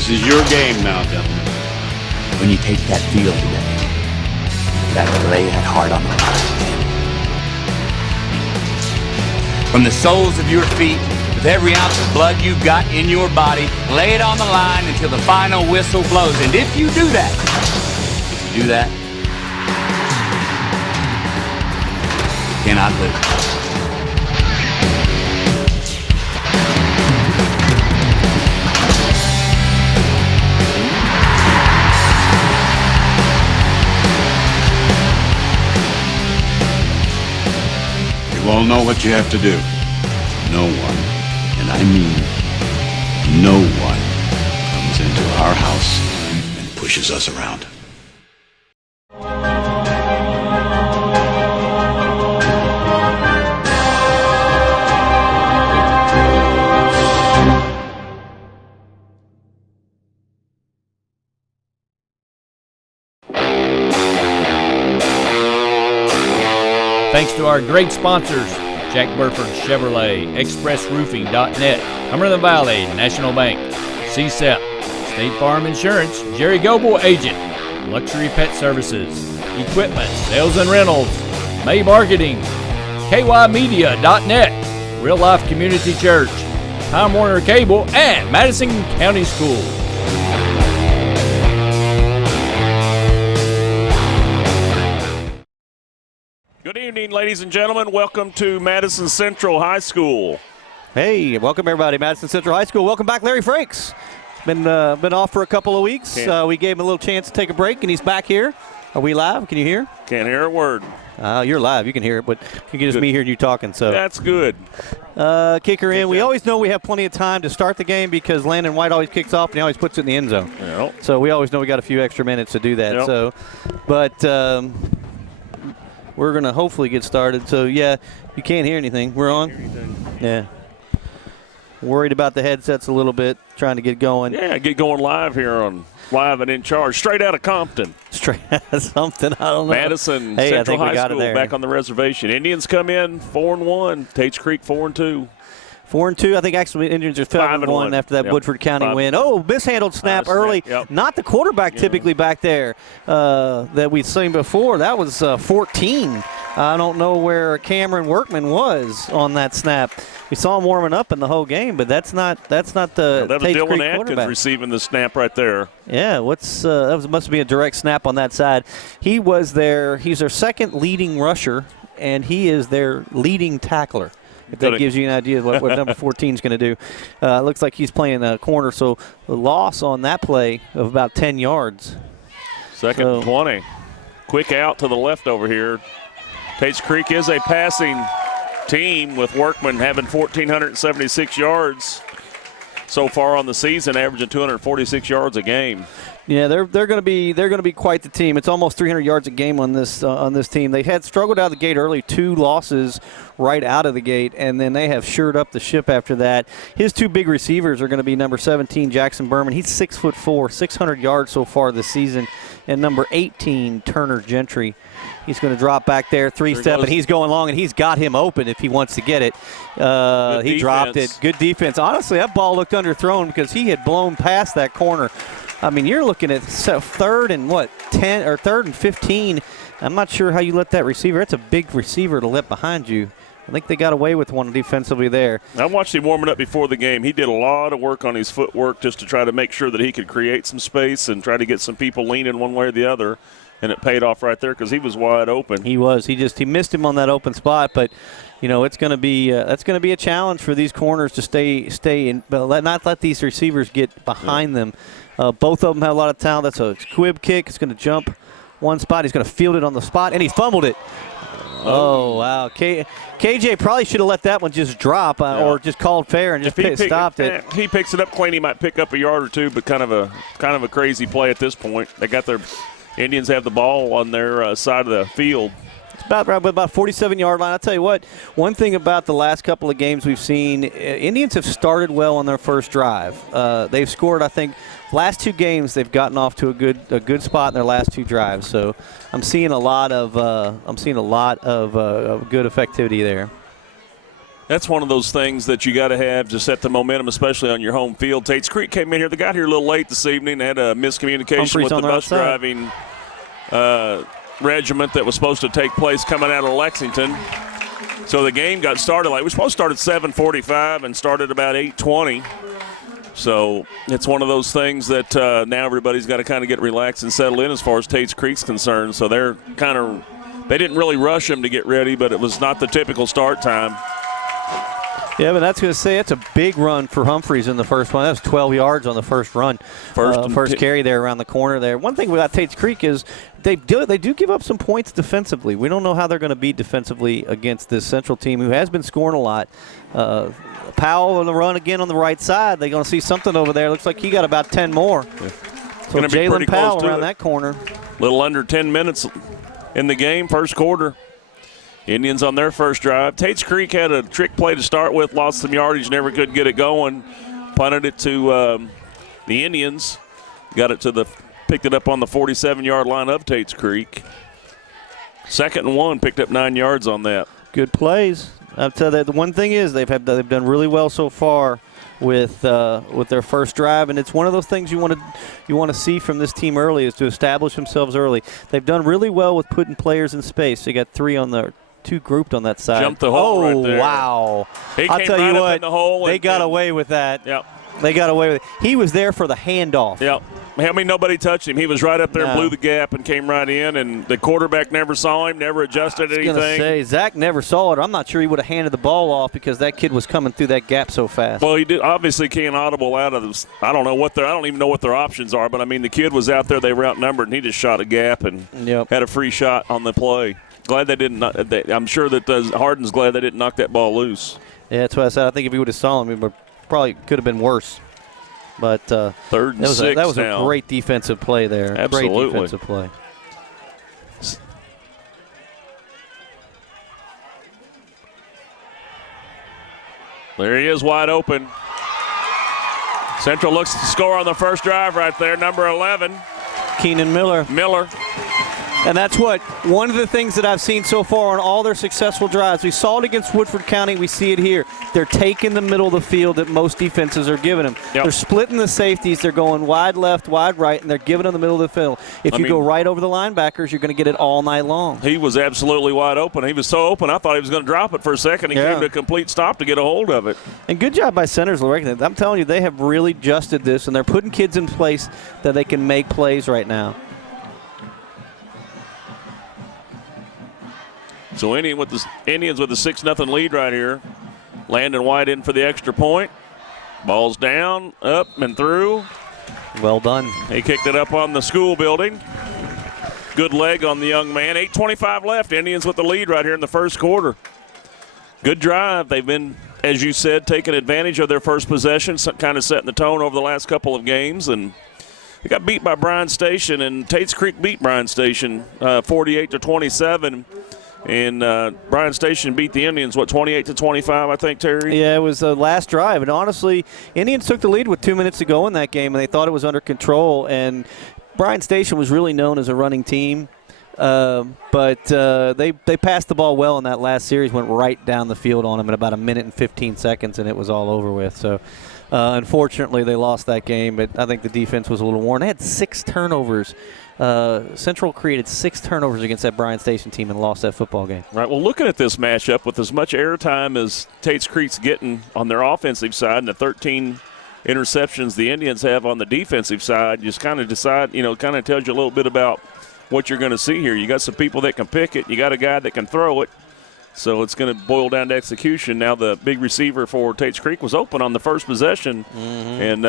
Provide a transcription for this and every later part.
This is your game now, gentlemen. When you take that field today, you gotta lay that heart on the line. From the soles of your feet, with every ounce of blood you've got in your body, lay it on the line until the final whistle blows. And if you do that, you cannot lose. You all know what you have to do. No one, and I mean no one, comes into our house and pushes us around. Thanks to our great sponsors, Jack Burford Chevrolet, ExpressRoofing.net, Cumberland Valley, National Bank, CSEP, State Farm Insurance, Jerry Goble Agent, Luxury Pet Services, Equipment, Sales and Rentals, May Marketing, KYMedia.net, Real Life Community Church, Time Warner Cable, and Madison County Schools. Good evening, ladies and gentlemen. Welcome to Madison Central High School. Hey, welcome everybody, Madison Central High School. Welcome back, Larry Frakes. Been off for a couple of weeks. We gave him a little chance to take a break, and he's back here. Are we live? Can you hear? Can't hear a word. You're live. You can hear it, but you can just me hearing you talking. So that's good. Kicker in. We always know we have plenty of time to start the game because Landon White always kicks off and he always puts it in the end zone. Yep. So we always know we got a few extra minutes to do that. Yep. So, but we're gonna hopefully get started. So yeah, you can't hear anything. We're on. Yeah. Worried about the headsets a little bit, trying to get going. Yeah, get going live here on Live and in Charge, straight out of Compton. Straight out of something, I don't know. Madison hey, Central I think High School back on the reservation. Indians come in 4-1. Tates Creek 4-2. 4-2. I think actually Indians are 5-1 after that Woodford County win. Oh, mishandled snap early. Yep. Not the quarterback typically back there that we've seen before. That was 14. I don't know where Cameron Workman was on that snap. We saw him warming up in the whole game, but that's not the that was Tates Dylan Creek Atkins quarterback receiving the snap right there. Yeah, must be a direct snap on that side. He was there. He's their second leading rusher, and he is their leading tackler. If that gives you an idea of what number 14 is going to do. Looks like he's playing a corner, so the loss on that play of about 10 yards. Second and 20. Quick out to the left over here. Tates Creek is a passing team with Workman having 1,476 yards so far on the season, averaging 246 yards a game. Yeah, they're going to be quite the team. It's almost 300 yards a game on this team. They had struggled out of the gate early, 2 losses right out of the gate, and then they have shored up the ship after that. His 2 big receivers are going to be number 17 Jackson Berman. He's 6'4", 600 yards so far this season, and number 18 Turner Gentry. He's going to drop back there, 3-step, and he's going long, and he's got him open if he wants to get it. He dropped it. Good defense. Honestly, that ball looked underthrown because he had blown past that corner. I mean, you're looking at third and 10 or third and 15. I'm not sure how you let that receiver. That's a big receiver to let behind you. I think they got away with one defensively there. I watched him warming up before the game. He did a lot of work on his footwork just to try to make sure that he could create some space and try to get some people leaning one way or the other. And it paid off right there because he was wide open. He was. He missed him on that open spot, but you know it's going to be that's going to be a challenge for these corners to stay in, but not let these receivers get behind them. Both of them have a lot of talent. That's a squib kick. It's going to jump one spot. He's going to field it on the spot, and he fumbled it. Oh, wow. KJ probably should have let that one just drop or just called fair and just stopped it. He picks it up clean. He might pick up a yard or two, but kind of a crazy play at this point. They got their Indians have the ball on their side of the field. It's about 47-yard line. I'll tell you what, one thing about the last couple of games we've seen, Indians have started well on their first drive. They've scored, I think, last 2 games they've gotten off to a good spot in their last 2 drives. So I'm seeing a lot of good effectivity there. That's one of those things that you got to have to set the momentum, especially on your home field. Tates Creek came in here. They got here a little late this evening. They had a miscommunication with the bus driving regiment that was supposed to take place coming out of Lexington. So the game got started late. We were supposed to start at 7:45 and started about 8:20. So it's one of those things that now everybody's got to kind of get relaxed and settle in as far as Tates Creek's concerned. So they didn't really rush them to get ready, but it was not the typical start time. Yeah, but that's going to say it's a big run for Humphreys in the first one. That was 12 yards on the first run. First carry there around the corner there. One thing about Tates Creek is they do give up some points defensively. We don't know how they're going to be defensively against this Central team who has been scoring a lot. Powell on the run again on the right side. They're going to see something over there. Looks like he got about 10 more. Yeah. So Jalen Powell around that corner. A little under 10 minutes in the game, first quarter. Indians on their first drive. Tates Creek had a trick play to start with, lost some yardage, never could get it going. Punted it to the Indians. Picked it up on the 47-yard line of Tates Creek. 2nd and 1, picked up 9 yards on that. Good plays. I'll tell you, the one thing is they've done really well so far with their first drive, and it's one of those things you want to see from this team early is to establish themselves early. They've done really well with putting players in space. They got 3 on the 2 grouped on that side. Jumped the hole right there. Oh, wow. I'll tell you what, in the hole they got away with that. Yep. They got away with it. He was there for the handoff. Yep. I mean, nobody touched him. He was right up there, blew the gap, and came right in, and the quarterback never saw him, never adjusted anything. I was going to say, Zach never saw it. I'm not sure he would have handed the ball off because that kid was coming through that gap so fast. Well, he did obviously can't audible out of this. I don't even know what their options are, but, I mean, the kid was out there. They were outnumbered, and he just shot a gap and had a free shot on the play. Glad they didn't. I'm sure that Harden's glad they didn't knock that ball loose. Yeah, that's what I said. I think if he would have saw him, it probably could have been worse. But 3rd and 6 that was now. a great defensive play there. Absolutely. Great defensive play. There he is, wide open. Central looks to score on the first drive right there, number 11. Keenan Miller. And that's one of the things that I've seen so far on all their successful drives. We saw it against Woodford County. We see it here. They're taking the middle of the field that most defenses are giving them. Yep. They're splitting the safeties. They're going wide left, wide right, and they're giving them the middle of the field. If you go right over the linebackers, you're going to get it all night long. He was absolutely wide open. He was so open, I thought he was going to drop it for a second. He came to a complete stop to get a hold of it. And good job by centers, Lorraine. I'm telling you, they have really adjusted this, and they're putting kids in place that they can make plays right now. So Indians with a 6-0 lead right here. Landon White in for the extra point. Ball's down, up, and through. Well done. He kicked it up on the school building. Good leg on the young man. 8:25 left. Indians with the lead right here in the first quarter. Good drive. They've been, as you said, taking advantage of their first possession, kind of setting the tone over the last couple of games. And they got beat by Bryan Station, and Tates Creek beat Bryan Station 48-27. And Bryan Station beat the Indians, 28-25, I think, Terry? Yeah, it was the last drive. And honestly, Indians took the lead with 2 minutes to go in that game, and they thought it was under control. And Bryan Station was really known as a running team. But they passed the ball well in that last series, went right down the field on them in about 1 minute and 15 seconds, and it was all over with. So, unfortunately, they lost that game, but I think the defense was a little worn. They had 6 turnovers. Central created 6 turnovers against that Bryan Station team and lost that football game. Right. Well, looking at this matchup with as much airtime as Tates Creek's getting on their offensive side and the 13 interceptions the Indians have on the defensive side, just kind of decide, kind of tells you a little bit about what you're going to see here. You got some people that can pick it. You got a guy that can throw it. So it's going to boil down to execution. Now the big receiver for Tates Creek was open on the first possession, and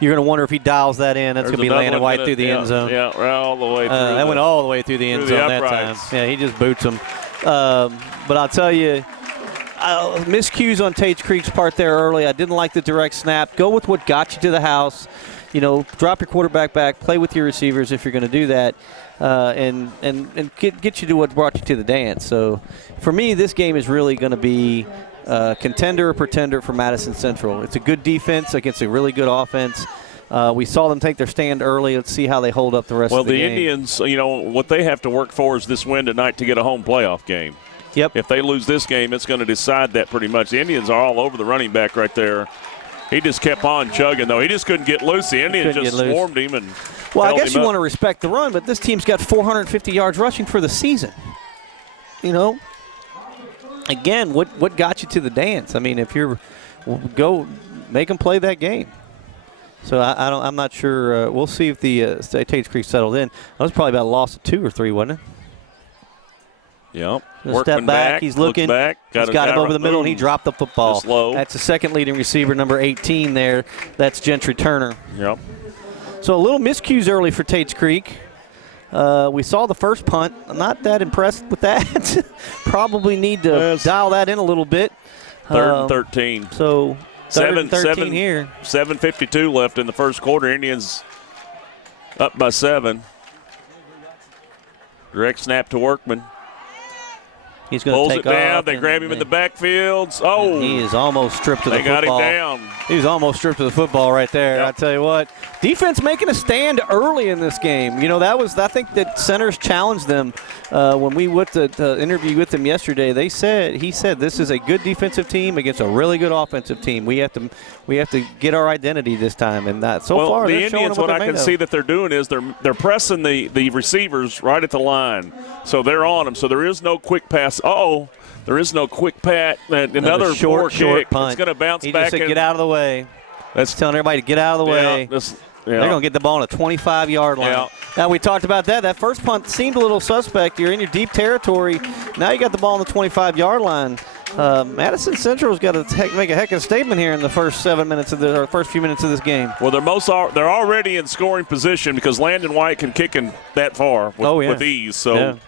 you're going to wonder if he dials that in. That's going to be Landon White through the end zone. Yeah, right all the way through. That went all the way through the end zone that time. Yeah, he just boots him. But I'll tell you, miscues on Tates Creek's part there early. I didn't like the direct snap. Go with what got you to the house. Drop your quarterback back, play with your receivers if you're going to do that, and get you to what brought you to the dance. So for me, this game is really going to be contender or pretender for Madison Central. It's a good defense against a really good offense. We saw them take their stand early. Let's see how they hold up the rest of the game. Well, the Indians, what they have to work for is this win tonight to get a home playoff game. Yep. If they lose this game, it's going to decide that pretty much. The Indians are all over the running back right there. He just kept on chugging, though. He just couldn't get loose. The Indians just swarmed him. Well, I guess you want to respect the run, but this team's got 450 yards rushing for the season. You know, again, what got you to the dance? I mean, if you're go make them play that game. So I'm not sure. We'll see if the Tates Creek settled in. That was probably about a loss of 2 or 3, wasn't it? Yep. Step back. He's looking. Back, he's got him over the middle, and he dropped the football. Low. That's the second leading receiver, number 18 there. That's Gentry Turner. Yep. So a little miscues early for Tates Creek. We saw the first punt. I'm not that impressed with that. Probably need to dial that in a little bit. 3rd and 13. So 3rd and 13 here. 7:52 left in the first quarter. Indians up by 7. Direct snap to Workman. He's going to pulls take it down. off. They grab him in the backfields. Oh, he is almost stripped to the football. They got him down. He was almost stripped to the football right there. Yep. I tell you what, defense making a stand early in this game. You know, I think that centers challenged them when we went to interview with them yesterday. He said this is a good defensive team against a really good offensive team. We have to get our identity this time, and that so far the they're showing Indians, what I can see that they're doing is they're pressing the receivers right at the line, so they're on them. So there is no quick pass. There is no quick pat. Another short kick. punt. It's going to bounce he back. Just said, get out of the way. That's telling everybody to get out of the way. They're going to get the ball on a 25-yard line. Yeah. Now, we talked about that. That first punt seemed a little suspect. You're in your deep territory. Now you got the ball on the 25-yard line. Madison Central's got to make a heck of a statement here in the first first few minutes of this game. Well, they're already in scoring position because Landon White can kick in that far with ease. So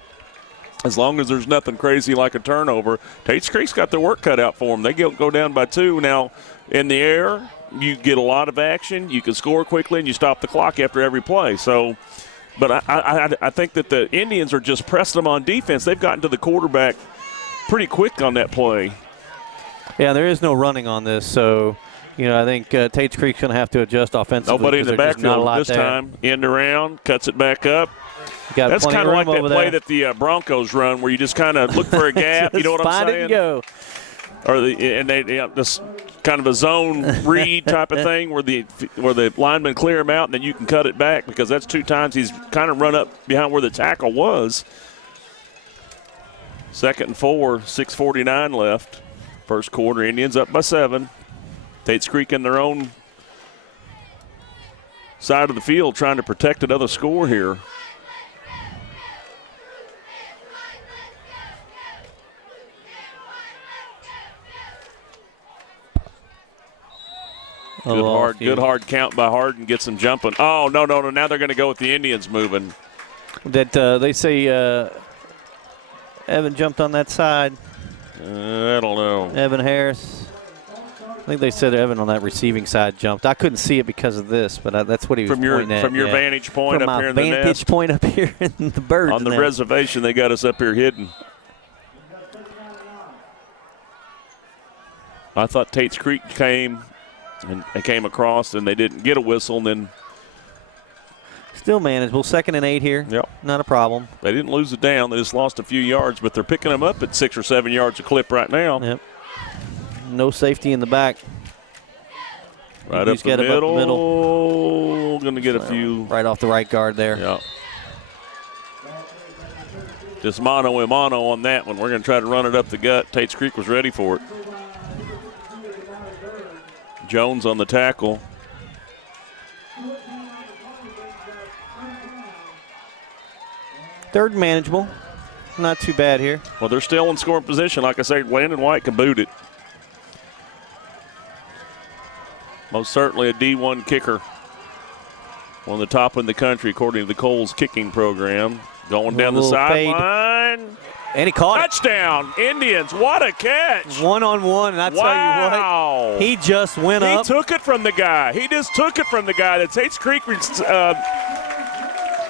as long as there's nothing crazy like a turnover, Tates Creek's got their work cut out for them. They go down by 2. Now, in the air, you get a lot of action. You can score quickly, and you stop the clock after every play. So, but I think that the Indians are just pressing them on defense. They've gotten to the quarterback pretty quick on that play. Yeah, there is no running on this, so I think Tates Creek's going to have to adjust offensively. Nobody in the backfield this time. End around, cuts it back up. That's kind of like that play that the Broncos run, where you just kind of look for a gap. You know what I'm saying? Find it and go. They just kind of a zone read type of thing, where the linemen clear him out, and then you can cut it back, because that's 2 times he's kind of run up behind where the tackle was. 2nd and 4, 6:49 left. First quarter, Indians up by 7. Tates Creek in their own side of the field trying to protect another score here. Good hard count by Harden, gets them jumping. Oh, no. Now they're going to go with the Indians moving. That they say Evan jumped on that side. I don't know. Evan Harris. I think they said Evan on that receiving side jumped. I couldn't see it because of this, but that's what he was pointing at. From your vantage point up here in the nest. From my vantage point up here in the birds. On the reservation, they got us up here hidden. I thought Tates Creek came across, and they didn't get a whistle, and then still manageable. 2nd and 8 here. Yep. Not a problem. They didn't lose it down. They just lost a few yards, but they're picking them up at 6 or 7 yards a clip right now. Yep. No safety in the back. Right up the middle. Going to get a few. Right off the right guard there. Yeah. Just mano-a-mano on that one. We're going to try to run it up the gut. Tates Creek was ready for it. Jones on the tackle. Third manageable. Not too bad here. Well, they're still in scoring position. Like I say, Landon White can boot it. Most certainly a D1 kicker. One of the top in the country, according to the Coles kicking program. Going down the sideline. And he caught Touchdown, Indians. What a catch. One-on-one, and I tell you what, he just went up. He took it from the guy. He just took it from the guy. That Tates Creek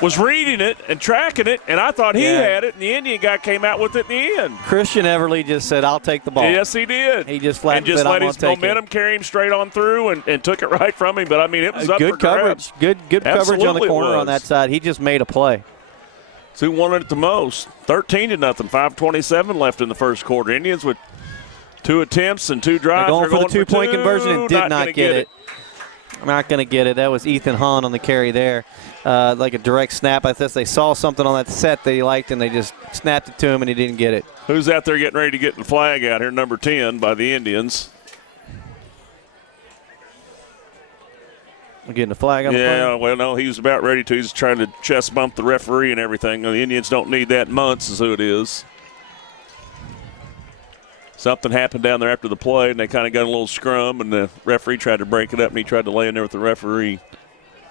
was reading it and tracking it, and I thought he had it, and the Indian guy came out with it in the end. Christian Everly just said, I'll take the ball. Yes, he did. He just flat and just let his momentum carry him straight on through and took it right from him. But, I mean, it was up good for coverage. grabs. Good coverage on the corner on that side. He just made a play. It's who wanted it the most. 13-0, 5:27 left in the first quarter. Indians with 2 attempts and 2 drives. They're going for the 2-point conversion and did not get it. Not going to get it. That was Ethan Hahn on the carry there. Like a direct snap. I guess they saw something on that set they liked, and they just snapped it to him, and he didn't get it. Who's out there getting ready to get the flag out here? Number 10 by the Indians. We're getting the flag on the play? Yeah, well, no, he was about ready to. He's trying to chest bump the referee and everything. The Indians don't need that in months, is who it is. Something happened down there after the play, and they kind of got a little scrum, and the referee tried to break it up, and he tried to lay in there with the referee.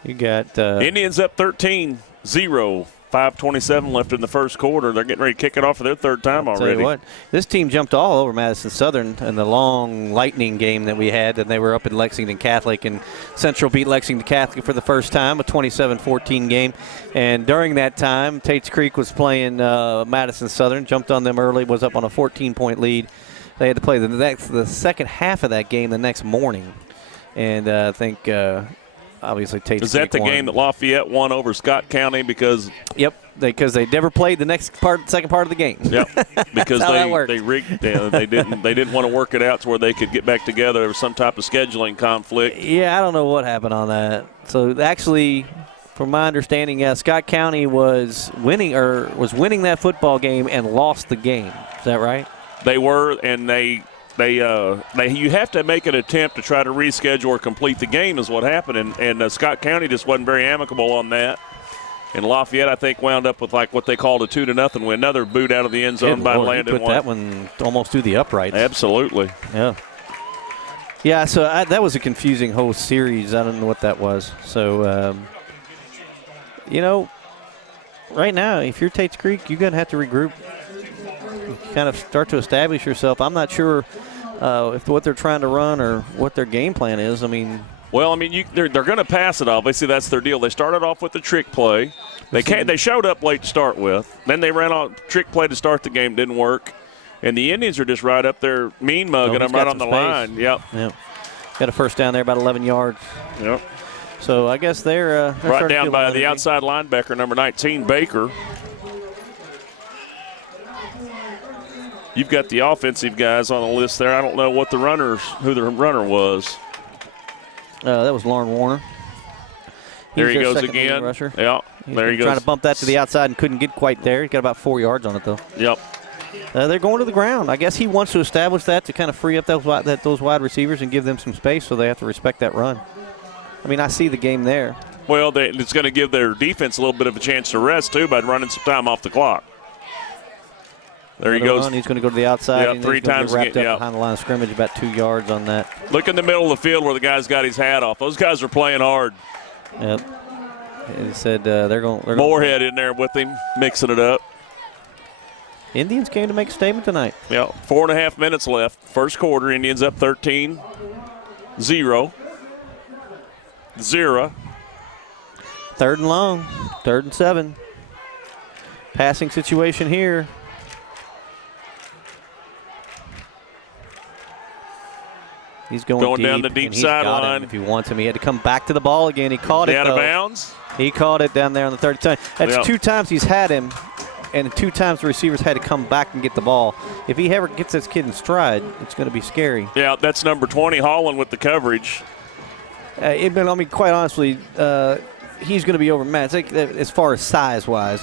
You got Indians up 13-0, 5:27 left in the first quarter. They're getting ready to kick it off for their third time already. Tell you what, this team jumped all over Madison Southern in the long lightning game that we had, and they were up in Lexington Catholic, and Central beat Lexington Catholic for the first time, a 27-14 game. And during that time, Tates Creek was playing Madison Southern, jumped on them early, was up on a 14-point lead. They had to play the second half of that game the next morning, and I think obviously Tates Creek Is that the won. game that Lafayette won over Scott County because? Yep, because they never played the second part of the game. Yep, because That's how that works. they rigged. They didn't want to work it out to where they could get back together. There was some type of scheduling conflict. Yeah, I don't know what happened on that. So actually, from my understanding, Scott County was winning that football game and lost the game. Is that right? They were, and you have to make an attempt to try to reschedule or complete the game is what happened, and Scott County just wasn't very amicable on that. And Lafayette, I think, wound up with like what they called a 2-0 win. Another boot out of the end zone by Landon White. Put that one almost through the uprights. Absolutely. Yeah. Yeah, so that was a confusing whole series. I don't know what that was. So, right now, if you're Tates Creek, you're going to have to regroup. Kind of start to establish yourself. I'm not sure if what they're trying to run or what their game plan is. They're going to pass it. Obviously, that's their deal. They started off with the trick play. They showed up late to start with. Then they ran on trick play to start the game. Didn't work. And the Indians are just right up there, mean mugging them right on the line. Yep. Got a first down there, about 11 yards. Yep. So I guess they're right down by the outside linebacker, number 19, Baker. You've got the offensive guys on the list there. I don't know who the runner was. That was Lauren Warner. There he goes again. Rusher. Yeah, there he goes. Trying to bump that to the outside and couldn't get quite there. He got about 4 yards on it, though. Yep. They're going to the ground. I guess he wants to establish that to kind of free up those wide receivers and give them some space, so they have to respect that run. I see the game there. Well, it's going to give their defense a little bit of a chance to rest, too, by running some time off the clock. There he goes. He's going to go to the outside. Yeah, and 3 times wrapped again. up behind the line of scrimmage, about 2 yards on that. Look in the middle of the field where the guy's got his hat off. Those guys are playing hard. Yep. And he said they're going. Moorhead in there with him, mixing it up. Indians came to make a statement tonight. Yeah, 4.5 minutes left. First quarter, Indians up 13-0. 0. Third and long. 3rd and 7. Passing situation here. He's going deep, down the deep and he's got sideline. him if he wants him. He had to come back to the ball again. He caught it, out of bounds? He caught it down there on the 30 time. That's 2 times he's had him, and 2 times the receivers had to come back and get the ball. If he ever gets this kid in stride, it's going to be scary. Yeah, that's number 20, Holland, with the coverage. Quite honestly, he's going to be overmatched as far as size-wise.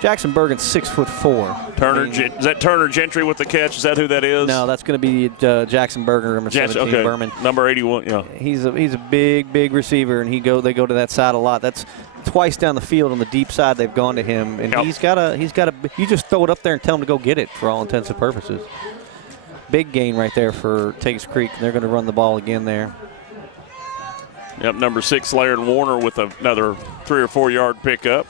Jackson Bergen's 6'4". Is that Turner Gentry with the catch? Is that who that is? No, that's going to be Jackson Berger, number 17, Berman. Number 81, yeah. He's a big receiver, and they go to that side a lot. That's twice down the field on the deep side they've gone to him, and he's got a. You just throw it up there and tell him to go get it for all intents and purposes. Big gain right there for Tates Creek. They're going to run the ball again there. Yep, number 6, Laird Warner with another 3 or 4 yard pickup.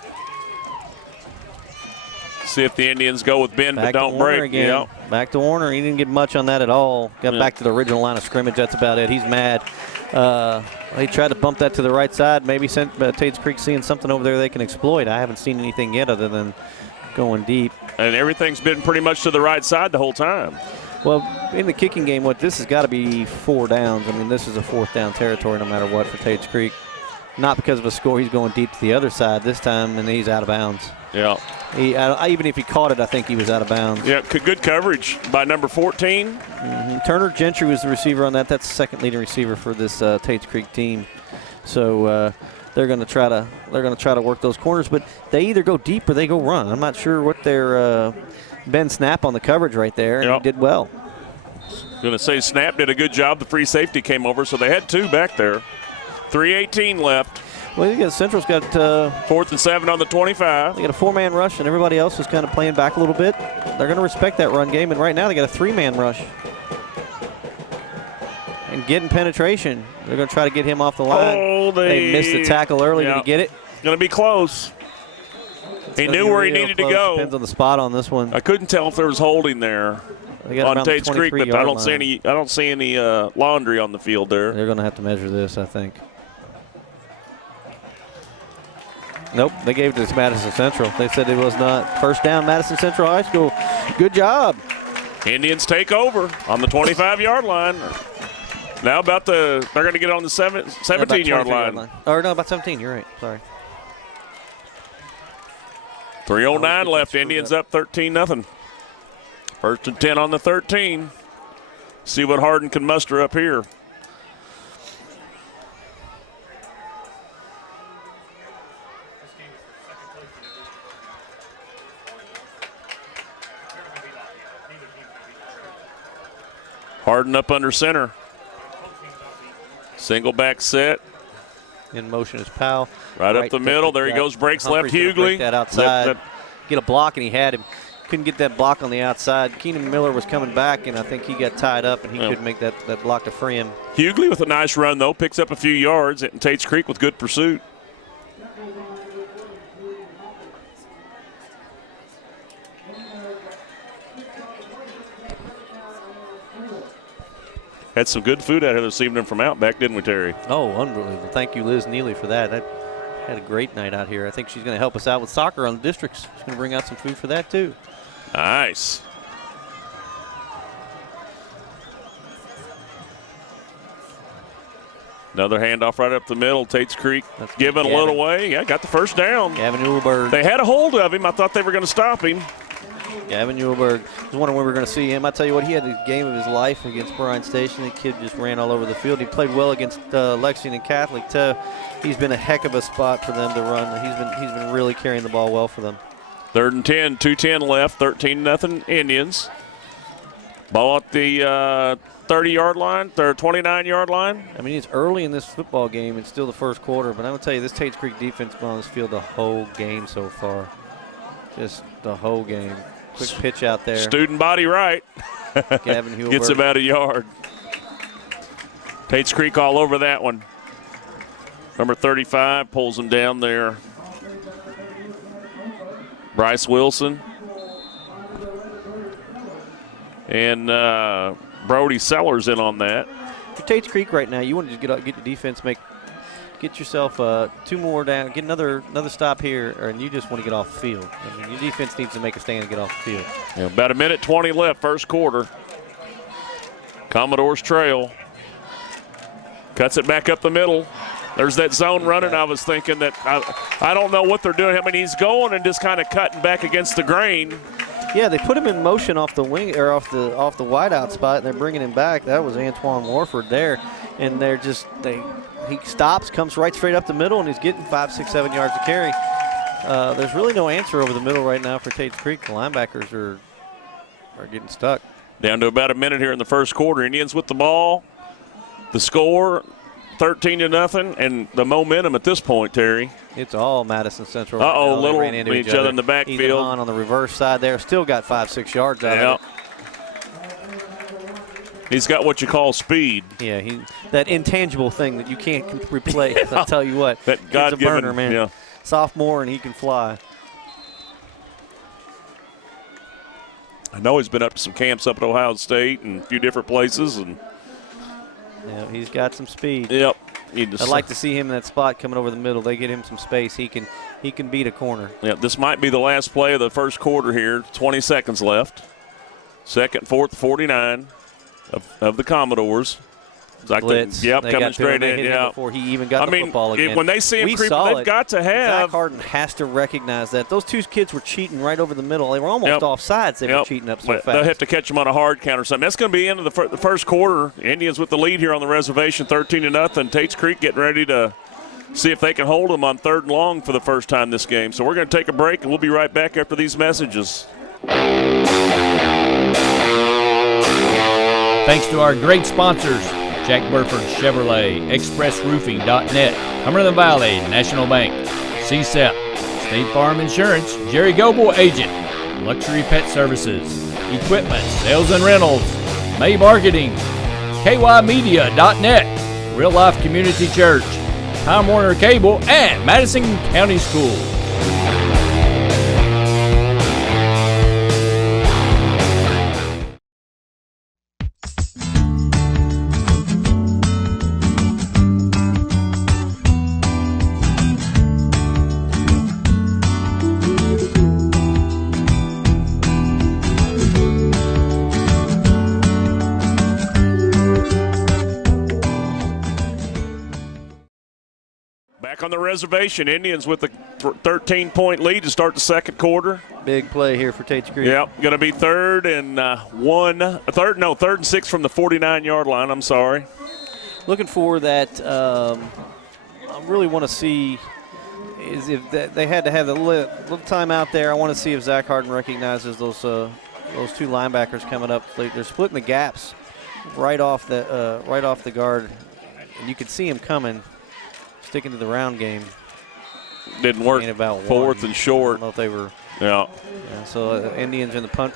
See if the Indians go with bend but don't break. Again. Yep. Back to Warner. He didn't get much on that at all. Got back to the original line of scrimmage. That's about it. He's mad. He tried to bump that to the right side. Maybe Tates Creek seeing something over there they can exploit. I haven't seen anything yet other than going deep. And everything's been pretty much to the right side the whole time. Well, in the kicking game, this has got to be 4 downs. This is a 4th down territory no matter what for Tates Creek. not because of a score. He's going deep to the other side this time, and he's out of bounds. Yeah. Even if he caught it, I think he was out of bounds. Yeah, good coverage by number 14. Turner Gentry was the receiver on that. That's the second leading receiver for this Tates Creek team. So they're going to try to work those corners, but they either go deep or they go run. I'm not sure what their Ben Snap on the coverage right there, and he did well. Going to say Snap did a good job. The free safety came over, so they had 2 back there. 3:18 left. Well, you got Central's got 4th and 7 on the 25. They got a 4-man rush, and everybody else is kind of playing back a little bit. They're going to respect that run game, and right now they got a 3-man rush. And getting penetration. They're going to try to get him off the line. Oh, they missed the tackle early. Did he get it? Going to be close. He knew where he needed to go. Depends on the spot on this one. I couldn't tell if there was holding there on Tates Creek, but I don't see any laundry on the field there. They're going to have to measure this, I think. Nope, they gave it to Madison Central. They said it was not. First down, Madison Central High School. Good job. Indians take over on the 25-yard line. Now they're going to get on the 17-yard line. Or no, about 17. You're right. Sorry. 3:09 left. Indians up 13-0. First and 10 on the 13. See what Hardin can muster up here. Hardin up under center. Single back set. In motion is Powell. Right up the middle. There he goes. Breaks left. Hughley. That outside. Get a block, and he had him. Couldn't get that block on the outside. Keenan Miller was coming back, and I think he got tied up, and he couldn't make that block to free him. Hughley with a nice run, though. Picks up a few yards at Tates Creek with good pursuit. Had some good food out here this evening from Outback, didn't we, Terry? Oh, unbelievable. Thank you, Liz Neely, for that. That had a great night out here. I think she's going to help us out with soccer on the districts. She's going to bring out some food for that, too. Nice. Another handoff right up the middle. Tates Creek giving a little away. Yeah, got the first down. Gavin Uhlberg. They had a hold of him. I thought they were going to stop him. Gavin Uhlberg. I was wondering when we were going to see him. I tell you what, he had the game of his life against Bryan Station. The kid just ran all over the field. He played well against Lexington Catholic, too. He's been a heck of a spot for them to run. He's been really carrying the ball well for them. 3rd and 10, 2:10 left, 13-0 Indians. Ball at the 30-yard line, their 29-yard line. I mean, it's early in this football game. It's still the first quarter, but I'm going to tell you, this Tates Creek defense has been on this field the whole game so far. Just the whole game. Quick pitch out there. Student body right. Gavin Uhlberg. Gets about a yard. Tates Creek all over that one. Number 35 pulls him down there. Bryce Wilson. And Brody Sellers in on that. For Tates Creek right now, you want to just get your defense, get yourself 2 more down, get another stop here, and you just want to get off the field. I mean, your defense needs to make a stand and get off the field. Yeah, about 1:20 left, first quarter. Commodores trail. Cuts it back up the middle. There's that zone running. I was thinking that I don't know what they're doing. I mean, he's going and just kind of cutting back against the grain. Yeah, they put him in motion off the wing or off the wideout spot, and they're bringing him back. That was Antoine Warford there, and he stops, comes right straight up the middle, and he's getting 5, 6, 7 yards to carry. There's really no answer over the middle right now for Tates Creek. The linebackers are getting stuck. Down to about a minute here in the first quarter. Indians with the ball. The score, 13-0, and the momentum at this point, Terry. It's all Madison Central. Uh-oh, little ran into each other in the backfield. Ethan Hahn on the reverse side there. Still got 5, 6 yards out of it. He's got what you call speed. Yeah, that intangible thing that you can't replace. Yeah. I'll tell you what. That God-given, he's a burner, man. Yeah. Sophomore, and he can fly. I know he's been up to some camps up at Ohio State and a few different places. And yeah, he's got some speed. Yep. I'd like to see him in that spot coming over the middle. They get him some space. He can beat a corner. Yeah, this might be the last play of the first quarter here. 20 seconds left. 2nd, 4th, 49 of the Commodores. blitz. Coming straight in. Yeah, before he even got the football again. When they see him creep, they've got to have. Zach Harden has to recognize that those two kids were cheating right over the middle. They were almost offsides. They were cheating up so fast. They'll have to catch them on a hard count or something. That's going to be the end of the first quarter. Indians with the lead here on the reservation, 13-0. Tates Creek getting ready to see if they can hold them on 3rd and long for the first time this game. So we're going to take a break, and we'll be right back after these messages. Thanks to our great sponsors, Jack Burford Chevrolet, ExpressRoofing.net, Cumberland Valley National Bank, CSEP, State Farm Insurance, Jerry Goble Agent, Luxury Pet Services, Equipment, Sales and Rentals, May Marketing, KYMedia.net, Real Life Community Church, Time Warner Cable, and Madison County Schools. On the reservation, Indians with a 13-point lead to start the second quarter. Big play here for Tates Creek. Yep, going to be 3rd and 6 from the 49-yard line. I'm sorry. Looking for that. I really want to see is if they had to have a little time out there. I want to see if Zach Harden recognizes those two linebackers coming up. They're splitting the gaps right off the guard, and you could see him coming. Sticking to the round game. Didn't work. About 4th and short. I don't know if they were. Yeah. So Indians in the punt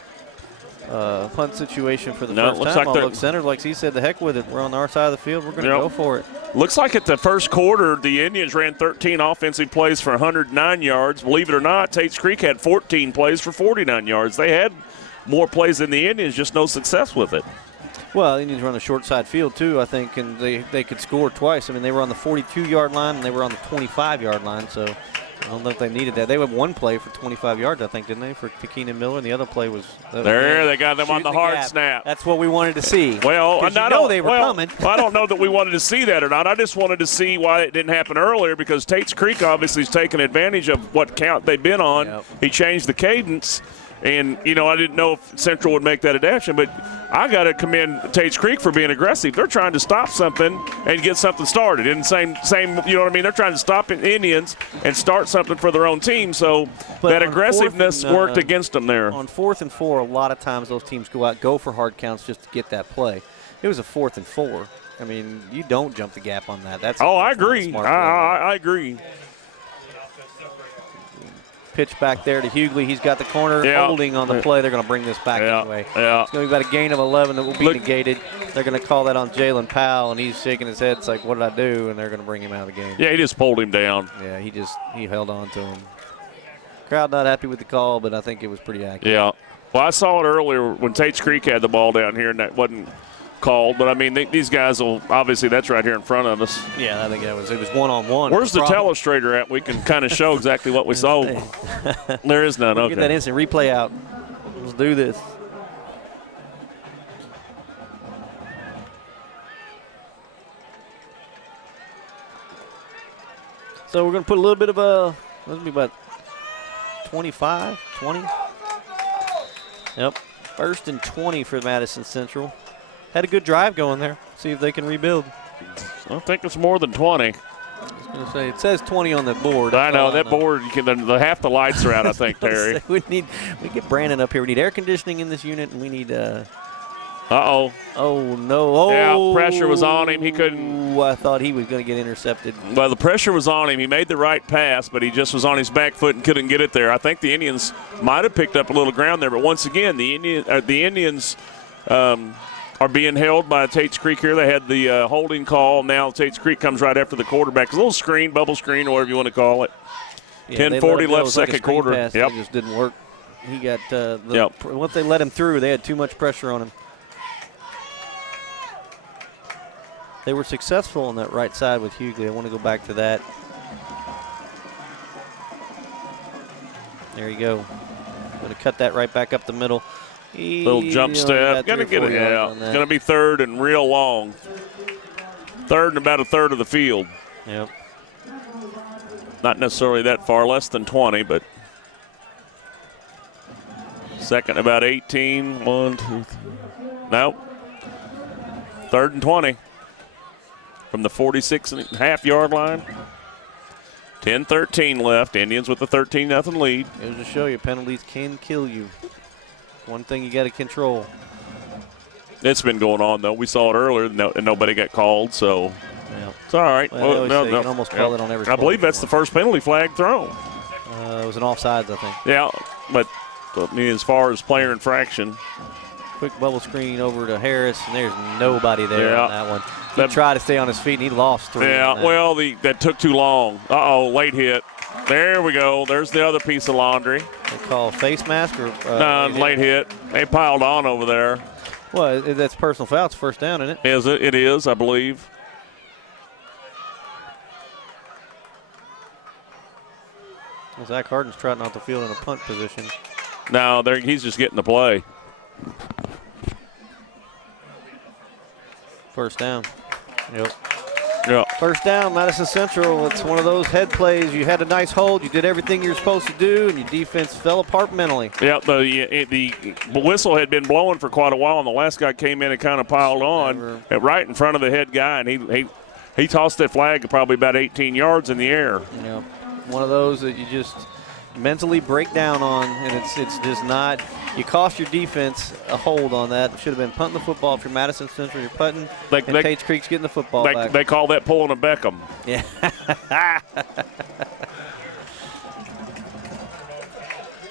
situation for the first time. Like look centered, like he said, the heck with it. We're on our side of the field. We're going to go for it. Looks like at the first quarter, the Indians ran 13 offensive plays for 109 yards. Believe it or not, Tates Creek had 14 plays for 49 yards. They had more plays than the Indians, just no success with it. Well, the Indians were on the short side field, too, I think, and they could score twice. I mean, they were on the 42-yard line and they were on the 25-yard line, so I don't know if they needed that. They had one play for 25 yards, I think, didn't they, for Keenan Miller, and the other play was they got them on the hard snap. That's what we wanted to see. Well, I know they were coming. I don't know that we wanted to see that or not. I just wanted to see why it didn't happen earlier because Tates Creek obviously is taking advantage of what count they've been on. Yep. He changed the cadence. And, I didn't know if Central would make that adaptation, but I got to commend Tates Creek for being aggressive. They're trying to stop something and get something started. And same, you know what I mean? They're trying to stop the Indians and start something for their own team. So that aggressiveness worked against them there. On 4th and 4, a lot of times those teams go for hard counts just to get that play. It was a 4th and 4. I mean, you don't jump the gap on that. I agree. I agree. Pitch back there to Hughley. He's got the corner holding on the play. They're going to bring this back anyway. Yeah. It's going to be about a gain of 11 that will be negated. They're going to call that on Jalen Powell, and he's shaking his head. It's like, what did I do? And they're going to bring him out of the game. Yeah, he just pulled him down. Yeah, he held on to him. Crowd not happy with the call, but I think it was pretty accurate. Yeah. Well, I saw it earlier when Tates Creek had the ball down here, and that wasn't called. But, I mean, these guys will – obviously that's right here in front of us. Yeah, I think it was one-on-one. Where's the telestrator at? We can kind of show exactly what we saw. There is none. Okay. Get that instant replay out. Let's do this. So we're going to put a little bit of let's be about 25, 20. Yep, 1st and 20 for Madison Central. Had a good drive going there. See if they can rebuild. I think it's more than 20. I was going to say, it says 20 on the board. I know, that board, half the lights are out, I think, Terry. We get Brandon up here. We need air conditioning in this unit, and we need Uh-oh. Oh, no. Oh. Yeah, pressure was on him. He couldn't. I thought he was going to get intercepted. Well, the pressure was on him. He made the right pass, but he just was on his back foot and couldn't get it there. I think the Indians might have picked up a little ground there, but once again, the Indians are being held by Tates Creek here. They had the holding call. Now Tates Creek comes right after the quarterback. It's a little screen, bubble screen, or whatever you want to call it. Yeah, 10:40 left, second quarter. Pass. Yep. It just didn't work. He got once they let him through, they had too much pressure on him. They were successful on that right side with Hughley. I want to go back to that. There you go. Going to cut that right back up the middle. Little jump step. Going to get it. Yeah. It's going to be 3rd and real long. Third and about a third of the field. Yep. Not necessarily that far, less than 20, but second about 18. 1, 2, 3. Nope. Third and 20 from the 46.5-yard line. 10-13 left. Indians with a 13-0 lead. It was to show you penalties can kill you. One thing you got to control. It's been going on, though. We saw it earlier, and nobody got called, so Yep. it's all right. Well, you can almost call it on every I believe that's the first penalty flag thrown. It was an offsides, I think. Yeah, but I mean, as far as player infraction. Quick bubble screen over to Harris, and there's nobody there on that one. He That- tried to stay on his feet, and he lost 3. Yeah, on that. well, that took too long. Uh-oh, late hit. There we go. There's the other piece of laundry. They call face mask or Late hit. They piled on over there. Well, that's personal foul. It's first down, isn't it? Is it? It is, I believe. Well, Zach Harden's trotting off the field in a punt position. No, he's just getting the play. First down. Yep. Yeah. First down, Madison Central. It's one of those head plays. You had a nice hold. You did everything you're supposed to do, and your defense fell apart mentally. Yeah, the whistle had been blowing for quite a while, and the last guy came in and kind of piled on right in front of the head guy, and he tossed that flag probably about 18 yards in the air. Yeah, one of those that you just mentally break down on, and it's just not. You cost your defense a hold on that. Should have been punting the football if you're Madison Central. You're putting, and Tates Creek's getting the football back. They call that pulling a Beckham. Yeah.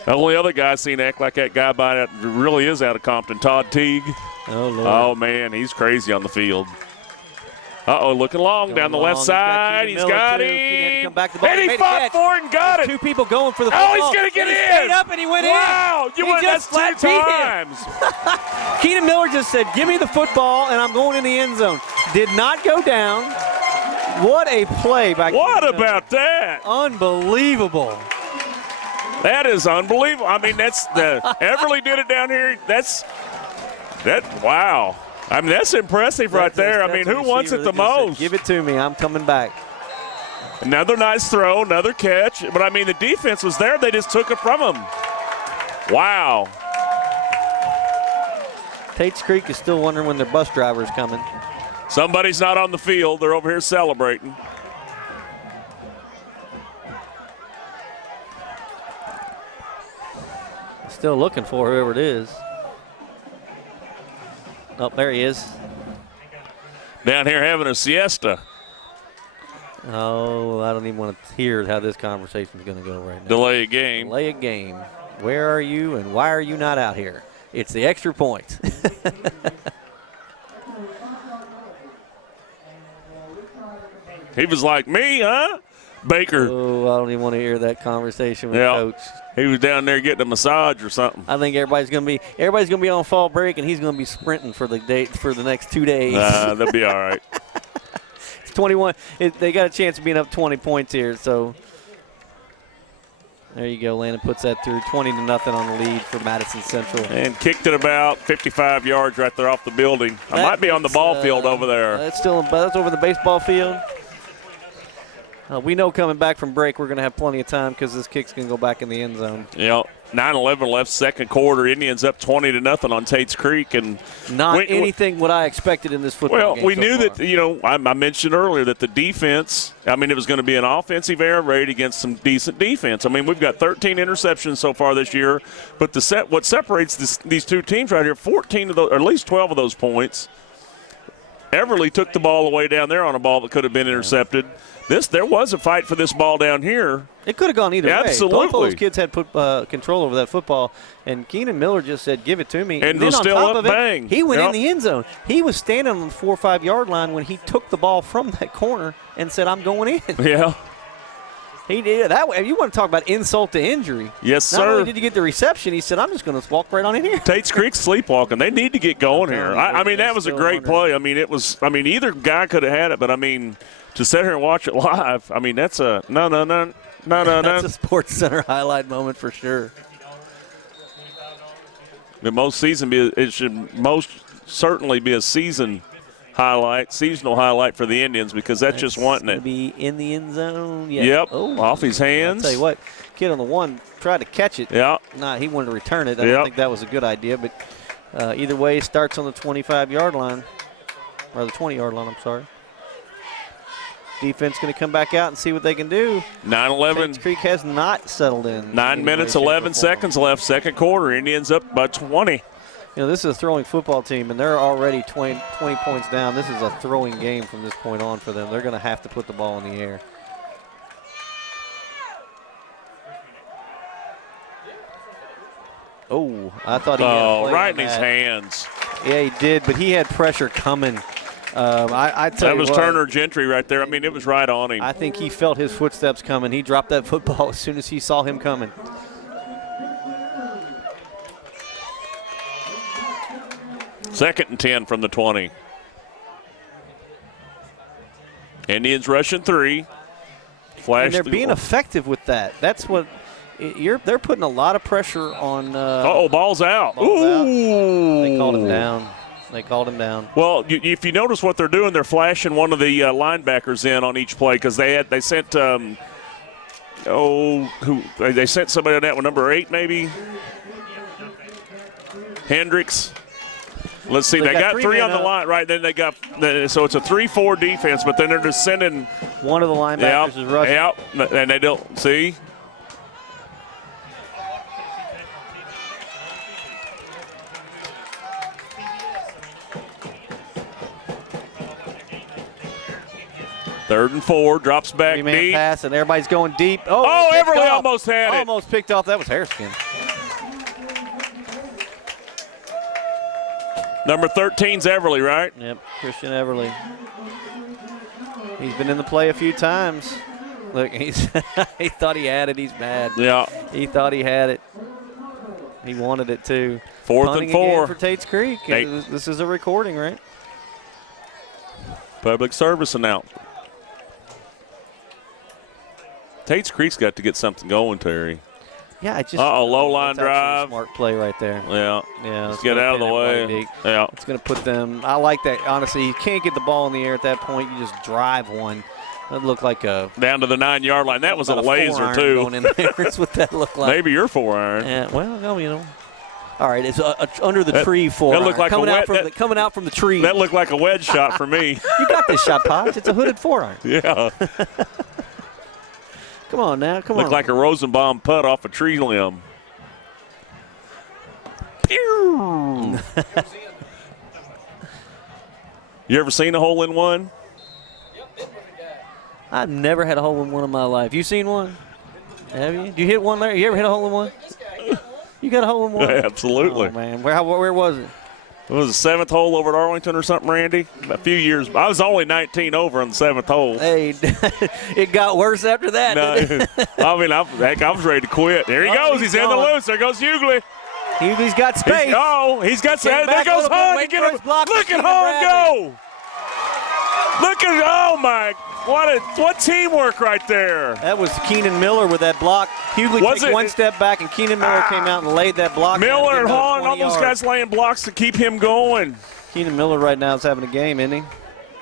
The only other guy I've seen act like that guy by that really is out of Compton, Todd Teague. Oh, Lord. Oh, man, he's crazy on the field. Uh-oh, looking long down the left side. He's got him. And he fought for it and got it. Two people going for the football. Oh, he's going to get in. He stayed up and he went in. Wow, you went just that's two times. Keenan Miller just said, give me the football, and I'm going in the end zone. Did not go down. What a play by What Keenan about that? Unbelievable. That is unbelievable. I mean, Everly did it down here. Wow. I mean, that's impressive right there. I mean, who wants it the most? Give it to me. I'm coming back. Another nice throw, another catch. But, I mean, the defense was there. They just took it from him. Wow. Tates Creek is still wondering when their bus driver is coming. Somebody's not on the field. They're over here celebrating. Still looking for whoever it is. Oh, there he is. Down here having a siesta. Oh, I don't even want to hear how this conversation is going to go right now. Delay a game. Delay a game. Where are you and why are you not out here? It's the extra point. He was like, me, huh? Baker. Oh, I don't even want to hear that conversation with Coach. He was down there getting a massage or something. I think everybody's gonna be on fall break, and he's gonna be sprinting for the next 2 days. They'll be all right. It's 21. They got a chance of being up 20 points here, so there you go. Landon puts that through 20-0 on the lead for Madison Central. And kicked it about 55 yards right there off the building. I might be on the ball field over there. That's over the baseball field. We know coming back from break we're going to have plenty of time because this kick's going to go back in the end zone. Yeah, 9:11 left, second quarter. Indians up 20-0 on Tates Creek, and not anything what I expected in this football game. Well, we knew that. I mentioned earlier that the defense. I mean, it was going to be an offensive air raid against some decent defense. I mean, we've got 13 interceptions so far this year, but what separates these two teams right here, 14 of those, or at least 12 of those points. Everly took the ball away down there on a ball that could have been intercepted. There was a fight for this ball down here. It could have gone either way. Absolutely. Both of those kids had control over that football, and Keenan Miller just said, give it to me. And then was on still top up of it, bang. He went in the end zone. He was standing on the 4 or 5 yard line when he took the ball from that corner and said, I'm going in. Yeah. He did that way. You want to talk about insult to injury? Yes, sir. Not only did you get the reception, he said, I'm just going to walk right on in here. Tates Creek's sleepwalking. They need to get going here. I mean, that was a great play. I mean, either guy could have had it, but I mean, to sit here and watch it live, I mean, that's a no. That's a Sports Center highlight moment for sure. It should most certainly be a season highlight, seasonal highlight for the Indians because that's just wanting it. Be in the end zone. Yeah. Yep, Oh, off his hands. I'll tell you what, kid on the one tried to catch it. Yeah. Nah, he wanted to return it. I don't think that was a good idea, but either way, it starts on the 25-yard line, or the 20-yard line, I'm sorry. Defense going to come back out and see what they can do. 9-11. Tates Creek has not settled in. 9 minutes, 11 seconds left, second quarter. Indians up by 20. You know, this is a throwing football team, and they're already 20 points down. This is a throwing game from this point on for them. They're going to have to put the ball in the air. Oh, I thought he had a play right on in his that. hands. Yeah, he did, but he had pressure coming. I tell That you was what, Turner Gentry right there. I mean, it was right on him. I think he felt his footsteps coming. He dropped that football as soon as he saw him coming. Second and 10 from the 20. Indians rushing 3. Flash. And they're being effective with that. That's what they're putting a lot of pressure on. Ball's out. Ball's out. Ooh. They called him down. Well, if you notice what they're doing, they're flashing one of the linebackers in on each play because they sent they sent somebody on that one, number 8 maybe. Hendricks. Let's see, they got 3 on the line, right? Then they got so it's a 3-4 defense, but then they're just sending one of the linebackers is rushing. Yep, and they don't see. Third and 4, drops back Three-man deep. pass, and everybody's going deep. Oh, Everly almost had it. Almost picked off. That was Hareskin. Number 13's Everly, right? Yep, Christian Everly. He's been in the play a few times. Look, he thought he had it. He's mad. Yeah. He thought he had it. He wanted it too. Fourth Punting and 4 again for Tates Creek. This is a recording, right? Public service announcement. Tates Creek's got to get something going, Terry. Yeah, it just. Low line that's actually a drive. smart play right there. Yeah. Yeah. Let's get out of the way. Yeah. It's going to put them. I like that. Honestly, you can't get the ball in the air at that point. You just drive one. That looked like a. Down to the 9-yard line. That was a laser, too. Going in there. That's what that looked like. Maybe your 4-iron. Yeah, well, no, you know. All right, it's under the tree 4-iron. That looked like coming out from the tree. That looked like a wedge shot for me. You got this shot, Pops. It's a hooded 4-iron. Yeah. Come on now, come on. Looked like a Rosenbaum putt off a tree limb. Pew! You ever seen a hole-in-one? I've never had a hole-in-one in my life. You seen one? Have you? You hit one, Larry? You ever hit a hole-in-one? You got a hole-in-one? Absolutely. Oh, man. Where was it? It was the 7th hole over at Arlington or something, Randy? A few years. I was only 19 over on the 7th hole. Hey, it got worse after that, didn't it? I mean, I was ready to quit. There he goes. He's in the loose. There goes Hughley. He's got space. He's got space. There goes Hahn. Look at Hahn go. Look at, oh, my. What teamwork right there. That was Keenan Miller with that block. Hughley took one step back, and Keenan Miller came out and laid that block. Miller and Hahn, all those guys laying blocks to keep him going. Keenan Miller right now is having a game, isn't he?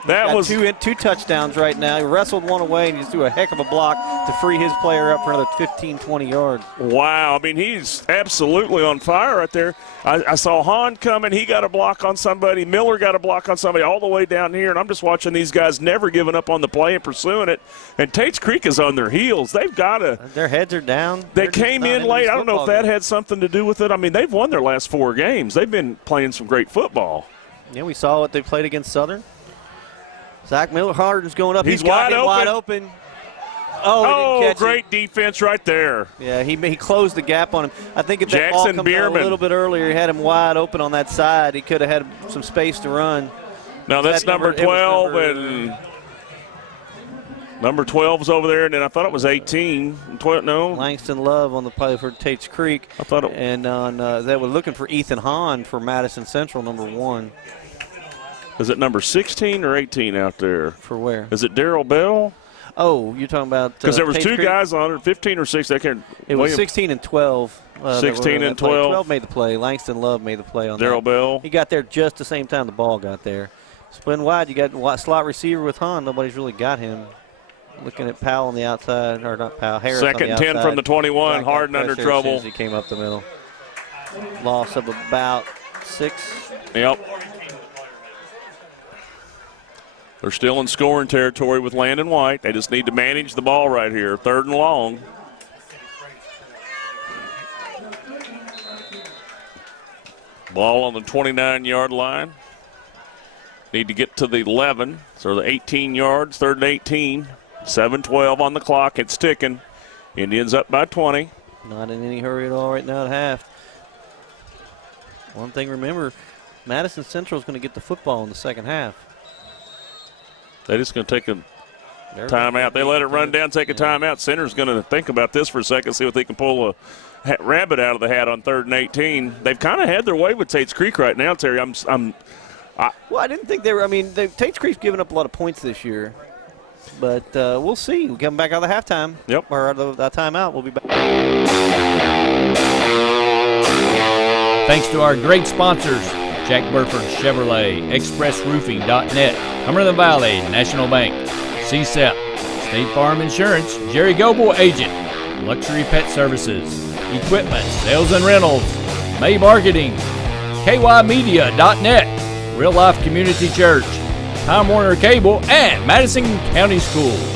That was two touchdowns right now. He wrestled one away and just threw a heck of a block to free his player up for another 15, 20 yards. Wow. I mean, he's absolutely on fire right there. I saw Hahn coming. He got a block on somebody. Miller got a block on somebody all the way down here. And I'm just watching these guys never giving up on the play and pursuing it. And Tates Creek is on their heels. They've got to. Their heads are down. They came in late. I don't know if that had something to do with it. I mean, they've won their last 4 games. They've been playing some great football. Yeah, we saw what they played against Southern. Zach Miller Harden's going up. He's got wide open. Oh, he didn't catch great defense right there. Yeah, he closed the gap on him. I think if that Jackson ball comes out a little bit earlier, he had him wide open on that side. He could have had some space to run. No, that's number 12, and number 12's over there, and then I thought it was 18. 12, no. Langston Love on the play for Tates Creek. I thought it. And on they were looking for Ethan Hahn for Madison Central, number 1. Is it number 16 or 18 out there? For where? Is it Darrell Bell? Oh, you're talking about because there was Tates 2 Creek? guys on it, 15 or 16. I can't. It was 16 and 12. 16 and 12. 12 made the play. Langston Love made the play on Darrell that. Bell. He got there just the same time the ball got there. Spin wide. You got slot receiver with Hahn. Nobody's really got him. Looking at Powell on the outside, or not Powell, Harris on the outside. Second 10 from the 21. Harden under trouble. As he came up the middle. Loss of about 6. Yep. They're still in scoring territory with Landon White. They just need to manage the ball right here. 3rd and long. Ball on the 29-yard line. Need to get to the 11, so the 18 yards, 3rd and 18. 7:12 on the clock. It's ticking. Indians up by 20. Not in any hurry at all right now at half. One thing, remember, Madison Central is going to get the football in the second half. They're just going to take a timeout. They let it run down, take a timeout. Center's going to think about this for a second, see if they can pull a rabbit out of the hat on 3rd and 18. They've kind of had their way with Tates Creek right now, Terry. Well, I didn't think they were. I mean, Tates Creek's given up a lot of points this year. But we'll see. We'll come back out of the halftime. Yep. Or out of the timeout. We'll be back. Thanks to our great sponsors, Jack Burford Chevrolet, ExpressRoofing.net, Cumberland Valley National Bank, CSEP, State Farm Insurance, Jerry Goble Agent, Luxury Pet Services, Equipment, Sales and Rentals, May Marketing, KYmedia.net, Real Life Community Church, Time Warner Cable, and Madison County Schools.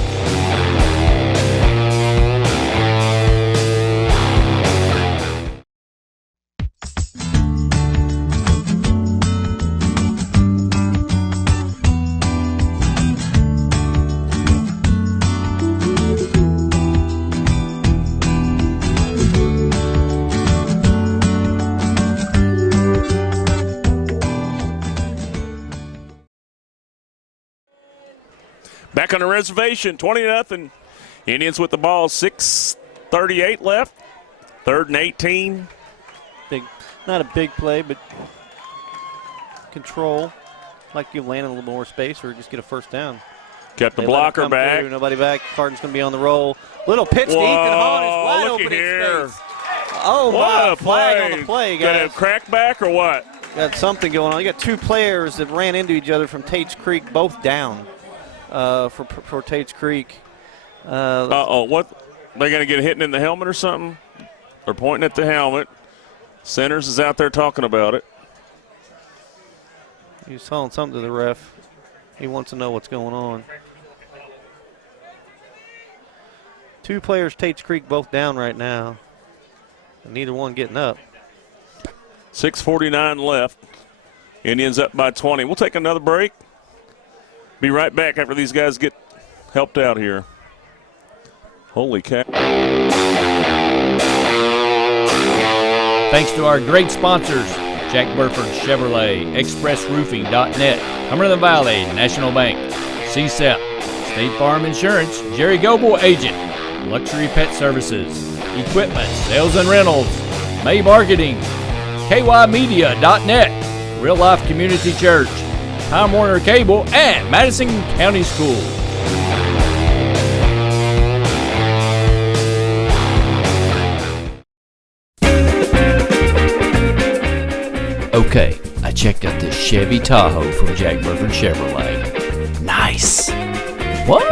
Back on the reservation, 20-0. Indians with the ball, 6:38 left. 3rd and 18. Not a big play, but control. Like give Landon a little more space or just get a first down. Kept the blocker back. Through, nobody back. Harden's going to be on the roll. Little pitch to Ethan Hahn is wide look open here. in space. Oh, what my, a flag on the play, guys. Got a crackback or what? Got something going on. You got 2 players that ran into each other from Tates Creek, both down. For Tates Creek. What? They going to get hitting in the helmet or something? They're pointing at the helmet. Centers is out there talking about it. He's telling something to the ref. He wants to know what's going on. 2 players, Tates Creek, both down right now. And neither one getting up. 6:49 left. Indians up by 20. We'll take another break. Be right back after these guys get helped out here. Holy cow. Thanks to our great sponsors, Jack Burford Chevrolet, ExpressRoofing.net, Cumberland Valley National Bank, CSEP, State Farm Insurance, Jerry Goble Agent, Luxury Pet Services, Equipment, Sales and Rentals, May Marketing, KYmedia.net, Real Life Community Church, Time Warner Cable, and Madison County Schools. Okay, I checked out this Chevy Tahoe from Jack Burford Chevrolet. Nice. What?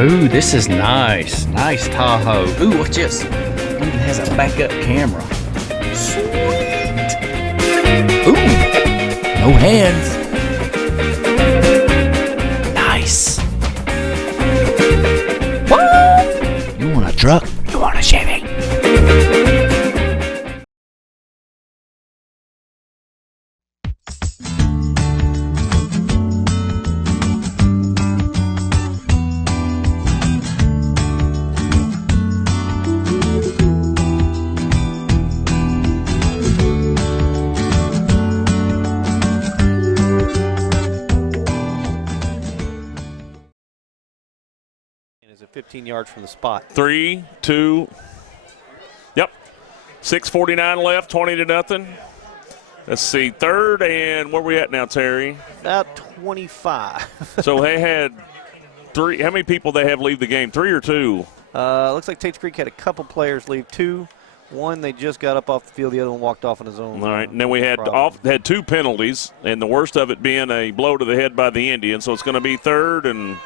Ooh, this is nice. Nice Tahoe. Ooh, watch this. It even has a backup camera. Sweet. Ooh, no hands. Nice. What? You want a truck? You want a Chevy? Is 15 yards from the spot. 3, 2. Yep. 6:49 left, 20-0. Let's see. 3rd and where we at now, Terry? About 25. So they had 3. How many people they have leave the game? 3 or 2? Looks like Tates Creek had a couple players leave. 2 One, they just got up off the field. The other one walked off on his own. All right, and then we had two penalties, and the worst of it being a blow to the head by the Indians. So it's going to be third and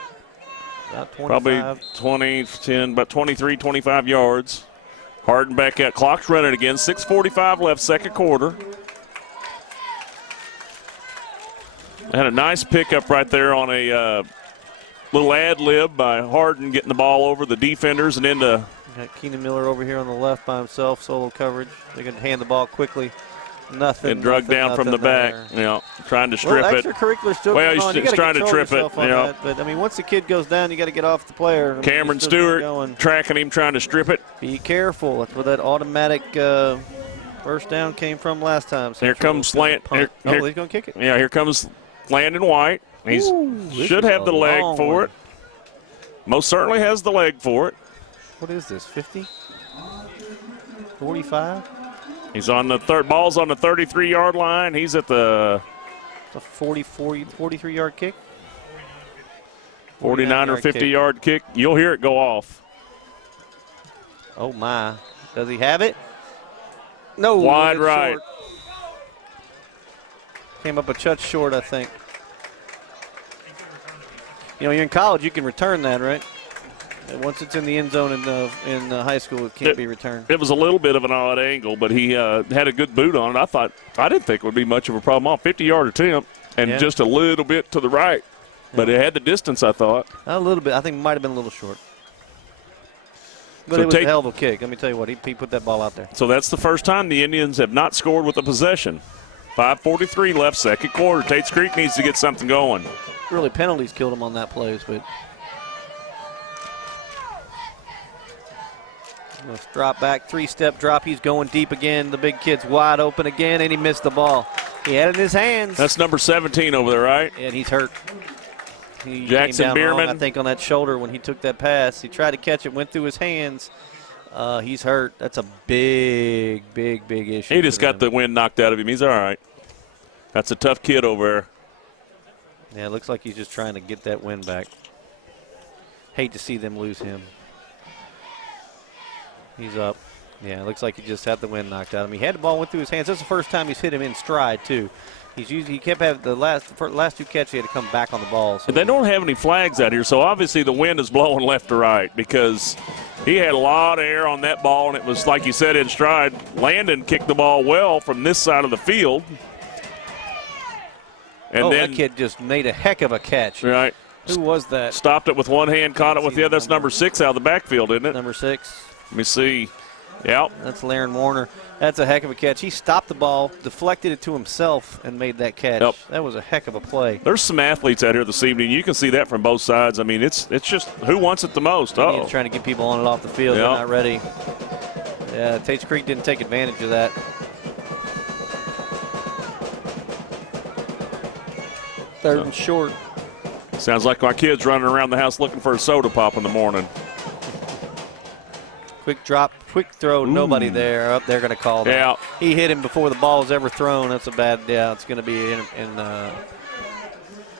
probably 10, about 23, 25 yards. Harden back out. Clock's running again. 6:45 left, second quarter. Had a nice pickup right there on a little ad lib by Harden, getting the ball over the defenders and into. Got Keenan Miller over here on the left by himself, solo coverage. They're going to hand the ball quickly. Nothing. And drug down from the back. Trying to strip it. Extracurricular still going on. He's trying to trip it. But I mean, once the kid goes down, you got to get off the player. Cameron Stewart tracking him, trying to strip it. Be careful. That's where that automatic first down came from last time. Here comes he's going to kick it. Yeah, here comes Landon White. He should have the leg for it. Most certainly has the leg for it. What is this, 50? 45? He's on the third. Ball's on the 33-yard line. He's at the 43-yard kick? 49 or 50-yard kick. You'll hear it go off. Oh, my. Does he have it? No. Wide right. Short. Came up a touch short, I think. You're in college, you can return that, right? Once it's in the end zone in high school, it can't be returned. It was a little bit of an odd angle, but he had a good boot on it. I didn't think it would be much of a problem. 50-yard attempt and just a little bit to the right. But it had the distance, I thought. A little bit. I think it might have been a little short. But it was a hell of a kick. Let me tell you what, he put that ball out there. So that's the first time the Indians have not scored with a possession. 5:43 left, second quarter. Tates Creek needs to get something going. Really, penalties killed him on that plays, but let's drop back, three-step drop. He's going deep again. The big kid's wide open again, and he missed the ball. He had it in his hands. That's number 17 over there, right? And he's hurt. He Jackson came down Bierman. wrong, I think, on that shoulder when he took that pass. He tried to catch it, went through his hands. He's hurt. That's a big issue. He just got the wind knocked out of him. He's all right. That's a tough kid over there. Yeah, it looks like he's just trying to get that win back. Hate to see them lose him. He's up. Yeah, it looks like he just had the wind knocked out of him. He had the ball, went through his hands. That's the first time he's hit him in stride, too. He kept having the last two catches, he had to come back on the ball. So they don't have any flags out here, so obviously the wind is blowing left to right because he had a lot of air on that ball, and it was, like you said, in stride. Landon kicked the ball well from this side of the field. And then that kid just made a heck of a catch. Right. Who was that? Stopped it with one hand, caught it with the other. That's number 6 out of the backfield, isn't it? Number 6. Let me see. Yep. That's Laren Warner. That's a heck of a catch. He stopped the ball, deflected it to himself, and made that catch. Yep. That was a heck of a play. There's some athletes out here this evening. You can see that from both sides. I mean, it's just who wants it the most. He's trying to get people on and off the field. Yep. They're not ready. Yeah, Tates Creek didn't take advantage of that. Third and short. Sounds like my kid's running around the house looking for a soda pop in the morning. Quick drop, quick throw, nobody there. Up, they're going to call that. Yeah. He hit him before the ball was ever thrown. That's a bad, it's going to be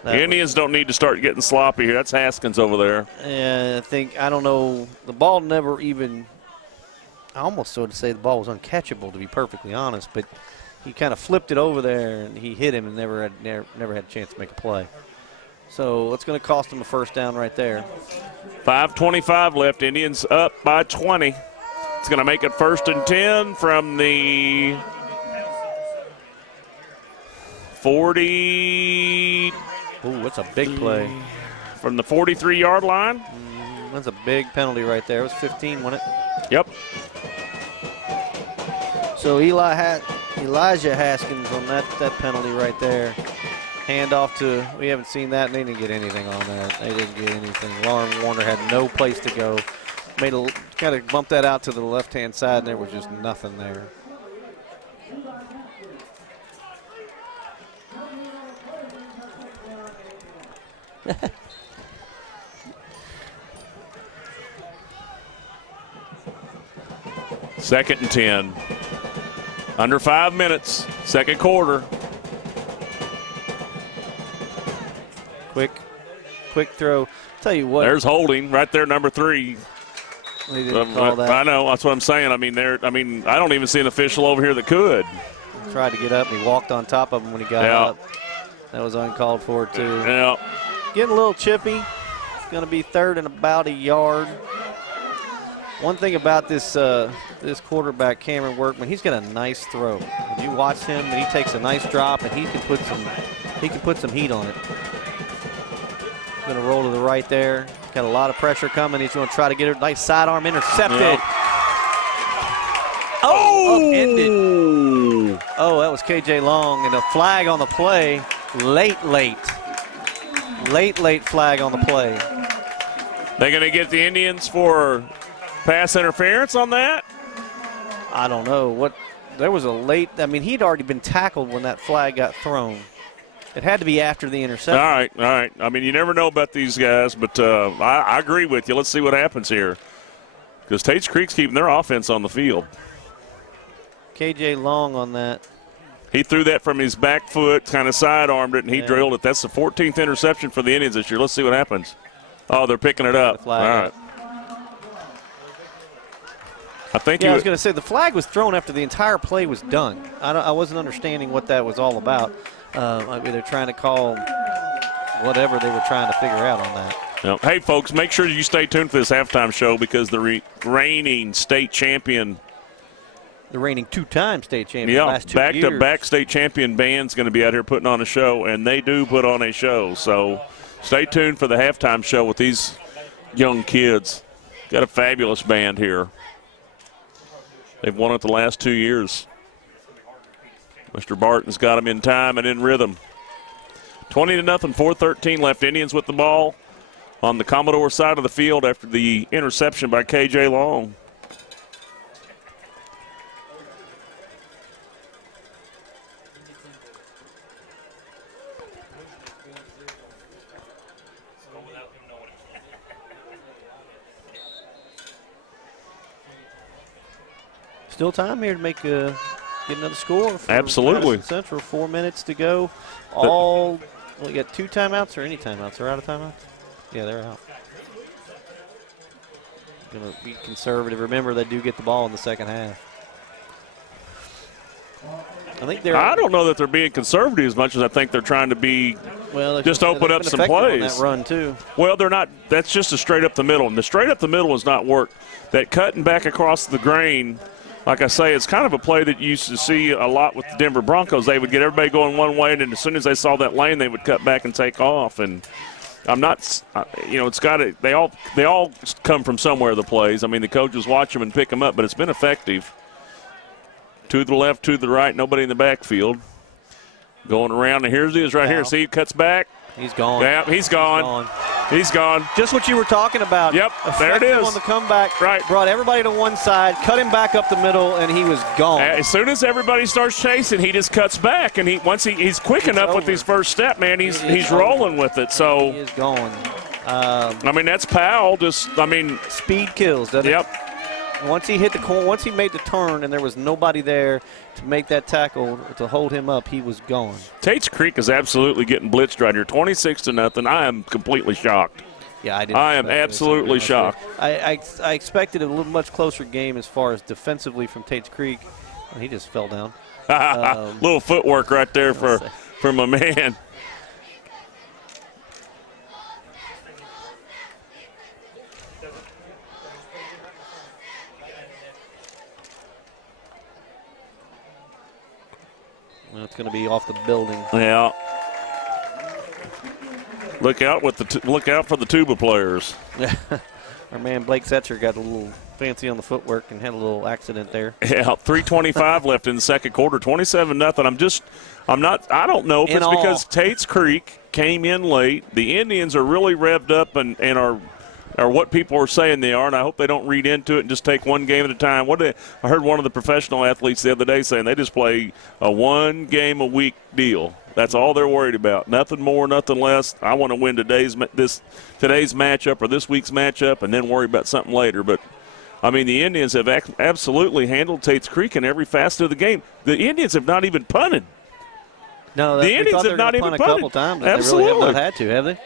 the Indians don't need to start getting sloppy here. That's Haskins over there. And I don't know, the ball never even, I almost sort of say the ball was uncatchable, to be perfectly honest, but he kind of flipped it over there and he hit him and never had a chance to make a play. So it's going to cost him a first down right there. 5:25 left. Indians up by 20. It's going to make it 1st and 10 from the 40. Ooh, that's a big play. From the 43-yard line. That's a big penalty right there. It was 15, wasn't it? Yep. So Elijah Haskins on that penalty right there. Hand off to, we haven't seen that, and they didn't get anything on that. They didn't get anything. Laren Warner had no place to go. Kind of bumped that out to the left-hand side, and there was just nothing there. Second and 10. Under 5 minutes, second quarter. Quick throw. Tell you what. There's holding right there, number 3. They didn't call that. I know. That's what I'm saying. I mean, I don't even see an official over here that could. He tried to get up, and he walked on top of him when he got up. That was uncalled for, too. Yeah. Getting a little chippy. It's going to be third and about a yard. One thing about this this quarterback, Cameron Workman, he's got a nice throw. If you watch him, and he takes a nice drop, and he can put some heat on it. He's going to roll to the right there. Got a lot of pressure coming. He's going to try to get a nice sidearm intercepted. Yep. Upended. Oh, that was KJ Long, and a flag on the play. Late flag on the play. They going to get the Indians for pass interference on that? I don't know. There was a late. I mean, he'd already been tackled when that flag got thrown. It had to be after the interception. All right. I mean, you never know about these guys, but I agree with you. Let's see what happens here. Because Tates Creek's keeping their offense on the field. KJ Long on that. He threw that from his back foot, kind of side-armed it, and he drilled it. That's the 14th interception for the Indians this year. Let's see what happens. Oh, they're picking it up. All right. I think I was going to say the flag was thrown after the entire play was done. I wasn't understanding what that was all about. I mean, they're trying to call whatever they were trying to figure out on that. Yep. Hey, folks, make sure you stay tuned for this halftime show because the reigning state champion. The reigning two-time state champion. Last 2 years. Back-to-back state champion band's going to be out here putting on a show, and they do put on a show. So stay tuned for the halftime show with these young kids. Got a fabulous band here. They've won it the last 2 years. Mr. Barton's got them in time and in rhythm. 20-0, 4:13 left. Indians with the ball on the Commodore side of the field after the interception by KJ Long. Still time here to make get another score. For Absolutely. Madison Central, 4 minutes to go. We got 2 timeouts or any timeouts? They're out of timeouts? Yeah, they're out. Going to be conservative. Remember, they do get the ball in the second half. I don't know that they're being conservative as much as I think they're trying to be just open up some plays. On that run too. Well, they're not. That's just a straight up the middle, and the straight up the middle has not worked. That cutting back across the grain. Like I say, it's kind of a play that you used to see a lot with the Denver Broncos. They would get everybody going one way, and then as soon as they saw that lane, they would cut back and take off. And I'm not, it's got to. They all come from somewhere. The plays. I mean, the coaches watch them and pick them up, but it's been effective. To the left, to the right, nobody in the backfield. Going around, and here's his right here. See, he cuts back. He's gone. Yeah, he's gone. He's gone. Just what you were talking about. Yep, there it is. On the comeback, right. Brought everybody to one side, cut him back up the middle, and he was gone. As soon as everybody starts chasing, he just cuts back, and once he's quick enough with his first step, man, he's rolling with it. So he is going. I mean, that's Powell. Speed kills, doesn't it? Once he hit the corner, once he made the turn, and there was nobody there to make that tackle to hold him up, he was gone. Tates Creek is absolutely getting blitzed right here, 26-0. I am completely shocked. Yeah, I am absolutely shocked. I expected a much closer game as far as defensively from Tates Creek. Well, he just fell down. Little footwork right there for my man. It's going to be off the building. Yeah. Look out for the tuba players. Our man Blake Setzer got a little fancy on the footwork and had a little accident there. Yeah, 3:25 left in the second quarter, 27-0. I don't know if it's because Tates Creek came in late. The Indians are really revved up and are what people are saying they are, and I hope they don't read into it and just take one game at a time. I heard one of the professional athletes the other day saying they just play a one-game-a-week deal. That's all they're worried about. Nothing more, nothing less. I want to win today's matchup or this week's matchup and then worry about something later. But, I mean, the Indians have absolutely handled Tates Creek in every facet of the game. The Indians have not even punted. No, the Indians have not even punted. A couple times. Absolutely. They really have not had to, have they?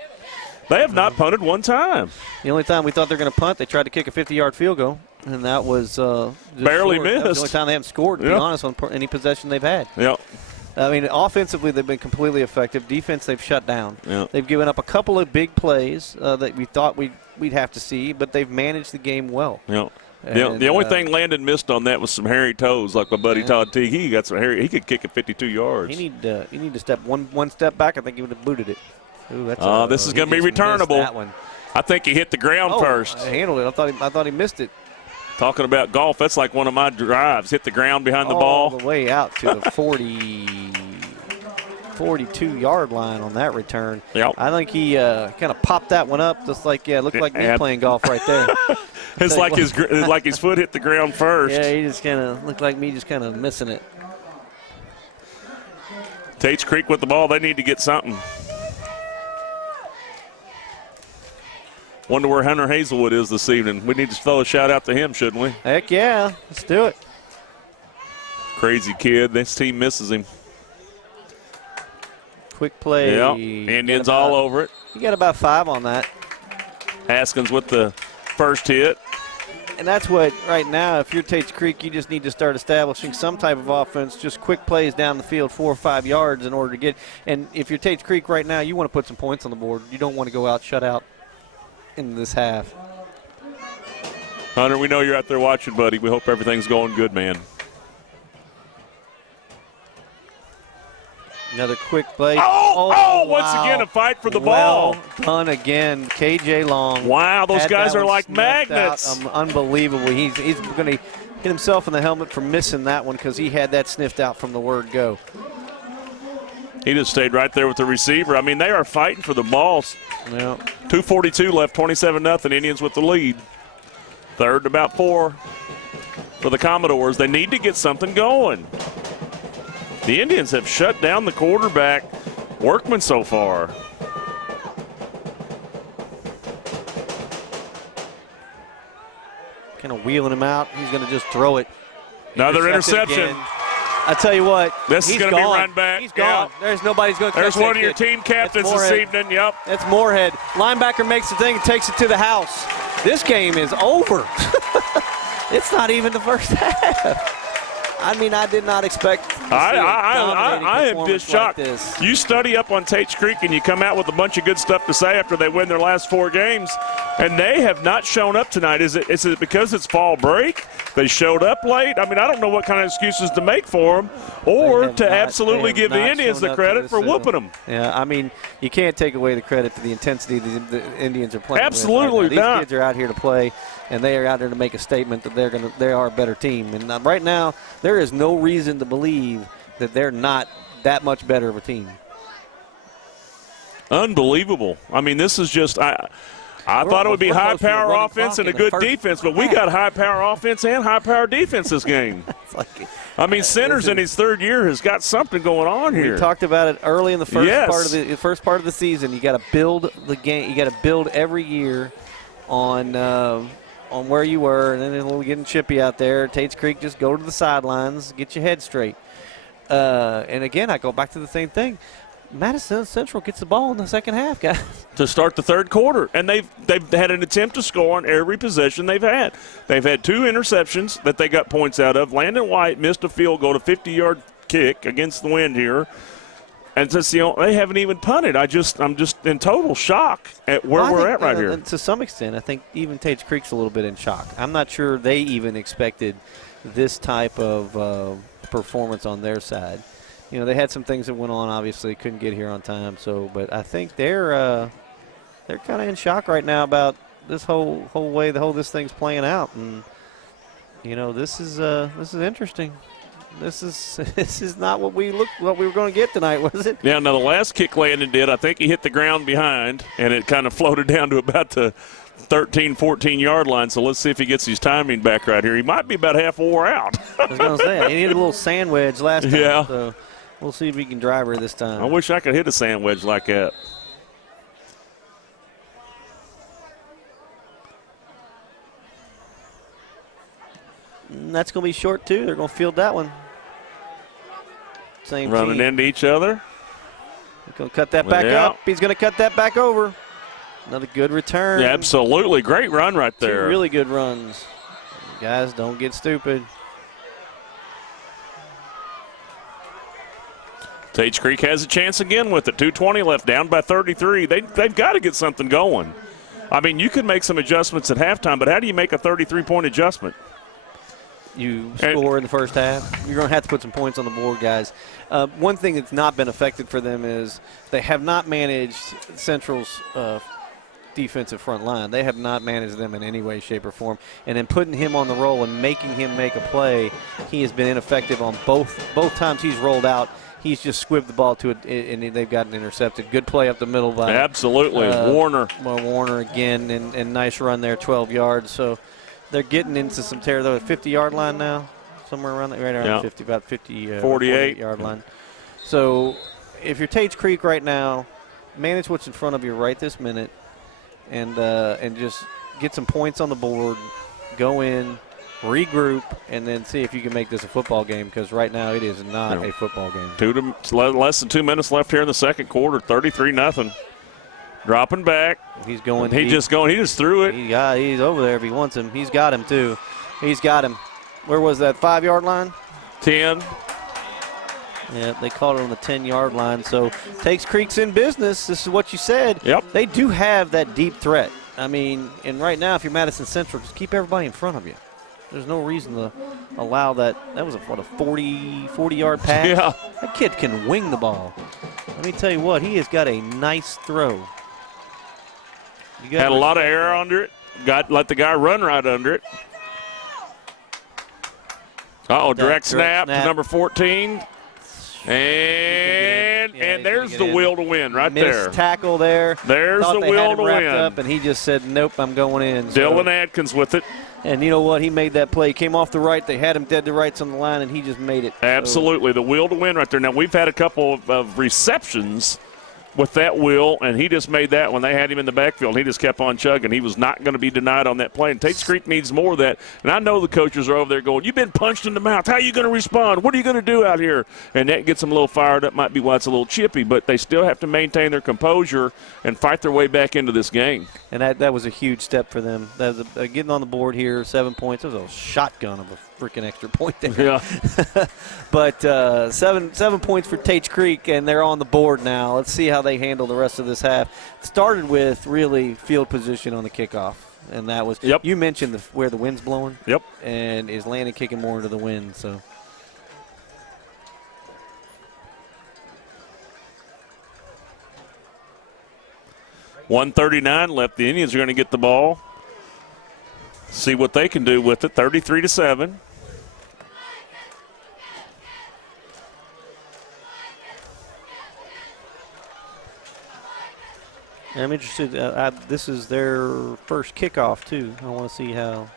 They have not punted one time. The only time we thought they were going to punt, they tried to kick a 50-yard field goal, and that was barely short. missed. That was the only time they haven't scored, to be honest, on any possession they've had. Yep. I mean, offensively, they've been completely effective. Defense, they've shut down. Yep. They've given up a couple of big plays that we thought we'd have to see, but they've managed the game well. Yep. And, the only thing Landon missed on that was some hairy toes, like my buddy Todd Teague. He got some hairy. He could kick it 52 yards. You need to step one step back. I think he would have booted it. Ooh, this is going to be returnable. That one. I think he hit the ground first. I handled it. I thought he missed it. Talking about golf, that's like one of my drives. Hit the ground behind the ball. All the way out to the 42-yard line on that return. Yep. I think he kind of popped that one up, just like looked like me playing golf right there. It's like his foot hit the ground first. Yeah, he just kind of looked like me, just kind of missing it. Tates Creek with the ball. They need to get something. Wonder where Hunter Hazelwood is this evening. We need to throw a shout out to him, shouldn't we? Heck yeah, let's do it. Crazy kid. This team misses him. Quick play. Yeah, Indians all over it. You got about 5 on that. Haskins with the first hit. And that's what, right now, if you're Tates Creek, you just need to start establishing some type of offense, just quick plays down the field 4 or 5 yards in order to get. And if you're Tates Creek right now, you want to put some points on the board. You don't want to go out shut out in this half. Hunter, we know you're out there watching, buddy. We hope everything's going good, man. Another quick play. Once again, a fight for the ball. Well done again, KJ Long. Wow, those guys are like magnets. Unbelievable. He's going to hit himself in the helmet for missing that one because he had that sniffed out from the word go. He just stayed right there with the receiver. I mean, they are fighting for the balls. Yeah. 2:42 left, 27-0. Indians with the lead. Third and about 4 for the Commodores. They need to get something going. The Indians have shut down the quarterback, Workman, so far. Kind of wheeling him out. He's going to just throw it. Another interception. Again. I tell you what, this is going to be run back. He's gone. There's nobody's going to catch There's that one of your kid. team captains this evening. Yep. That's Moorhead. Linebacker makes the thing and takes it to the house. This game is over. It's not even the first half. I mean, I did not expect to see I am just shocked. Like this. You study up on Tates Creek and you come out with a bunch of good stuff to say after they win their last 4 games, and they have not shown up tonight. Is it because it's fall break? They showed up late? I mean, I don't know what kind of excuses to make for them, or to absolutely give the Indians the credit for whooping them. Yeah, I mean, you can't take away the credit for the intensity the Indians are playing. Absolutely with right now. not. These kids are out here to play, and they are out there to make a statement that they are a better team. And right now, there is no reason to believe that they're not that much better of a team. Unbelievable. I mean, this is just I thought it would be high-power offense and a good defense, but we got high-power offense and high-power defense this game. I mean, Centers in his 3rd year has got something going on here. We talked about it early in the first part of the season. You got to build the game. You got to build every year on where you were, and then it'll getting chippy out there. Tates Creek, just go to the sidelines, get your head straight. And again, I go back to the same thing. Madison Central gets the ball in the second half, guys. To start the 3rd quarter. And they've had an attempt to score on every possession they've had. They've had 2 interceptions that they got points out of. Landon White missed a field goal, a 50-yard kick against the wind here. And just, they haven't even punted. I'm just in total shock at where we're at right here. To some extent, I think even Tates Creek's a little bit in shock. I'm not sure they even expected this type of performance on their side. They had some things that went on. Obviously, couldn't get here on time. But I think they're kind of in shock right now about this whole way this thing's playing out. And this is interesting. This is not what we were going to get tonight, was it? Yeah. Now the last kick Landon did, I think he hit the ground behind, and it kind of floated down to about the 13, 14-yard line. So let's see if he gets his timing back right here. He might be about half wore out. I was going to say, he needed a little sand wedge last time. Yeah. So we'll see if he can drive her this time. I wish I could hit a sand wedge like that. And that's going to be short, too. They're going to field that one. Same running team. Into each other. He's going to cut that back up. He's going to cut that back over. Another good return. Yeah, absolutely. Great run right there. 2 really good runs. Guys, don't get stupid. Tates Creek has a chance again with it. 2:20 left, down by 33. They've got to get something going. I mean, you could make some adjustments at halftime, but how do you make a 33-point adjustment? You score in the first half. You're going to have to put some points on the board, guys. One thing that's not been effective for them is they have not managed Central's defensive front line. They have not managed them in any way, shape, or form. And in putting him on the roll and making him make a play, he has been ineffective on both times he's rolled out. He's just squibbed the ball to it, and they've gotten intercepted. Good play up the middle by absolutely Warner. Well, Warner again, and nice run there, 12 yards. So they're getting into some territory. 50-yard line now, somewhere around right around 50, about 50, 48-yard line. So if you're Tates Creek right now, manage what's in front of you right this minute, and just get some points on the board. Go in, regroup, and then see if you can make this a football game, because right now it is not a football game. Less than 2 minutes left here in the second quarter, 33-0. Dropping back. He's going. He just threw it. He's over there if he wants him. He's got him, too. He's got him. Where was that, 5-yard line? 10. Yeah, they called it on the 10-yard line. So Tates Creek's in business. This is what you said. Yep. They do have that deep threat. I mean, and right now, if you're Madison Central, just keep everybody in front of you. There's no reason to allow that. That was a 40-yard pass? Yeah. That kid can wing the ball. Let me tell you what, he has got a nice throw. Had a lot of air under it. Let the guy run right under it. Direct snap to number 14. And there's the will to win right there. Missed tackle there. There's the will to win. Up, and he just said, nope, I'm going in. Dylan Adkins with it. And you know what? He made that play. He came off the right. They had him dead to rights on the line, and he just made it. Absolutely. The will to win right there. Now, we've had a couple of receptions with that will, and he just made that when they had him in the backfield. He just kept on chugging. He was not going to be denied on that play. And Tates Creek needs more of that. And I know the coaches are over there going, you've been punched in the mouth. How are you going to respond? What are you going to do out here? And that gets them a little fired up. Might be why it's a little chippy, but they still have to maintain their composure and fight their way back into this game. And that was a huge step for them. That was getting on the board here, 7 points. That was a shotgun of a freaking extra point there. Yeah. But 7 points for Tates Creek, and they're on the board now. Let's see how they handle the rest of this half. It started with really field position on the kickoff, and that was you mentioned where the wind's blowing. Yep. And is Landon kicking more into the wind? So. .139 left. The Indians are going to get the ball. See what they can do with it. 33-7. I'm interested. This is their first kickoff, too. I want to see how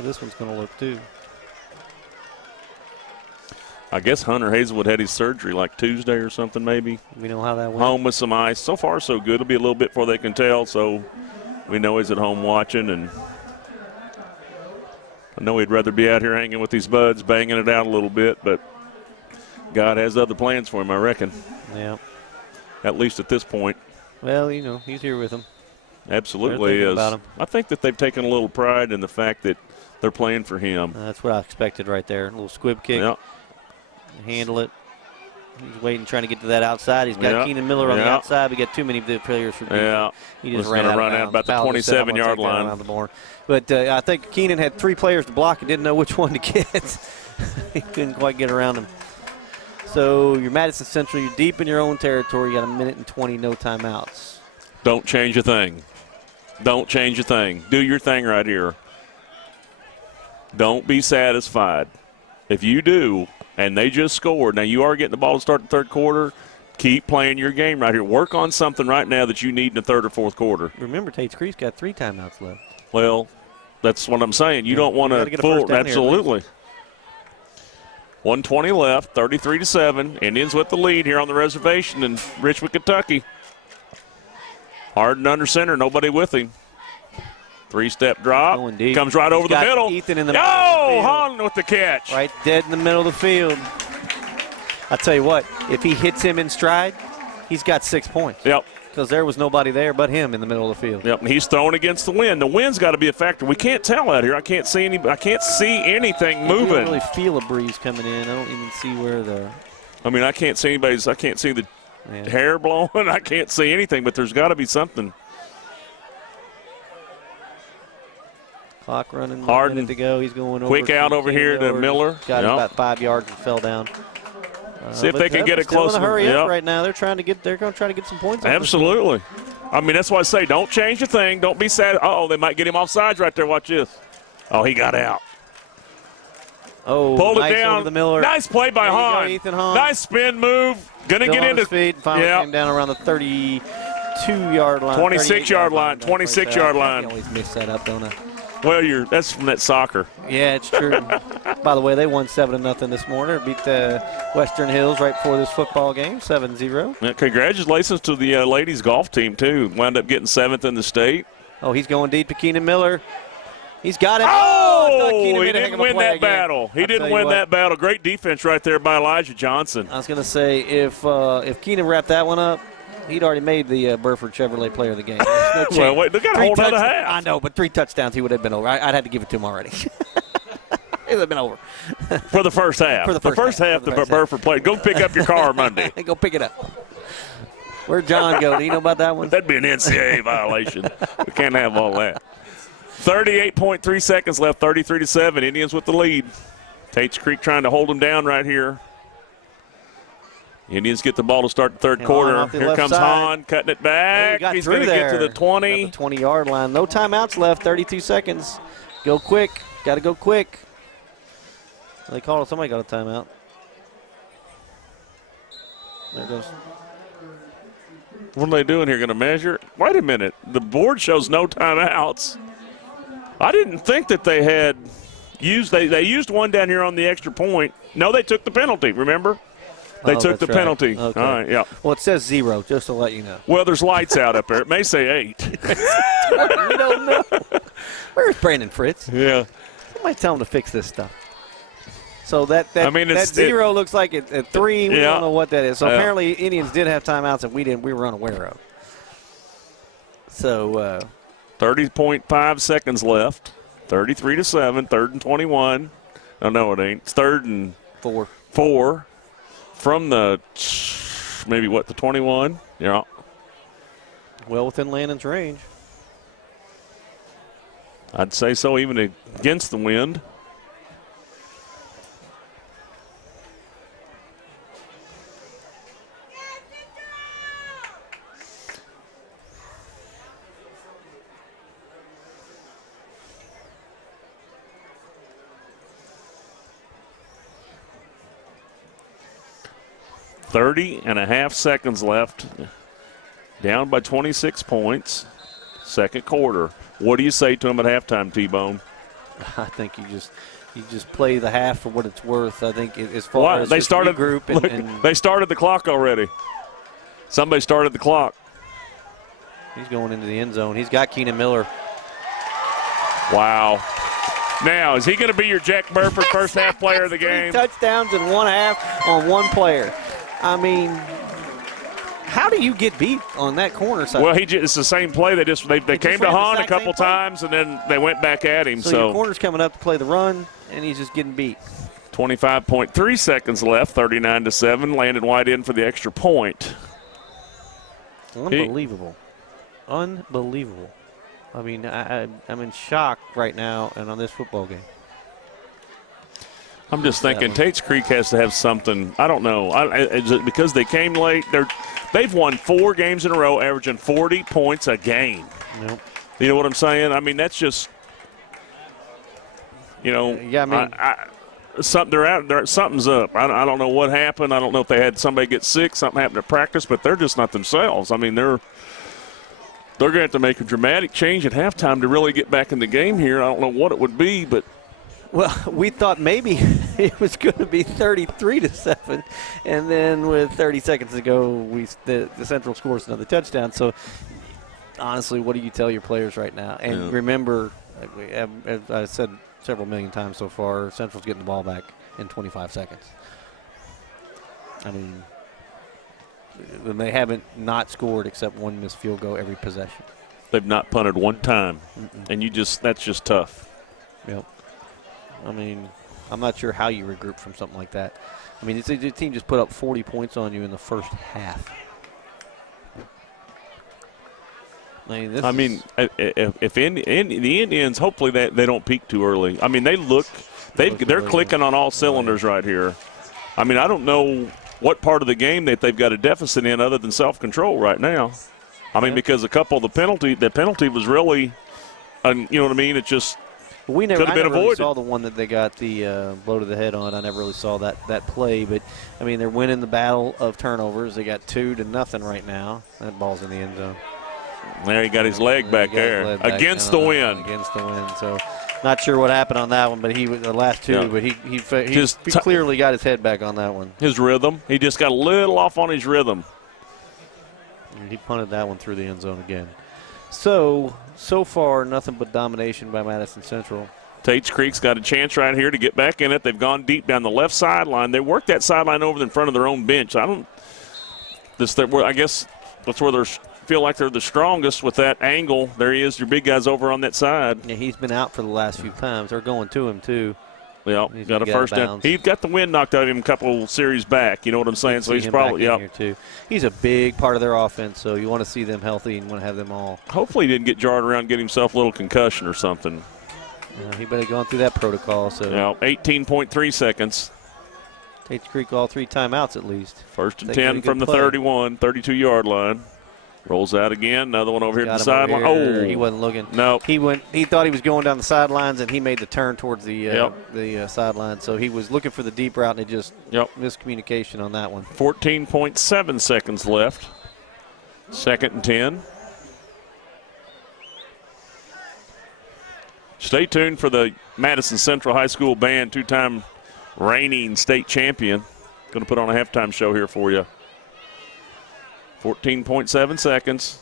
this one's going to look, too. I guess Hunter Hazelwood had his surgery like Tuesday or something maybe. We know how that went. Home with some ice. So far, so good. It'll be a little bit before they can tell, so we know he's at home watching. And I know he'd rather be out here hanging with these buds, banging it out a little bit, but God has other plans for him, I reckon. Yeah. At least at this point. Well, he's here with them. Absolutely is. About him. I think that they've taken a little pride in the fact that they're playing for him. That's what I expected right there. A little squib kick. Yeah. Handle it. He's waiting, trying to get to that outside. He's got Keenan Miller on the outside. We got too many players for defense. Yeah. He just ran out about the 27-yard line. But I think Keenan had 3 players to block and didn't know which one to get. He couldn't quite get around him. So you're Madison Central. You're deep in your own territory. You got 1:20, no timeouts. Don't change a thing. Don't change a thing. Do your thing right here. Don't be satisfied. If you do, and they just scored, now you are getting the ball to start the third quarter, keep playing your game right here. Work on something right now that you need in the third or fourth quarter. Remember, Tates Creek's got 3 timeouts left. Well, that's what I'm saying. You don't want to fool. Absolutely. 1:20 left, 33-7. Indians with the lead here on the reservation in Richmond, Kentucky. Harden under center, nobody with him. 3-step drop, comes right over the middle. Ethan in the Hahn with the catch. Right dead in the middle of the field. I'll tell you what, if he hits him in stride, he's got 6 points. Yep. Because there was nobody there but him in the middle of the field. Yep, and he's throwing against the wind. The wind's got to be a factor. We can't tell out here. I can't see anything moving. I don't really feel a breeze coming in. I don't even see where the. I mean, I can't see the hair blowing. I can't see anything, but there's got to be something. Clock running. Harden minute to go. He's going over. Quick out over here to Miller. Got about 5 yards and fell down. See if they can get it close. They're in a hurry up right now. They're going to try to get some points. Absolutely. I mean, that's why I say don't change a thing. Don't be sad. Uh-oh, they might get him off sides right there. Watch this. Oh, he got out. Oh, pulled nice it down. Over the Miller. Nice play by Hahn. Ethan Hahn. Nice spin move. Gonna get into feet. Finally came down around the 32-yard line. 26-yard line. 26-yard line. I always mix that up, don't I? Well, that's from that soccer. Yeah, it's true. By the way, they won 7-0 this morning. Beat the Western Hills right before this football game, 7-0. Yeah, congratulations to the ladies golf team too. Wound up getting 7th in the state. Oh, he's going deep to Keenan Miller. He's got it. Oh, he didn't win that battle. He didn't win that battle. Great defense right there by Elijah Johnson. I was going to say, if Keenan wrapped that one up, he'd already made the Burford Chevrolet player of the game. No well, wait, they got a whole other half. I know, but 3 touchdowns, he would have been over. I'd had to give it to him already. It would have been over. For the first half. For the first half, the Burford played. Go pick up your car Monday. Go pick it up. Where'd John go? Do you know about that one? That'd be an NCAA violation. We can't have all that. 38.3 seconds left, 33-7. Indians with the lead. Tates Creek trying to hold them down right here. Indians get the ball to start the third quarter. Here comes Hahn, cutting it back. He's going to get to the 20. 20-yard line. No timeouts left, 32 seconds. Go quick. Got to go quick. They called it. Somebody got a timeout. There it goes. What are they doing here? Going to measure? Wait a minute. The board shows no timeouts. I didn't think that they had used. They used one down here on the extra point. No, they took the penalty, remember? They took the penalty. Okay. All right, yeah. Well, it says 0, just to let you know. Well, there's lights out up there. It may say 8. We don't know. Where's Brandon Fritz? Yeah. Somebody tell him to fix this stuff. So that 0 looks like at 3. We don't know what that is. So apparently Indians did have timeouts that we were unaware of. So 30.5 seconds left. 33-7. 3rd and 21. Oh, no, it ain't. It's 3rd and 4. From the, the 21? Yeah. Well within Landon's range. I'd say so, even against the wind. .30.5 seconds left. Down by 26 points. Second quarter. What do you say to him at halftime, T-Bone? I think you just play the half for what it's worth. I think as far as they started group and they started the clock already. Somebody started the clock. He's going into the end zone. He's got Keenan Miller. Wow. Now, is he going to be your Jack Burford first half player of the game? 3 touchdowns in 1 half on one player. I mean, how do you get beat on that corner side? Well, it's the same play. They came to Hahn a couple times, and then they went back at him. So your corner's coming up to play the run, and he's just getting beat. 25.3 seconds left, 39-7. Landon White in for the extra point. Unbelievable. Unbelievable. I mean, I'm in shock right now and on this football game. I'm just thinking Tates Creek has to have something. I don't know. Is it because they came late? They've won 4 games in a row, averaging 40 points a game. Yep. You know what I'm saying? I mean, that's just, Yeah, I mean, something's up. I don't know what happened. I don't know if they had somebody get sick, something happened at practice, but they're just not themselves. I mean, they're going to have to make a dramatic change at halftime to really get back in the game here. I don't know what it would be, but. Well, we thought maybe it was going to be 33-7, and then with 30 seconds to go, the Central scores another touchdown. So, honestly, what do you tell your players right now? And remember, as I said several million times so far, Central's getting the ball back in 25 seconds. I mean, they haven't not scored except one missed field goal every possession. They've not punted one time, and that's just tough. Yep. I mean, I'm not sure how you regroup from something like that. I mean, the team just put up 40 points on you in the first half. If the Indians, hopefully they don't peak too early. I mean, they're clicking on all cylinders right here. I mean, I don't know what part of the game that they've got a deficit in other than self-control right now. I mean, because a couple of the penalty was really, you know what I mean? It just could have been avoided. Really saw the one that they got the blow to the head on. I never really saw that play, but I mean, they're winning the battle of turnovers. They got 2-0 right now. That ball's in the end zone. There, he got his leg back there against the wind. Against the wind. So, not sure what happened on that one, but he was the last two. But he clearly got his head back on that one. His rhythm. He just got a little off on his rhythm. And he punted that one through the end zone again. So far, nothing but domination by Madison Central. Tates Creek's got a chance right here to get back in it. They've gone deep down the left sideline. They worked that sideline over in front of their own bench. I guess that's where they feel like they're the strongest with that angle. There he is, your big guy's over on that side. Yeah, he's been out for the last few times. They're going to him, too. Yeah, he's got a first down. He got the wind knocked out of him a couple series back. You know what I'm saying? So he's probably here too. He's a big part of their offense, so you want to see them healthy and want to have them all. Hopefully he didn't get jarred around and get himself a little concussion or something. He better go through that protocol. So 18.3 seconds. Tates Creek all 3 timeouts at least. First and 10 from the 32-yard line. Rolls out again. Another one over here to the sideline. Oh, he wasn't looking. No, He thought he was going down the sidelines, and he made the turn towards the sideline. So he was looking for the deep route, and it just miscommunication on that one. 14.7 seconds left. 2nd and 10. Stay tuned for the Madison Central High School Band, 2-time reigning state champion. Going to put on a halftime show here for you. 14.7 seconds.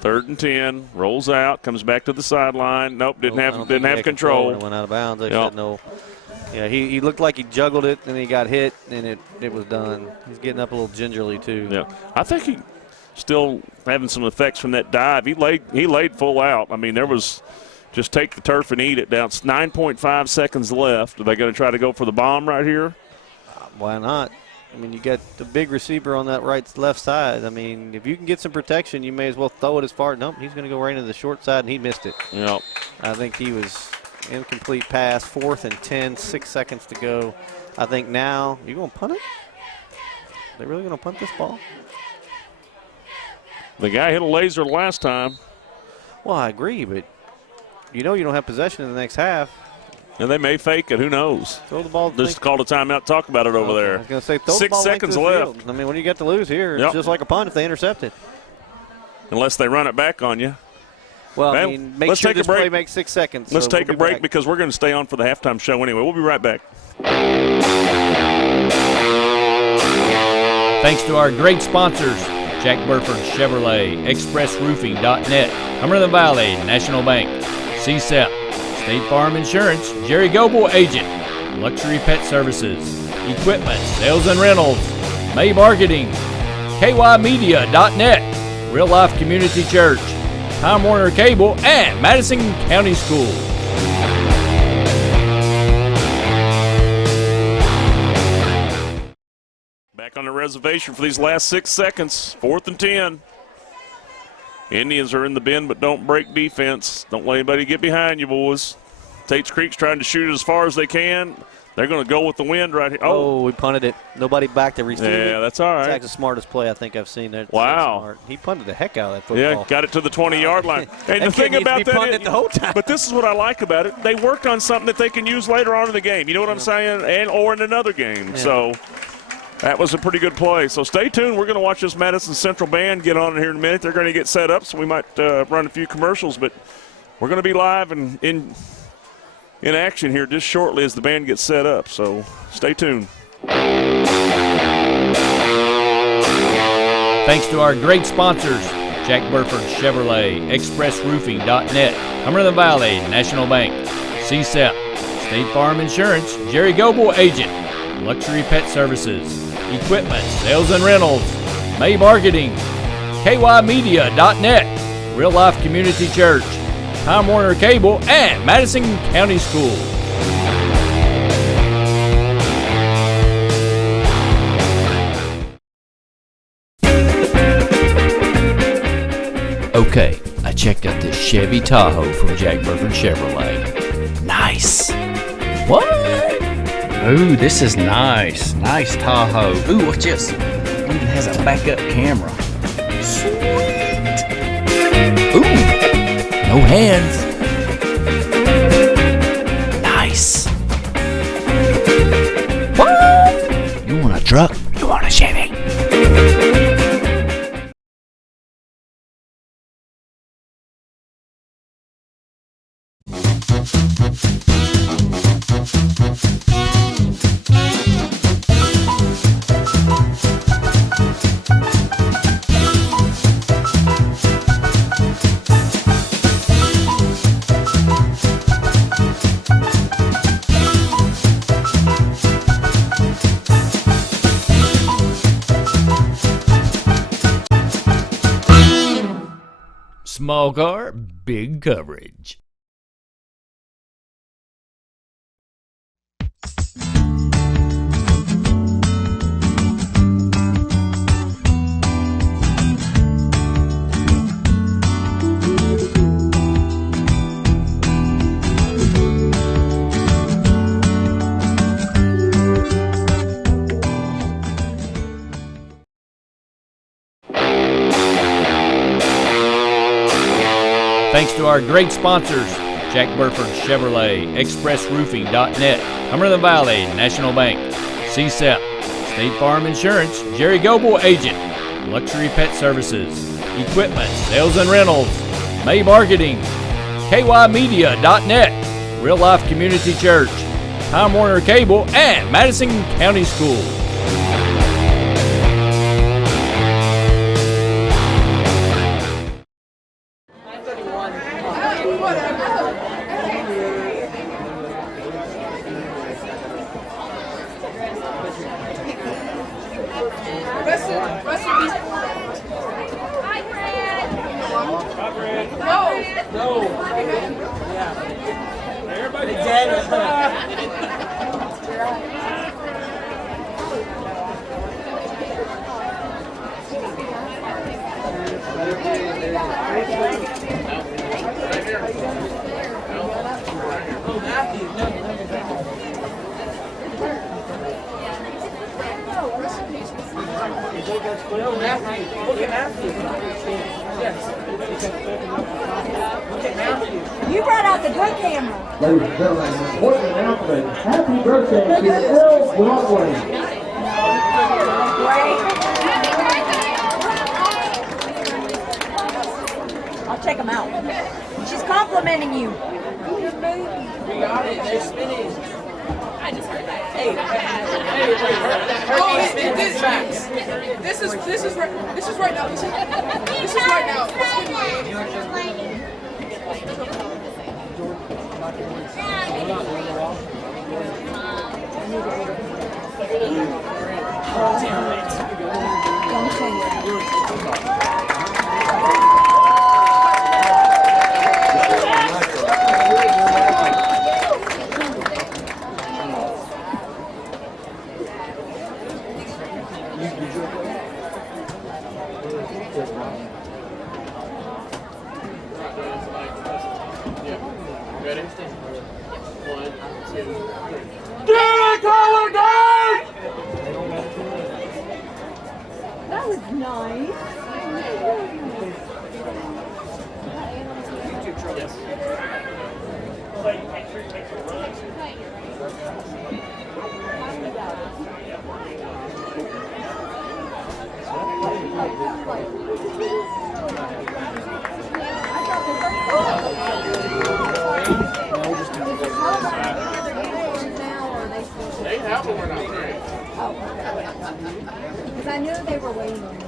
3rd and 10. Rolls out. Comes back to the sideline. Nope. Didn't have control. It went out of bounds. They said no. Yeah, he looked like he juggled it, and he got hit, and it was done. He's getting up a little gingerly too. Yeah, I think he still having some effects from that dive. He laid full out. I mean, there was just take the turf and eat it down. It's 9.5 seconds left. Are they going to try to go for the bomb right here? Why not? I mean, you got the big receiver on that left side. I mean, if you can get some protection, you may as well throw it as far. Nope, he's going to go right into the short side, and he missed it. Yep. I think he was incomplete pass. 4th and 10, 6 seconds to go. I think now, you going to punt it? Are they really going to punt this ball? The guy hit a laser last time. Well, I agree, but you know you don't have possession in the next half. And they may fake it. Who knows? Throw the ball. Just called a timeout. Talk about it over there. I was going to say, throw 6 the ball seconds length of the left. field. I mean, what do you got to lose here? It's just like a punt if they intercept it. Unless they run it back on you. Well, I mean, make sure this play makes 6 seconds. Let's take a break because we're going to stay on for the halftime show anyway. We'll be right back. Thanks to our great sponsors, Jack Burford Chevrolet, ExpressRoofing.net, Cumberland Valley National Bank, CSEP, State Farm Insurance, Jerry Goble Agent, Luxury Pet Services, Equipment, Sales and Rentals, May Marketing, KYMedia.net, Real Life Community Church, Time Warner Cable, and Madison County Schools. Back on the reservation for these last 6 seconds. 4th and 10. Indians are in the bend but don't break defense. Don't let anybody get behind you, boys. Tates Creek's trying to shoot it as far as they can. They're going to go with the wind right here. Oh, we punted it. Nobody backed to receive it. Yeah, that's all right. That's the smartest play I think I've seen there. Wow. He punted the heck out of that football. Yeah, got it to the 20-yard line. And the thing about that is, the whole time. but this is what I like about it. They worked on something that they can use later on in the game. You know what I'm saying? Or in another game. Yeah. So that was a pretty good play. So stay tuned. We're going to watch this Madison Central Band get on here in a minute. They're going to get set up, so we might run a few commercials. But we're going to be live and in action here just shortly as the band gets set up. So stay tuned. Thanks to our great sponsors, Jack Burford Chevrolet, ExpressRoofing.net, Cumberland Valley National Bank, CSEP, State Farm Insurance, Jerry Goble Agent, Luxury Pet Services, Equipment, Sales and Rentals, May Marketing, KYmedia.net, Real Life Community Church, Time Warner Cable, and Madison County Schools. Okay, I checked out this Chevy Tahoe from Jack Burford Chevrolet. Nice. What? Ooh, this is nice. Nice Tahoe. Ooh, watch this. It even has a backup camera. Sweet. Ooh, no hands. Nice. What? You want a truck? You want a Chevy? Small car, big coverage. Thanks to our great sponsors, Jack Burford Chevrolet, ExpressRoofing.net, Cumberland Valley National Bank, CSEP, State Farm Insurance, Jerry Goble Agent, Luxury Pet Services, Equipment, Sales and Rentals, May Marketing, KYmedia.net, Real Life Community Church, Time Warner Cable, and Madison County Schools. You brought out the good camera. Ladies and gentlemen, important announcement. Happy birthday to L. Broadway. I'll check them out. She's complimenting you. We got it. They're spinning. I just heard that. Hey, this tracks. This is right now. This is right now. Don't say that. Ready? 1, 2, 3. That was nice. They have one out there. Because I knew they were waiting on me.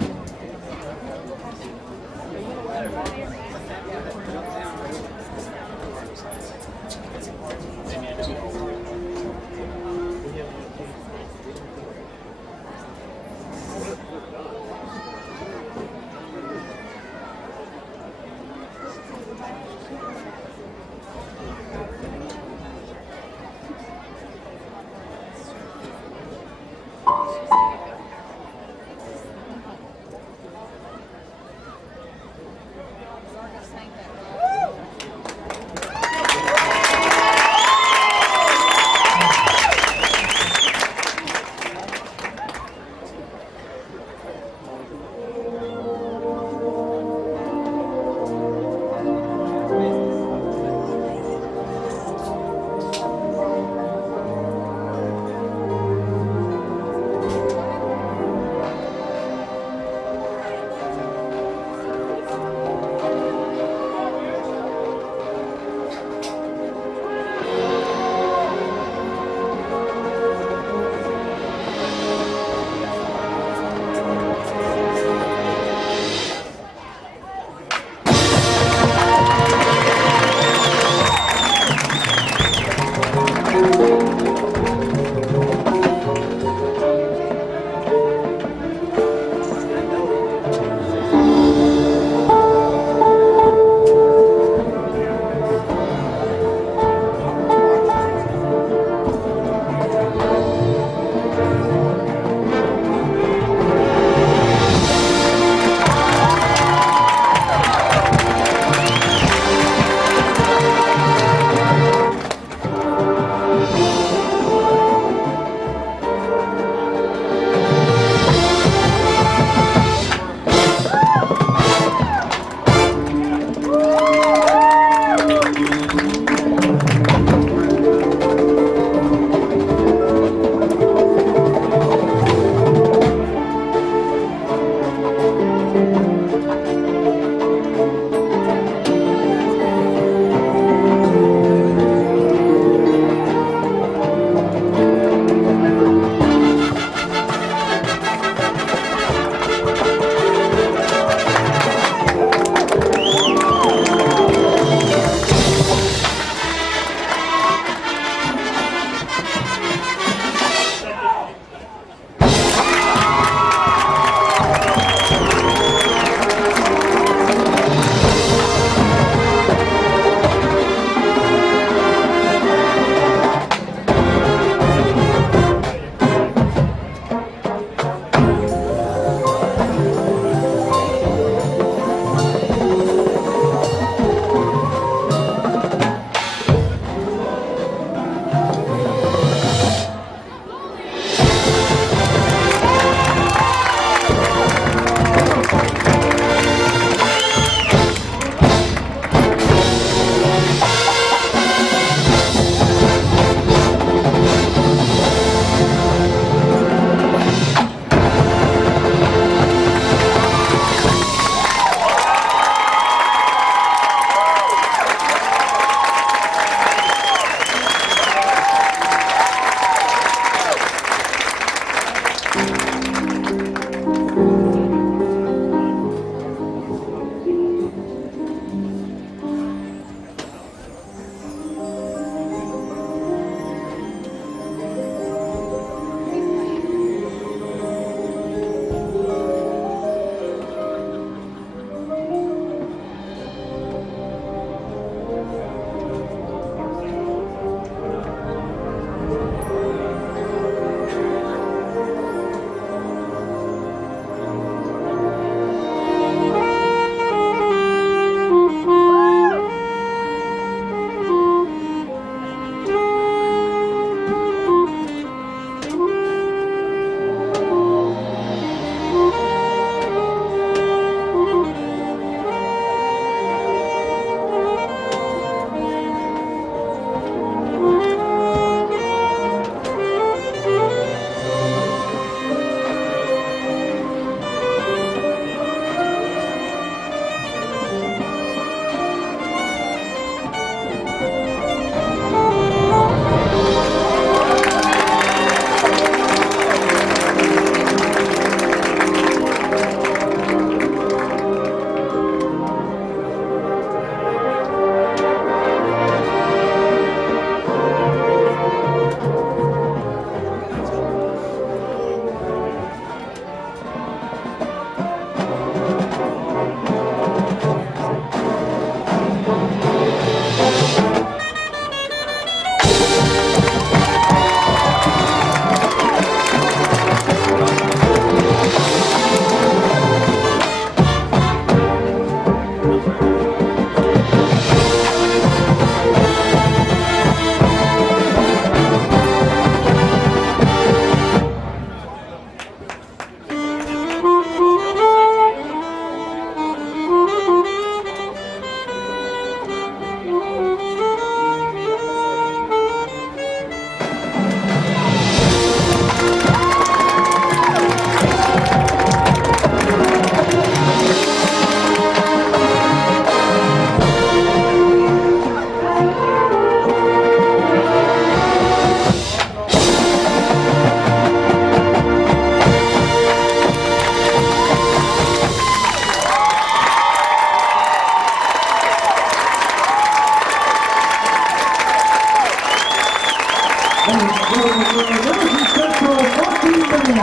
Madison Central marching band.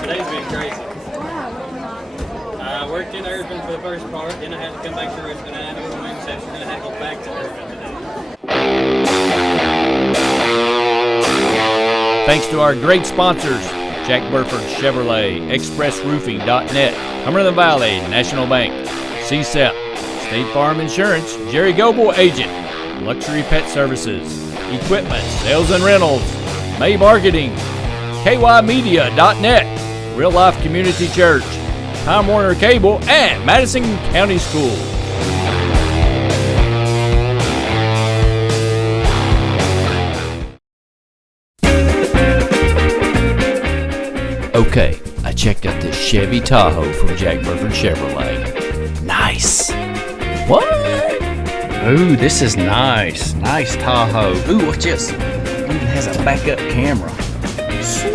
Today's been crazy. I worked in Irving for the first part, then I had to come back to Richmond, and I had to go to Session, then I had to go back to Irving today. Thanks to our great sponsors, Jack Burford Chevrolet, ExpressRoofing.net, Cumberland Valley National Bank, CSEP, State Farm Insurance, Jerry Goble Agent, Luxury Pet Services, Equipment, Sales and Rentals, May Marketing, KYmedia.net, Real Life Community Church, Time Warner Cable, and Madison County Schools. Okay, I checked out this Chevy Tahoe from Jack Burford Chevrolet. Nice. What? Ooh, this is nice. Nice Tahoe. Ooh, watch this. It even has a backup camera. Sweet.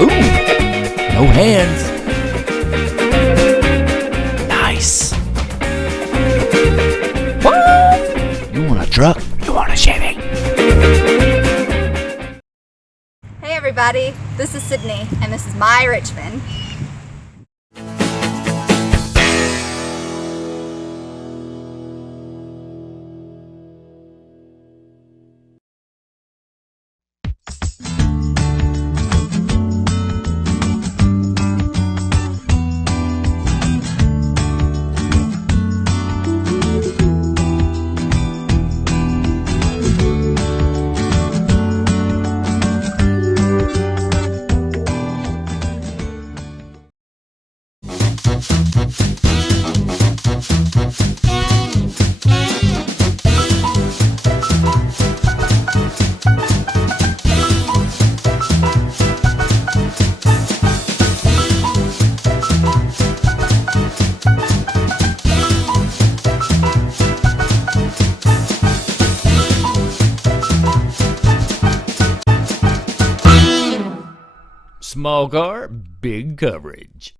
Ooh, no hands. Nice. What? You want a truck? You want a Chevy? Hey everybody, this is Sydney, and this is my Richmond. Small car, big coverage.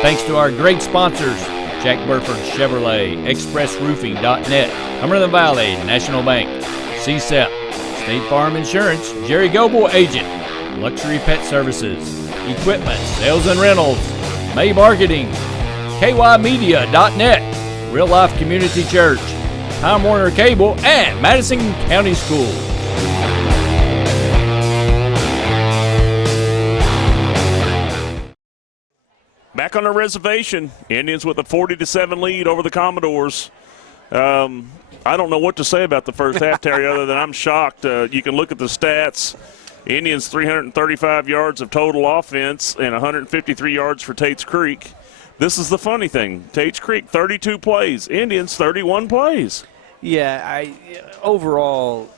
Thanks to our great sponsors, Jack Burford Chevrolet, ExpressRoofing.net, Cumberland Valley National Bank, CSEP, State Farm Insurance, Jerry Goble Agent, Luxury Pet Services, Equipment, Sales and Rentals, May Marketing, KYmedia.net, Real Life Community Church, Time Warner Cable, and Madison County Schools. Back on the reservation, Indians with a 40-7 lead over the Commodores. I don't know what to say about the first half, Terry, other than I'm shocked. You can look at the stats. Indians 335 yards of total offense and 153 yards for Tates Creek. This is the funny thing. Tates Creek, 32 plays. Indians, 31 plays. Yeah, overall,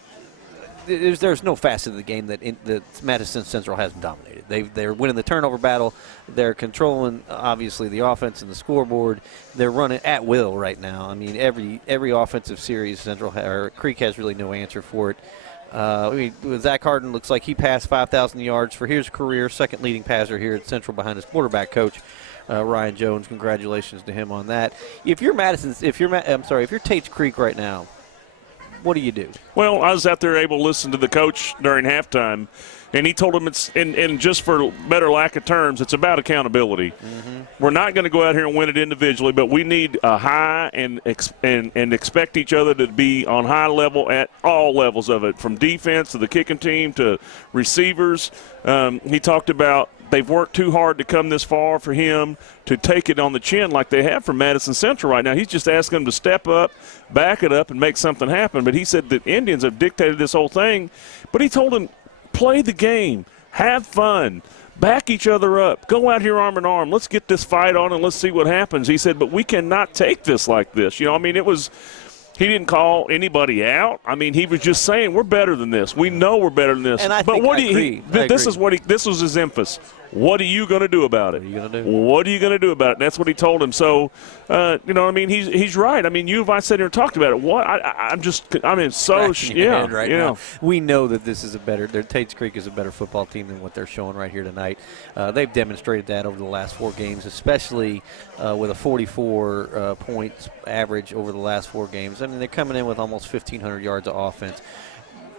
there's no facet of the game that Madison Central hasn't dominated. They're winning the turnover battle. They're controlling, obviously, the offense and the scoreboard. They're running at will right now. I mean, every offensive series, Creek has really no answer for it. Zach Harden looks like he passed 5,000 yards for his career, second leading passer here at Central behind his quarterback coach, Ryan Jones. Congratulations to him on that. If you're Tates Creek right now, what do you do? Well, I was out there able to listen to the coach during halftime, and he told him it's, and just for better lack of terms, it's about accountability. Mm-hmm. We're not going to go out here and win it individually, but we need a high and expect each other to be on high level at all levels of it, from defense to the kicking team to receivers. He talked about they've worked too hard to come this far for him to take it on the chin like they have from Madison Central right now. He's just asking them to step up, back it up, and make something happen. But he said that Indians have dictated this whole thing. But he told them, play the game, have fun, back each other up, go out here arm in arm. Let's get this fight on and let's see what happens. He said, but we cannot take this like this. You know, I mean, he didn't call anybody out. I mean, he was just saying we're better than this. We know we're better than this. And I but think what I agree. this was his emphasis. What are you going to do about it? What are you going to do? What are you going to do about it? And that's what he told him. So, he's right. I mean, you and I sat here and talked about it. What? I'm so now. We know that this is Tates Creek is a better football team than what they're showing right here tonight. They've demonstrated that over the last 4 games, especially with a 44 points average over the last 4 games. I mean, they're coming in with almost 1,500 yards of offense.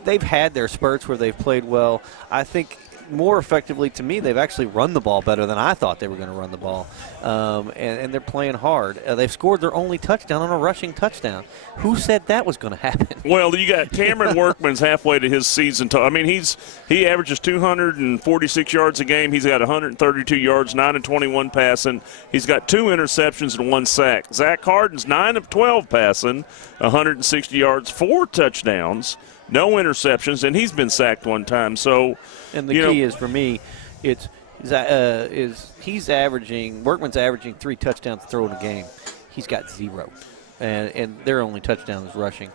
They've had their spurts where they've played well. I think more effectively, to me, they've actually run the ball better than I thought they were going to run the ball. And they're playing hard. They've scored their only touchdown on a rushing touchdown. Who said that was going to happen? Well, you got Cameron Workman's halfway to his season. I mean, he averages 246 yards a game. He's got 132 yards, 9 of 21 passing. He's got 2 interceptions and 1 sack. Zach Harden's 9 of 12 passing, 160 yards, 4 touchdowns, no interceptions, and he's been sacked 1 time. So, and the key is for me, Workman's averaging 3 touchdowns to throw in a game. He's got 0, and their only touchdown is rushing.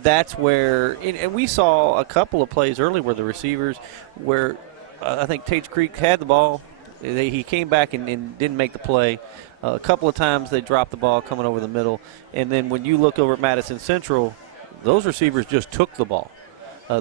That's where, and we saw a couple of plays early where the receivers, where I think Tates Creek had the ball, he came back and didn't make the play. A couple of times they dropped the ball coming over the middle, and then when you look over at Madison Central, those receivers just took the ball.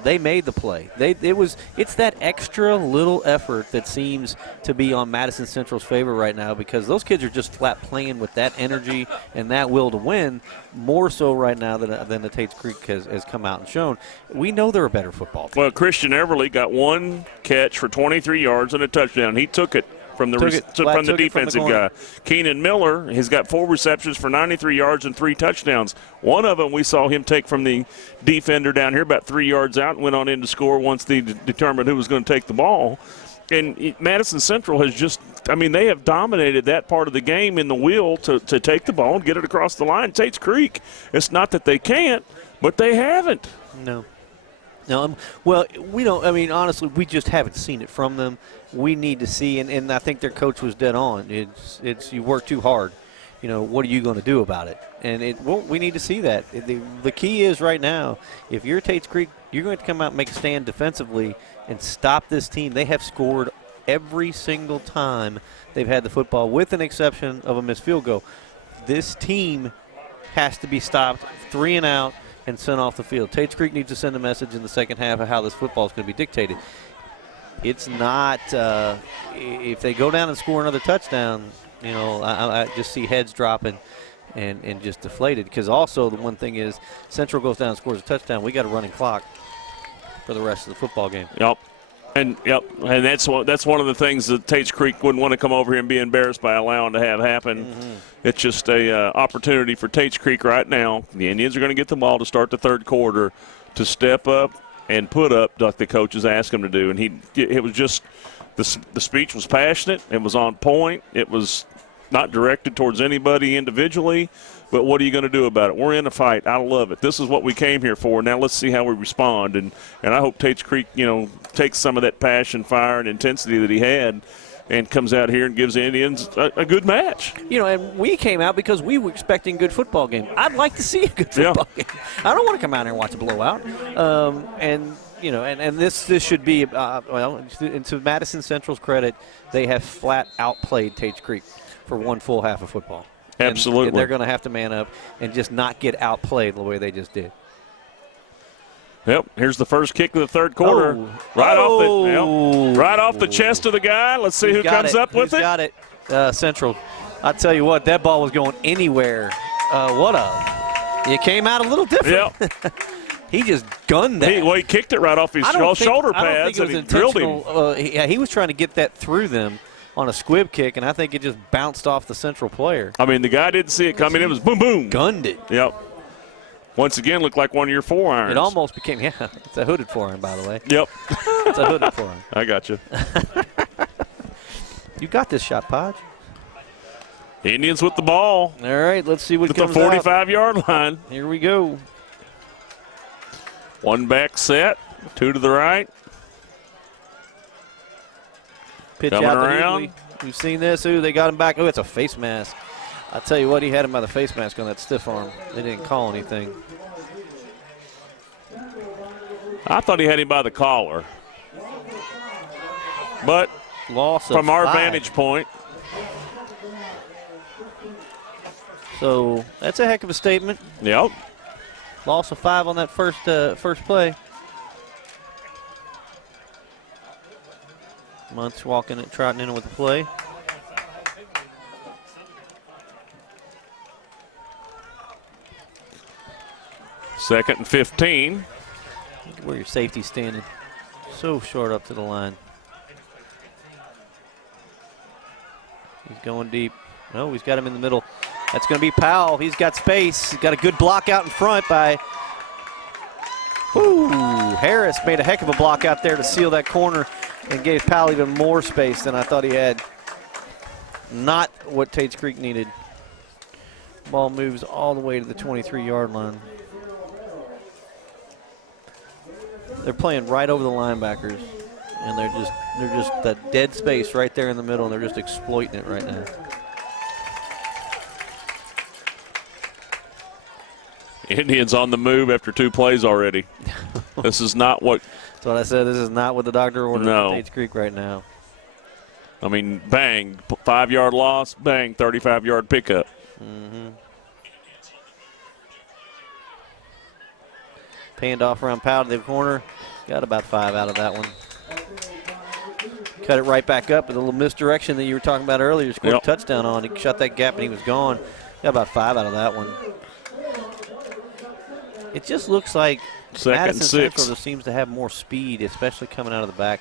They made the play. It's that extra little effort that seems to be on Madison Central's favor right now, because those kids are just flat playing with that energy and that will to win more so right now than the Tates Creek has come out and shown. We know they're a better football team. Well, Christian Everly got 1 catch for 23 yards and a touchdown. He took it from the defensive guy. Keenan Miller has got 4 receptions for 93 yards and 3 touchdowns. One of them we saw him take from the defender down here about 3 yards out and went on in to score once they determined who was going to take the ball. And Madison Central has they have dominated that part of the game in the will to take the ball and get it across the line. Tates Creek, it's not that they can't, but they haven't. No, well, we don't. I mean, honestly, we just haven't seen it from them. We need to see, and I think their coach was dead on. It's you work too hard. What are you going to do about it? And we need to see that. The key is right now, if you're Tates Creek, you're going to come out and make a stand defensively and stop this team. They have scored every single time they've had the football, with an exception of a missed field goal. This team has to be stopped 3 and out and sent off the field. Tates Creek needs to send a message in the second half of how this football is going to be dictated. It's not if they go down and score another touchdown, I just see heads dropping and just deflated, because also the one thing is Central goes down and scores a touchdown, we got a running clock for the rest of the football game. Yep. And that's one of the things that Tates Creek wouldn't want to come over here and be embarrassed by allowing to have happen. Mm-hmm. It's just a opportunity for Tates Creek right now. The Indians are going to get the ball to start the 3rd quarter to step up and put up like the coaches asked him to do. And it was just the speech was passionate. It was on point. It was not directed towards anybody individually. But what are you going to do about it? We're in a fight. I love it. This is what we came here for. Now let's see how we respond. And I hope Tates Creek, takes some of that passion, fire, and intensity that he had and comes out here and gives the Indians a good match. And we came out because we were expecting a good football game. I'd like to see a good football game. I don't want to come out here and watch a blowout. And this should be, and to Madison Central's credit, they have flat outplayed Tates Creek for 1 full half of football. Absolutely. And they're going to have to man up and just not get outplayed the way they just did. Yep, here's the first kick of the 3rd quarter. Right off the chest of the guy. Let's see who comes up with it. Got it? Central. I tell you what, that ball was going anywhere. It came out a little different. Yep. He just gunned that. He kicked it right off his shoulder pads and he drilled him. He was trying to get that through them on a squib kick, and I think it just bounced off the Central player. I mean, the guy didn't see it coming. It was boom, boom. Gunned it. Yep. Once again, looked like one of your 4-irons. It almost became, it's a hooded 4-iron, by the way. Yep. It's a hooded 4-iron. I got you. You got this shot, Podge. Indians with the ball. All right, let's see what comes out. At the 45-yard line. Here we go. 1 back set, 2 to the right. Pitch coming out around. We've seen this. Ooh, they got him back. Oh, it's a face mask. I tell you what, he had him by the face mask on that stiff arm. They didn't call anything. I thought he had him by the collar. But Loss of from our 5. vantage point. So that's a heck of a statement. Yep. Loss of 5 on that first play. Muntz trotting in with the play. Second and 15. Where your safety's standing. So short up to the line. He's going deep. No, he's got him in the middle. That's going to be Powell. He's got space. He's got a good block out in front by Harris. Made a heck of a block out there to seal that corner and gave Powell even more space than I thought he had. Not what Tates Creek needed. Ball moves all the way to the 23-yard line. They're playing right over the linebackers, and they're just that dead space right there in the middle, and they're just exploiting it right now. Indians on the move after 2 plays already. This is not what. That's what I said. This is not what the doctor ordered for Tates Creek right now. I mean, bang, 5-yard loss, bang, 35-yard pickup. Mm-hmm. Panned off around Powell to the corner. Got about 5 out of that one. Cut it right back up with a little misdirection that you were talking about earlier. Scored a touchdown on. He shut that gap and he was gone. Got about 5 out of that one. It just looks like Madison Central just seems to have more speed, especially coming out of the back,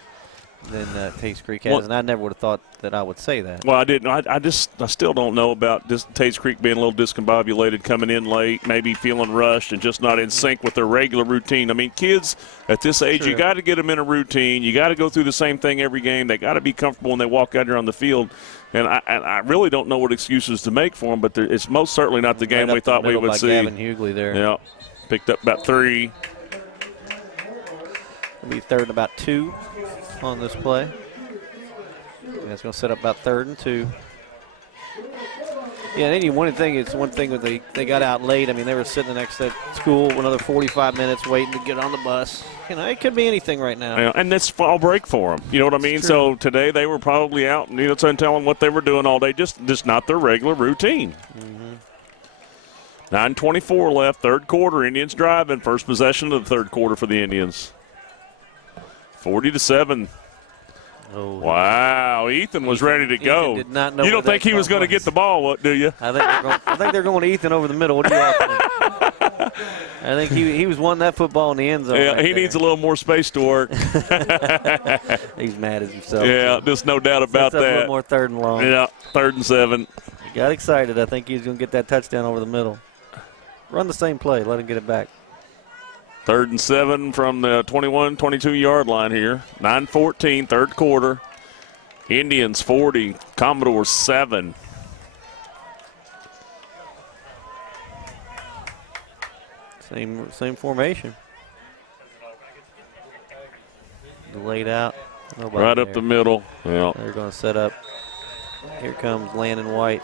than Tates Creek has, and I never would have thought that I would say that. Well, I didn't. I still don't know about Tates Creek being a little discombobulated, coming in late, maybe feeling rushed, and just not in sync with their regular routine. I mean, kids at this age, you got to get them in a routine. You got to go through the same thing every game. They got to be comfortable when they walk out here on the field. And I really don't know what excuses to make for them, but it's most certainly not the game we thought we would see. Gavin Hughley there. Yeah, picked up about 3. It'll be 3rd and about 2 on this play. That's going to set up about 3rd and 2. Yeah, and one thing that they got out late. I mean, they were sitting next to school another 45 minutes waiting to get on the bus. You know, it could be anything right now. Yeah, and that's fall break for them. You know what I mean? So today they were probably out and telling what they were doing all day, just not their regular routine. 9:24 left, 3rd quarter. Indians driving. First possession of the 3rd quarter for the Indians. 40-7. Oh, wow, Ethan was ready to go. Did not know you don't think he was going to get the ball, do you? I think they're going to Ethan over the middle. What do you all think? I think he was wanting that football in the end zone. Yeah, he needs a little more space to work. He's mad at himself. Yeah, there's no doubt about that. A little more 3rd and long. Yeah, 3rd and 7. He got excited. I think he's going to get that touchdown over the middle. Run the same play. Let him get it back. 3rd and 7 from the 21, 22-yard line here. 9:14, 3rd quarter. Indians 40, Commodores 7. Same formation. Laid out. Nobody right there. Up the middle. Yeah. They're going to set up. Here comes Landon White.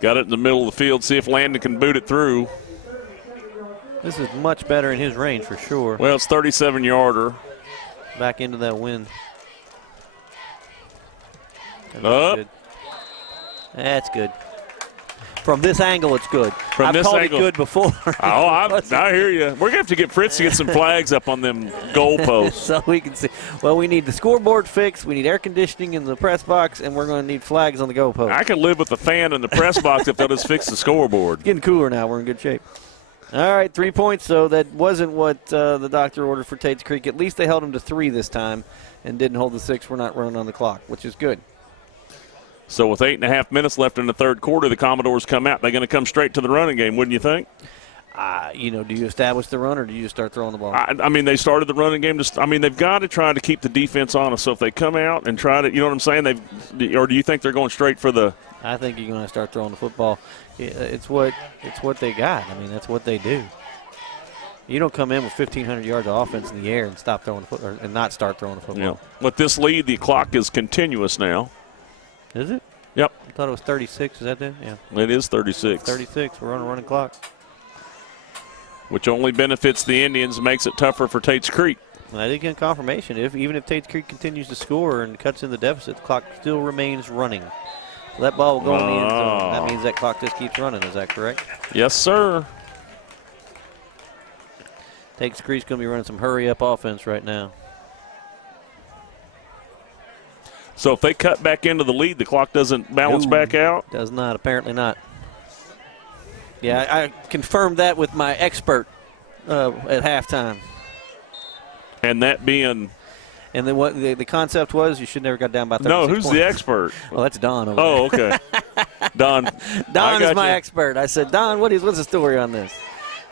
Got it in the middle of the field. See if Landon can boot it through. This is much better in his range for sure. Well, it's 37-yarder. Back into that wind. Up. Good. That's good. From this angle, it's good. I've called it good before. I hear you. We're going to have to get Fritz to get some flags up on them goalposts. So we can see. Well, we need the scoreboard fixed. We need air conditioning in the press box, and we're going to need flags on the goalpost. I can live with the fan in the press box if they'll just fix the scoreboard. It's getting cooler now. We're in good shape. All right, 3 points. So that wasn't what the doctor ordered for Tates Creek. At least they held them to 3 this time and didn't hold the 6. We're not running on the clock, which is good. So with 8.5 minutes left in the 3rd quarter, the Commodores come out. They're going to come straight to the running game, wouldn't you think? Do you establish the run or do you start throwing the ball? I mean, they started the running game. They've got to try to keep the defense honest. So if they come out and try to, you know what I'm saying? Or do you think they're going straight for the? I think you're going to start throwing the football. It's what they got. I mean, that's what they do. You don't come in with 1,500 yards of offense in the air and stop throwing the football, and not start throwing the football. Yeah. With this lead, the clock is continuous now. Is it? Yep. I thought it was 36. Is that it? Yeah. It is 36. 36. We're on a running clock. Which only benefits the Indians, makes it tougher for Tates Creek. I did get confirmation. Even if Tates Creek continues to score and cuts in the deficit, the clock still remains running. So that ball will go in the end zone. That means that clock just keeps running. Is that correct? Yes, sir. Tates Creek's going to be running some hurry-up offense right now. So if they cut back into the lead, the clock doesn't balance back out? Does not. Apparently not. Yeah, I confirmed that with my expert at halftime. And that being? And then what the concept was, you should never got down by 36 No, who's points. the expert? Well, that's Don over Oh, there. okay. Don. Don is my expert. I said, Don, what's the story on this?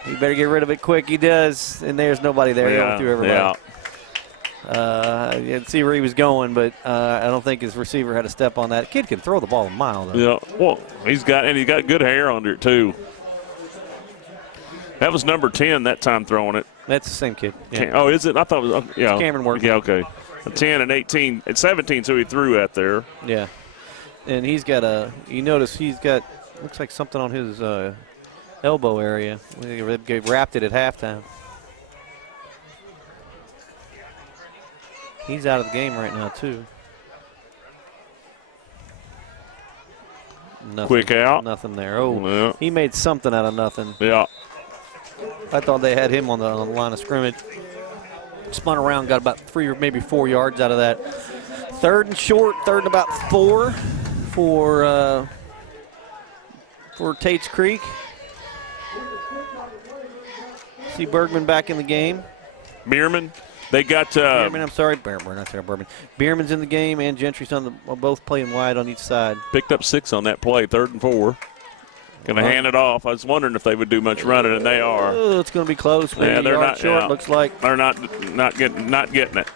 You better get rid of it quick. He does, and there's nobody there. He went through everybody. You see where he was going, but I don't think his receiver had a step on that. Kid can throw the ball a mile, though. Yeah, well, he's got good hair under it, too. That was number 10 that time throwing it. That's the same kid. Yeah. Oh, is it? I thought it was, yeah. It's Cameron Workman. Yeah, okay. A 10 and 18, and 17, so he threw at there. Yeah. And he's got you notice he's got, looks like something on his elbow area. They wrapped it at halftime. He's out of the game right now, too. Nothing, Quick out. Nothing there. Oh, yeah. He made something out of nothing. Yeah. I thought they had him on the line of scrimmage. Spun around, got about 3 or maybe 4 yards out of that. Third and short, third and about 4 for Tates Creek. See Bergman back in the game. Bierman. They got Bierman, I'm sorry. We're not saying Bergman. Bierman's in the game, and Gentry's both playing wide on each side. Picked up 6 on that play, 3rd and 4. Going to hand it off. I was wondering if they would do much running, and they are. Oh, it's going to be close. Maybe yeah, they're a yard not short. yeah. Looks like they're not getting it.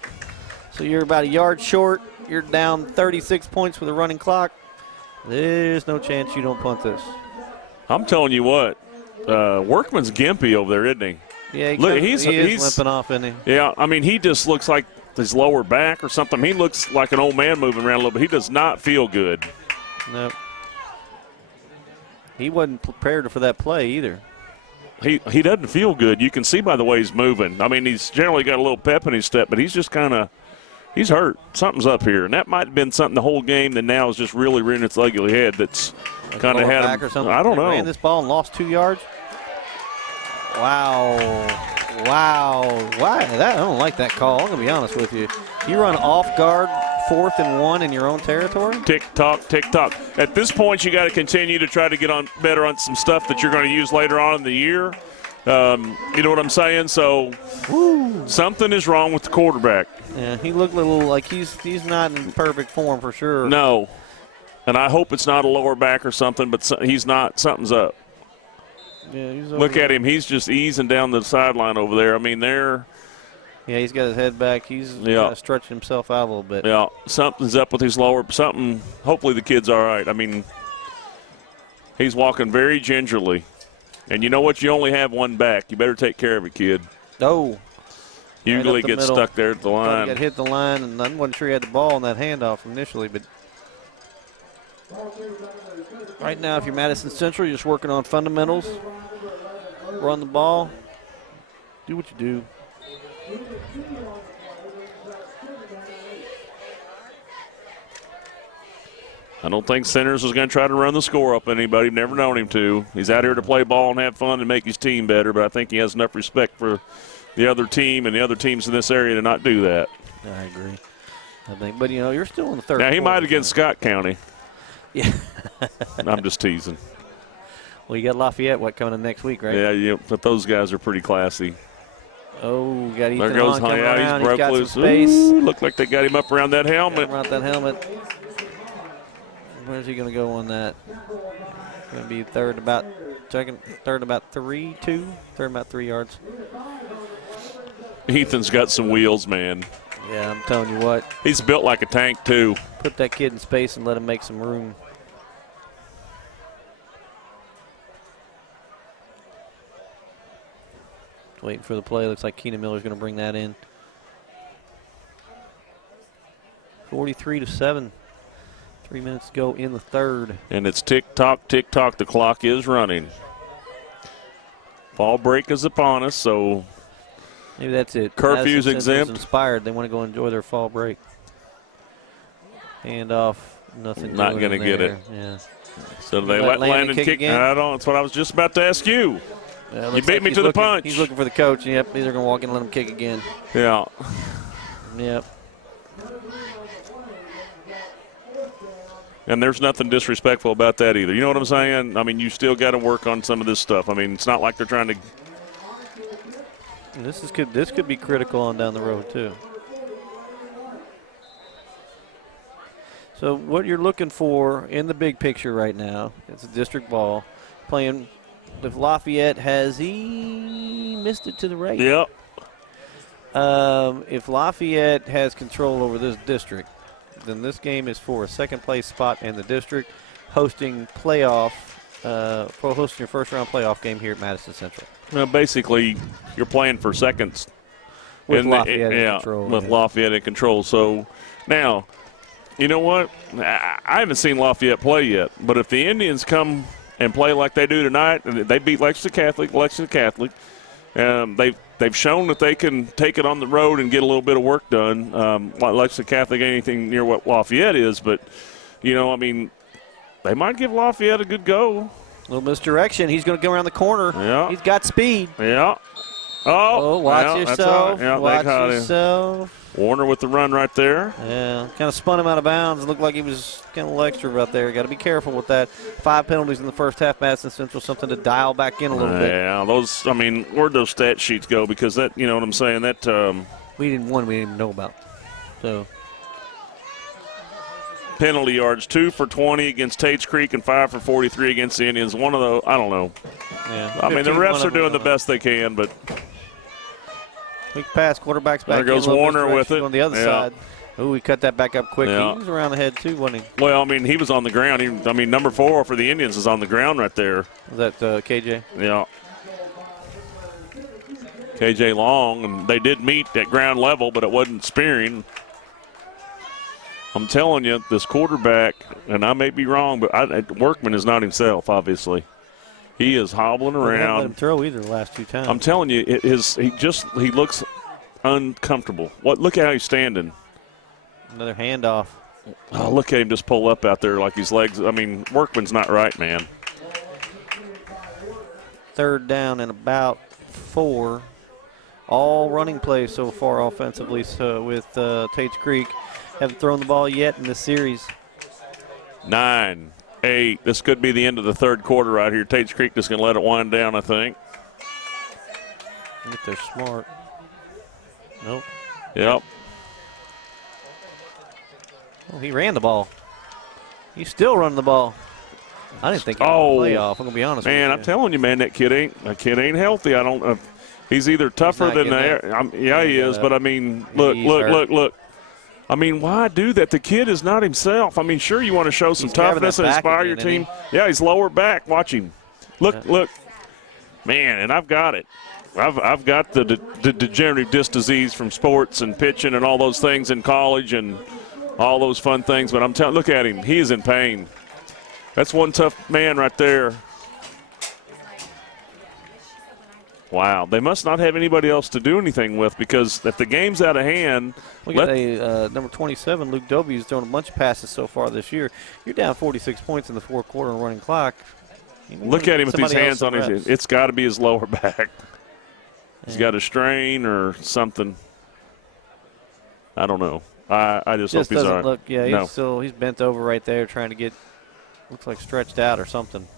So you're about a yard short. You're down 36 points with a running clock. There's no chance you don't punt this. I'm telling you what, Workman's gimpy over there, isn't he? Yeah, he's limping off, isn't he? Yeah, I mean, he just looks like his lower back or something. He looks like an old man moving around a little bit. He does not feel good. Nope. He wasn't prepared for that play either. He doesn't feel good. You can see by the way he's moving. I mean, he's generally got a little pep in his step, but he's just he's hurt. Something's up here. And that might have been something the whole game that now is just really rearing its ugly head that's kind of had him. Or something. I don't know. Ran this ball and lost 2 yards. Wow. Why? I don't like that call. I'm going to be honest with you. You run off guard, 4th and 1 in your own territory? Tick-tock, tick-tock. At this point, you got to continue to try to get on better on some stuff that you're going to use later on in the year. You know what I'm saying? So something is wrong with the quarterback. Yeah, he looked a little like he's not in perfect form for sure. No. And I hope it's not a lower back or something, but he's not. Something's up. Yeah, Look at him. He's just easing down the sideline over there. I mean, yeah, he's got his head back. He's kind of stretching himself out a little bit. Yeah, something's up with his lower. Something. Hopefully the kid's all right. I mean, he's walking very gingerly. And you know what? You only have one back. You better take care of it, kid. Oh. Usually right gets stuck there at the line. He got hit the line, and I wasn't sure he had the ball in that handoff initially, but right now, if you're Madison Central, you're just working on fundamentals. Run the ball. Do what you do. I don't think Centers is going to try to run the score up anybody. Never known him to. He's out here to play ball and have fun and make his team better, but I think he has enough respect for the other team and the other teams in this area to not do that. I agree. I think, but, you're still in the third. Now, he might against Scott County. Yeah. I'm just teasing. Well, you got Lafayette, coming in next week, right? Yeah, but those guys are pretty classy. Oh, got Ethan there goes coming around. He's broke got loose. some space. Ooh, looked like they got him up around that helmet. Around that helmet. Where's he going to go on that? Going to be third about 3 yards. Ethan's got some wheels, man. Yeah, I'm telling you what. He's built like a tank, too. Put that kid in space and let him make some room. waiting for the play. Looks like Keenan Miller's going to bring that in. 43-7. 3 minutes to go in the third. And it's tick-tock, tick-tock. The clock is running. Fall break is upon us, so maybe that's it. Curfew's Madison Central's exempt. Inspired. They want to go enjoy their fall break. Hand off. Nothing. Not going to get it. Yeah. So they let Landon kick. Again? I don't. That's what I was just about to ask you. You beat me to the punch. He's looking for the coach. Yep, they're going to walk in and let him kick again. Yeah. Yep. And there's nothing disrespectful about that either. You know what I'm saying? I mean, you still got to work on some of this stuff. I mean, it's not like they're trying to. This could be critical on down the road too. So what you're looking for in the big picture right now, it's a district ball. Playing if Lafayette he missed it to the right. Yep. If Lafayette has control over this district, then this game is for a second place spot in the district, hosting your first round playoff game here at Madison Central. Well, basically, you're playing for seconds. With Lafayette in control. With Lafayette in control. So now, you know what? I haven't seen Lafayette play yet, but if the Indians come and play like they do tonight, and they beat Lexington Catholic, they've shown that they can take it on the road and get a little bit of work done. Lexington Catholic ain't anything near what Lafayette is, but, you know, I mean, they might give Lafayette a good go. A little misdirection. He's going to go around the corner. Yeah. He's got speed. Yeah. Watch yourself. Yeah, watch yourself. Warner with the run right there. Yeah, kind of spun him out of bounds. Looked like he was kind of extra out there. Got to be careful with that. 5 penalties in the first half. Madison Central, something to dial back in a little bit. Yeah, those. I mean, where'd those stat sheets go? Because that, you know what I'm saying. That we didn't even know about. So penalty yards: 2 for 20 against Tates Creek and 5 for 43 against the Indians. One of those, I don't know. Yeah, I mean, the refs are doing the best they can, but. Quick pass, quarterback's back. There goes Warner with it. On the other side. Ooh, he cut that back up quick. Yeah. He was around the head, too, wasn't he? Well, I mean, he was on the ground. Number 4 for the Indians is on the ground right there. Was that KJ? Yeah. KJ Long, and they did meet at ground level, but it wasn't spearing. I'm telling you, this quarterback, and I may be wrong, but Workman is not himself, obviously. He is hobbling around. Didn't let him throw either the last 2 times. I'm telling you, he looks uncomfortable. Look at how he's standing. Another handoff. Oh, look at him just pull up out there like his legs. I mean, Workman's not right, man. 3rd down and about 4. All running plays so far offensively. So with Tates Creek, haven't thrown the ball yet in this series. 9, 8. This could be the end of the 3rd quarter right here. Tates Creek just going to let it wind down, I think. If they're smart. Nope. Yep. Oh, he ran the ball. He's still running the ball. I didn't think he was play off. I'm gonna be honest. Man, with you. I'm telling you, man, that kid ain't healthy. I don't. He's either tougher than he is. But I mean, look. I mean, why do that? The kid is not himself. I mean, sure, you want to show some toughness and inspire your team. Yeah, he's lower back. Watch him. Look, man, and I've got it. I've got the degenerative disc disease from sports and pitching and all those things in college and all those fun things. But I'm telling, look at him. He is in pain. That's one tough man right there. Wow, they must not have anybody else to do anything with, because if the game's out of hand. Look at number 27, Luke Dobie, has thrown a bunch of passes so far this year. You're down 46 points in the 4th quarter and running clock. Look at him with these hands on his head. It's got to be his lower back. He's got a strain or something. I don't know. I just hope he's all right. Look, yeah, he's bent over right there trying to get, looks like stretched out or something.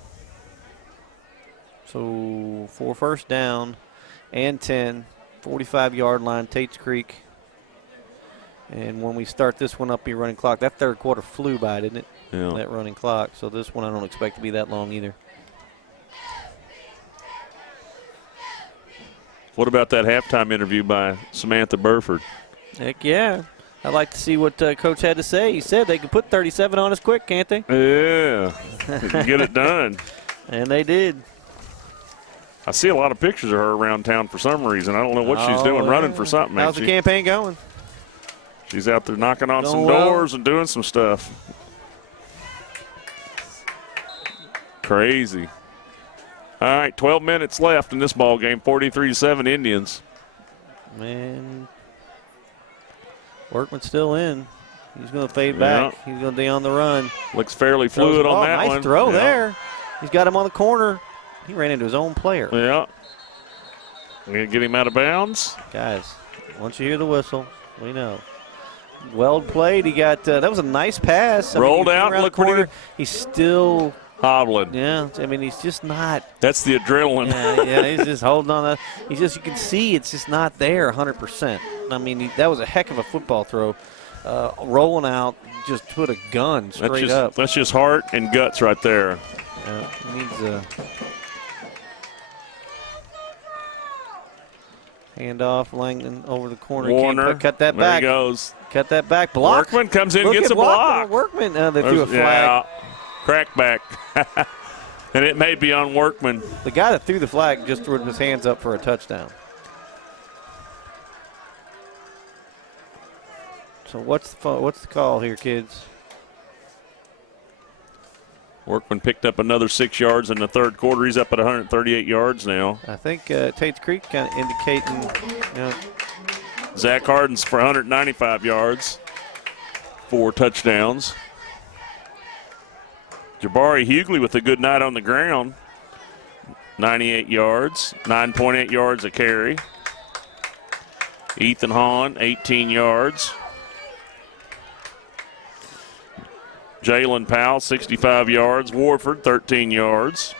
So 4 first down and 10, 45-yard line, Tates Creek. And when we start this one up, be running clock. That 3rd quarter flew by, didn't it? Yeah. That running clock. So this one I don't expect to be that long either. What about that halftime interview by Samantha Burford? Heck yeah. I'd like to see what Coach had to say. He said they could put 37 on us quick, can't they? Yeah. Get it done. And they did. I see a lot of pictures of her around town for some reason. I don't know what she's doing, running for something. How's the campaign going? She's out there knocking on some well. doors and doing some stuff. Crazy. All right, 12 minutes left in this ball game. 43-7 Indians. Man, Workman's still in. He's going to fade back. He's going to be on the run. Looks fairly fluid on that nice one. Nice throw there. He's got him on the corner. He ran into his own player. Yeah. We're going to get him out of bounds. Guys, once you hear the whistle, we know. Well played. He got that was a nice pass. Rolled out, look pretty. He's still hobbling. Yeah, I mean he's just not. That's the adrenaline. Yeah, he's just holding on. He's just, you can see it's just not there 100%. I mean that was a heck of a football throw. Rolling out, just put a gun straight up. That's just heart and guts right there. Yeah, he needs a handoff. Langdon over the corner. Warner, cut that back. There he goes. Cut that back. Block. Workman comes in, gets a block. Workman. They threw a flag. Yeah, crackback. And it may be on Workman. The guy that threw the flag just threw his hands up for a touchdown. So what's the call here, kids? Workman picked up another 6 yards in the third quarter. He's up at 138 yards now. I think Tates Creek kind of indicating, Zach Harden's for 195 yards, 4 touchdowns. Jabari Hughley with a good night on the ground, 98 yards, 9.8 yards a carry. Ethan Hahn, 18 yards. Jalen Powell, 65 yards. Warford, 13 yards.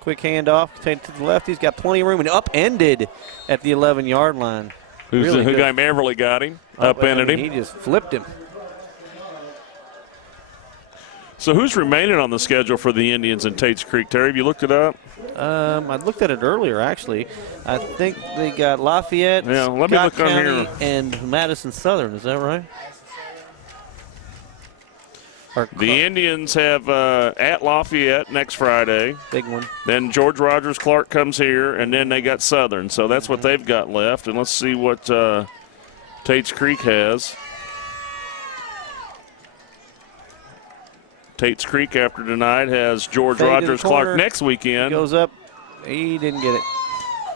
Quick handoff, take it to the left. He's got plenty of room and upended at the 11-yard line. Who guy Everly got him? Upended him. He just flipped him. So who's remaining on the schedule for the Indians in Tates Creek? Terry, have you looked it up? I looked at it earlier, actually. I think they got Lafayette, yeah, let me look on here. And Madison Southern. Is that right? The Indians have at Lafayette next Friday. Big one. Then George Rogers Clark comes here, and then they got Southern. So that's what they've got left. And let's see what Tates Creek has. Tates Creek after tonight has George Rogers Clark next weekend. He goes up. He didn't get it.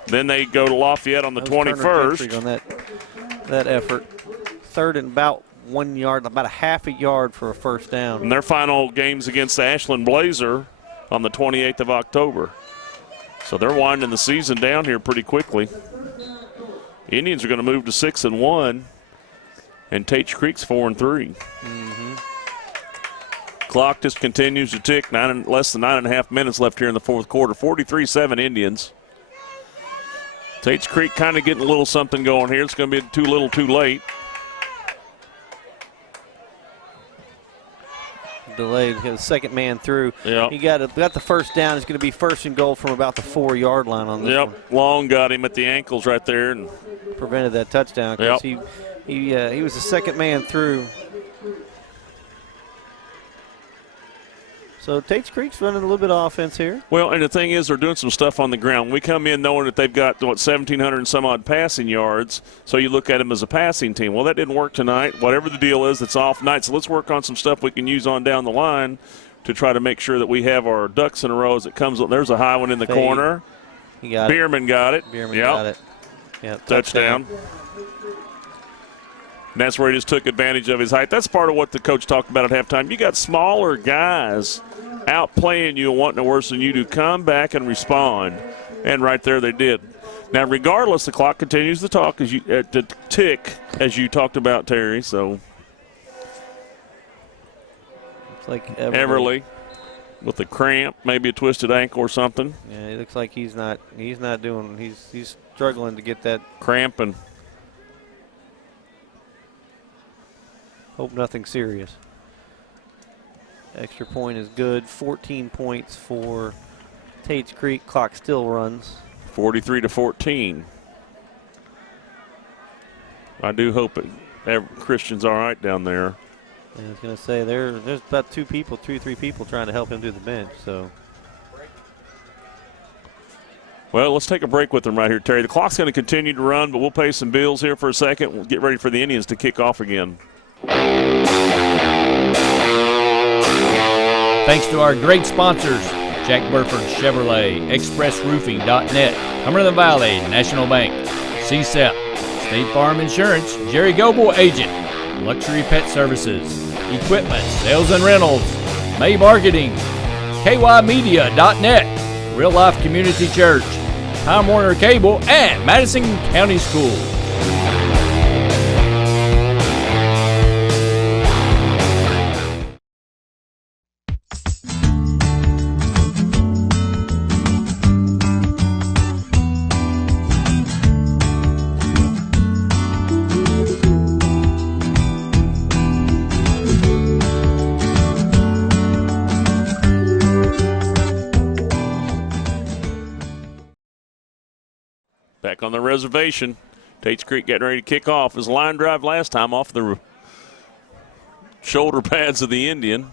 Then they go to Lafayette on the 21st. On that effort. Third and about 1 yard, about a half a yard for a first down. And their final game's against the Ashland Blazer on the 28th of October. So they're winding the season down here pretty quickly. Indians are going to move to 6-1, and Tates Creek's 4-3. Clock just continues to tick. Less than 9.5 minutes left here in the fourth quarter. 43-7 Indians. Tates Creek kind of getting a little something going here. It's going to be too little, too late. Delayed, his second man through. Yep. He got the first down. It's going to be first and goal from about the 4-yard line on this one. Long got him at the ankles right there and prevented that touchdown because he was the second man through. So Tates Creek's running a little bit of offense here. Well, and the thing is, they're doing some stuff on the ground. We come in knowing that they've got, 1,700 and some odd passing yards, so you look at them as a passing team. Well, that didn't work tonight. Whatever the deal is, it's off night, so let's work on some stuff we can use on down the line to try to make sure that we have our ducks in a row as it comes up. There's a high one in the corner. He got Bierman got it. Got it. Yep, touchdown. And that's where he just took advantage of his height. That's part of what the coach talked about at halftime. You got smaller guys outplaying you and wanting to worse than you do. Come back and respond. And right there they did. Now, regardless, the clock continues to to tick, as you talked about, Terry. So it's like Everly with a cramp, maybe a twisted ankle or something. Yeah, it looks like he's not doing. He's struggling to get that cramping. Hope nothing serious. Extra point is good. 14 points for Tates Creek. Clock still runs. 43-14. I do hope it Christian's all right down there. I was going to say, there's about 2 or 3 people trying to help him to the bench. So, well, let's take a break with them right here, Terry. The clock's going to continue to run, but we'll pay some bills here for a second. We'll get ready for the Indians to kick off again. Thanks to our great sponsors, Jack Burford Chevrolet, ExpressRoofing.net, Cumberland Valley National Bank, CSEP, State Farm Insurance, Jerry Goble Agent, Luxury Pet Services, Equipment, Sales and Rentals, May Marketing, KYmedia.net, Real Life Community Church, Time Warner Cable, and Madison County Schools. Back on the reservation. Tates Creek getting ready to kick off. His line drive last time off the shoulder pads of the Indian.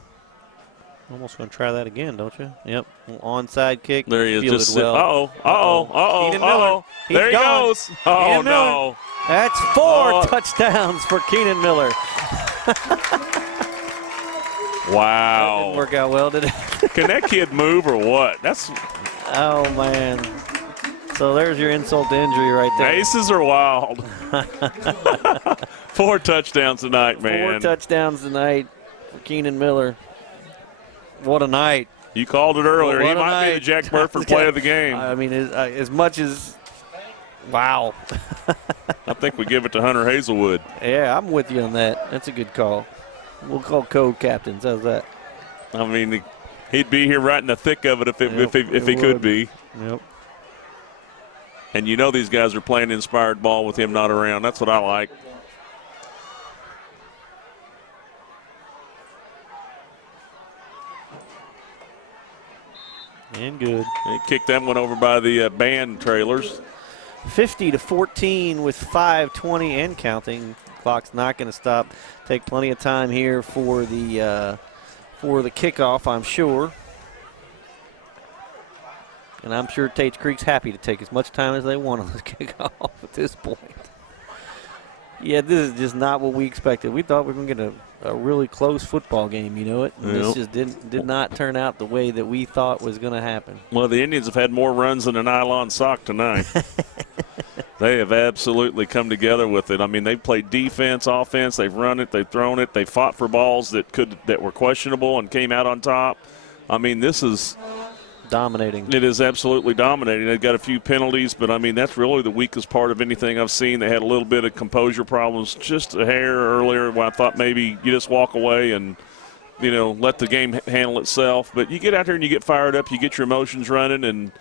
Almost going to try that again, don't you? Yep. Onside kick. There he is. Fielded Just well. Uh-oh. There he goes. Oh, no. That's 4 touchdowns for Keenan Miller. Wow. That didn't work out well, did it? Can that kid move or what? Oh, man. So there's your insult to injury right there. Aces are wild. 4 touchdowns tonight, man. 4 touchdowns tonight for Keenan Miller. What a night. You called it earlier. Well, he might be the Jack Burford play of the game. I mean, as much as – wow. I think we give it to Hunter Hazelwood. Yeah, I'm with you on that. That's a good call. We'll call code captains. How's that? I mean, he'd be here right in the thick of it if he could be. Yep. And you know these guys are playing inspired ball with him not around. That's what I like. And good. He kicked that one over by the band trailers. 50-14 with 5:20 and counting. Clock's not going to stop. Take plenty of time here for the kickoff, I'm sure. And I'm sure Tates Creek's happy to take as much time as they want on this kickoff at this point. Yeah, this is just not what we expected. We thought we were going to get a really close football game, you know it? And this just did not turn out the way that we thought was going to happen. Well, the Indians have had more runs than a nylon sock tonight. They have absolutely come together with it. I mean, they've played defense, offense, they've run it, they've thrown it, they fought for balls that were questionable and came out on top. I mean, this is dominating. It is absolutely dominating. They've got a few penalties, but I mean that's really the weakest part of anything I've seen. They had a little bit of composure problems, just a hair earlier when I thought maybe you just walk away and let the game handle itself. But you get out there and you get fired up, you get your emotions running, and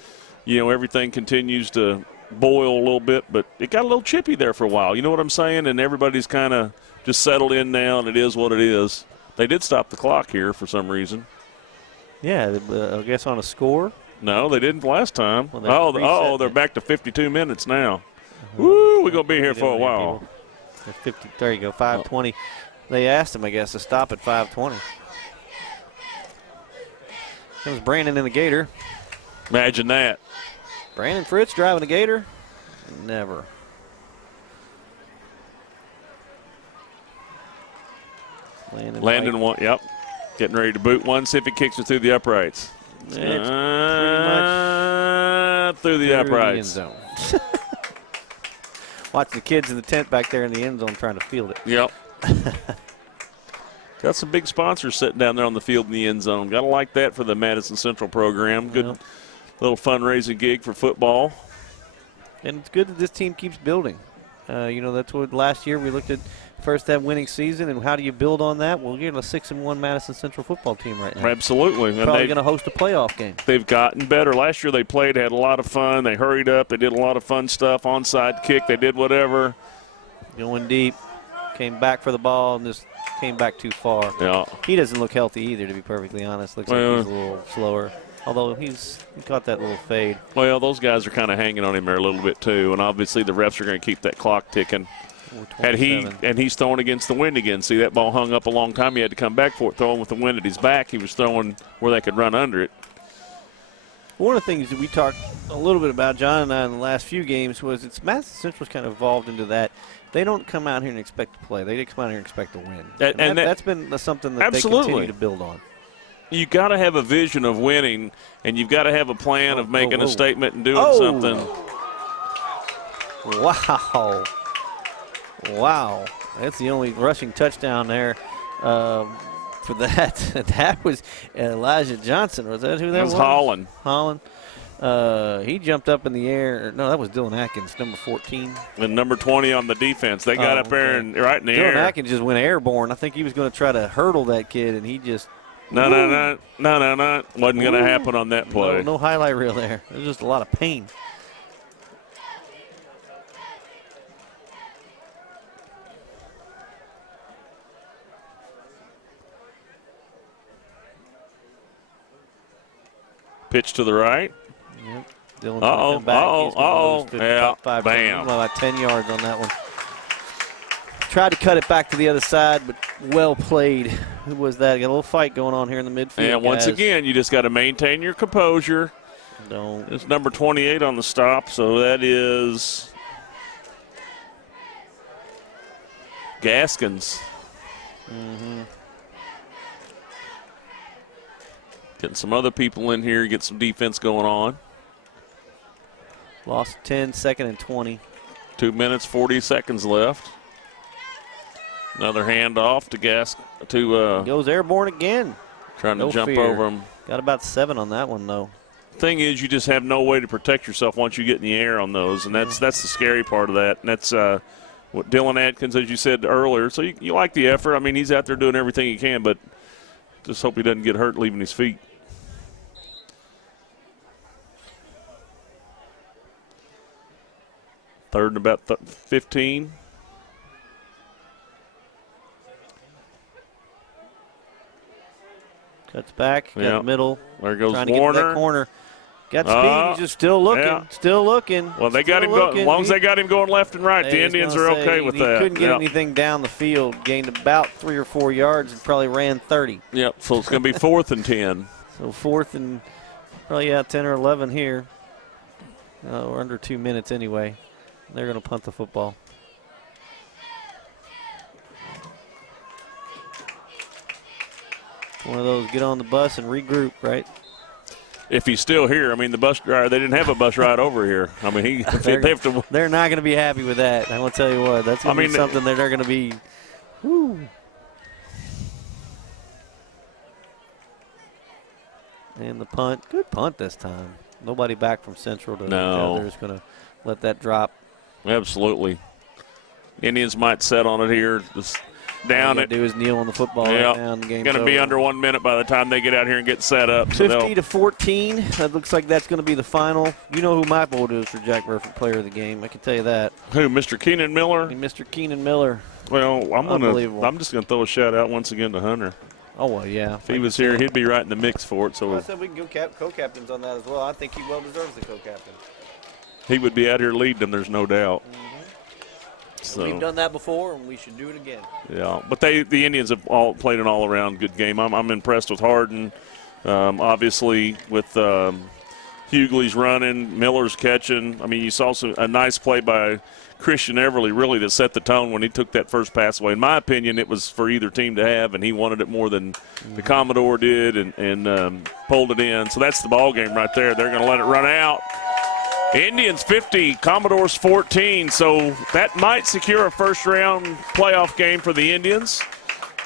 everything continues to boil a little bit. But it got a little chippy there for a while. You know what I'm saying? And everybody's kind of just settled in now, and it is what it is. They did stop the clock here for some reason. Yeah, I guess on a score. No, they didn't last time. Well, they're back to 52 minutes now. Woo, we're going to be here for a while. 50, there you go, 5:20. They asked him, I guess, to stop at 5:20. Comes Brandon in the Gator. Imagine that. Brandon Fritz driving a Gator? Never. Landon one, yep. Getting ready to boot one, see if he kicks it through the uprights. It's pretty much through the uprights. The end zone. Watch the kids in the tent back there in the end zone trying to field it. Yep. Got some big sponsors sitting down there on the field in the end zone. Got to like that for the Madison Central program. Good little fundraising gig for football. And it's good that this team keeps building. That's what last year we looked at. First that winning season, and how do you build on that? Well, you're a 6-1 Madison Central football team right now. Absolutely. Probably going to host a playoff game. They've gotten better. Last year they played, had a lot of fun. They hurried up. They did a lot of fun stuff. Onside kick. They did whatever. Going deep. Came back for the ball and just came back too far. Yeah. He doesn't look healthy either, to be perfectly honest. Looks like he's a little slower. Although he caught that little fade. Well, those guys are kind of hanging on him there a little bit too, and obviously the refs are going to keep that clock ticking. he's throwing against the wind again. See, that ball hung up a long time. He had to come back for it, throwing with the wind at his back. He was throwing where they could run under it. One of the things that we talked a little bit about, John and I, in the last few games was Madison Central's kind of evolved into that. They don't come out here and expect to play. They come out here and expect to win. And that's been something that they continue to build on. You got to have a vision of winning, and you've got to have a plan of making a statement and doing something. Wow. That's the only rushing touchdown there for that. That was Elijah Johnson. Was that who that was? It was Holland. He jumped up in the air. No, that was Dylan Atkins, number 14. And number 20 on the defense. They got up there and right in the air. Dylan Atkins just went airborne. I think he was going to try to hurdle that kid, and he just – No. Wasn't going to happen on that play. No highlight reel there. It was just a lot of pain. Pitch to the right. Yep. Dylan back. Yeah, bam. About 10 yards on that one. Tried to cut it back to the other side, but well played. Who was that? Got a little fight going on here in the midfield. And once again, you just got to maintain your composure. It's number 28 on the stop, so that is Gaskins. Getting some other people in here, get some defense going on. Lost 10, second and 20. 2 minutes, 40 seconds left. Another handoff to goes airborne again. Trying to jump over him. Got about 7 on that one, though. Thing is, you just have no way to protect yourself once you get in the air on those, and that's the scary part of that. And that's what Dylan Atkins, as you said earlier. So you like the effort. I mean, he's out there doing everything he can, but just hope he doesn't get hurt leaving his feet. Third and about 15. Cuts back, got the middle. There goes Warner. To get that corner. Got speed, he's just still looking, still looking. Well, they got him going. As long as they got him going left and right, the Indians are okay with that. He couldn't get anything down the field, gained about 3 or 4 yards and probably ran 30. Yep, so it's going to be 4th and 10. So 4th and probably 10 or 11 here. We're under 2 minutes anyway. They're going to punt the football. One of those get on the bus and regroup, right? If he's still here, I mean, the bus driver, they didn't have a bus ride over here. I mean, they have to. They're not going to be happy with that. I want to tell you what. That's going to be something that they're going to be. Whoo. And the punt. Good punt this time. Nobody back from Central to no. They're just going to let that drop. Absolutely. Indians might set on it here. Just down it. Do is kneel on the football right now. The game's going to be under 1 minute by the time they get out here and get set up. 50-14. That looks like that's going to be the final. You know who my vote is for Jack Burford Player of the Game. I can tell you that. Who, Mr. Keenan Miller? Mr. Keenan Miller. Well, I'm just going to throw a shout out once again to Hunter. Oh, well, yeah. If he was here, he'd be right in the mix for it. So I said we can go co-captains on that as well. I think he well deserves the co-captain. He would be out here leading them, there's no doubt. So, we've done that before, and we should do it again. Yeah, but the Indians have all played an all-around good game. I'm impressed with Harden, obviously with Hughley's running, Miller's catching. I mean, you saw a nice play by Christian Everly, really, that set the tone when he took that first pass away. In my opinion, it was for either team to have, and he wanted it more than the Commodore did and pulled it in. So that's the ball game right there. They're going to let it run out. Indians 50, Commodores 14, so that might secure a first-round playoff game for the Indians,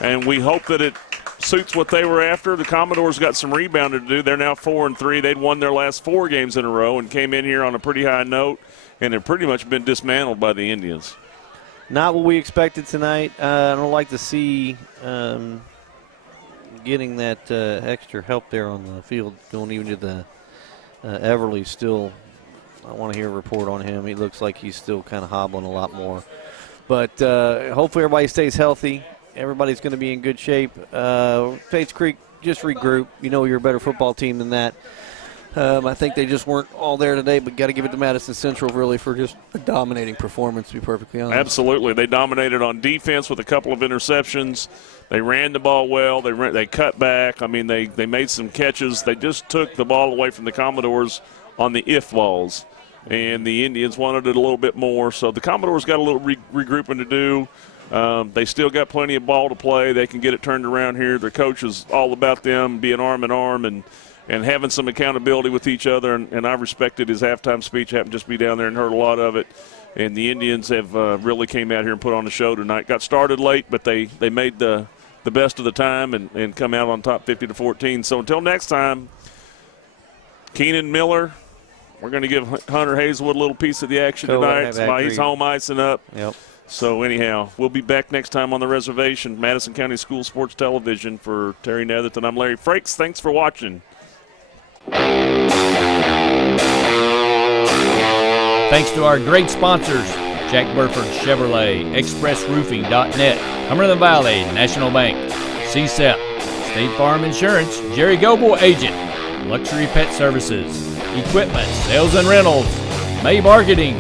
and we hope that it suits what they were after. The Commodores got some rebounding to do. They're now 4-3. They'd won their last 4 games in a row and came in here on a pretty high note, and have pretty much been dismantled by the Indians. Not what we expected tonight. I don't like to see getting that extra help there on the field, going even to the Everly still – I want to hear a report on him. He looks like he's still kind of hobbling a lot more. But hopefully everybody stays healthy. Everybody's going to be in good shape. Tates Creek, just regroup. You know you're a better football team than that. I think they just weren't all there today, but got to give it to Madison Central really for just a dominating performance, to be perfectly honest. Absolutely. They dominated on defense with a couple of interceptions. They ran the ball well. They cut back. I mean, they made some catches. They just took the ball away from the Commodores on the if balls, and the Indians wanted it a little bit more. So the Commodores got a little regrouping to do. They still got plenty of ball to play. They can get it turned around here. Their coach is all about them being arm in arm and having some accountability with each other. And I respected his halftime speech. Happened to just be down there and heard a lot of it. And the Indians have really came out here and put on a show tonight. Got started late, but they made the best of the time and come out on top 50-14. So until next time, Keenan Miller, we're going to give Hunter Hazelwood a little piece of the action tonight. He's home icing up. Yep. So anyhow, we'll be back next time on the reservation, Madison County School Sports Television. For Terry Netherton, I'm Larry Frakes. Thanks for watching. Thanks to our great sponsors, Jack Burford Chevrolet, ExpressRoofing.net, Cumberland Valley National Bank, CSEP, State Farm Insurance, Jerry Goble Agent, Luxury Pet Services, Equipment, Sales and Rentals, May Marketing,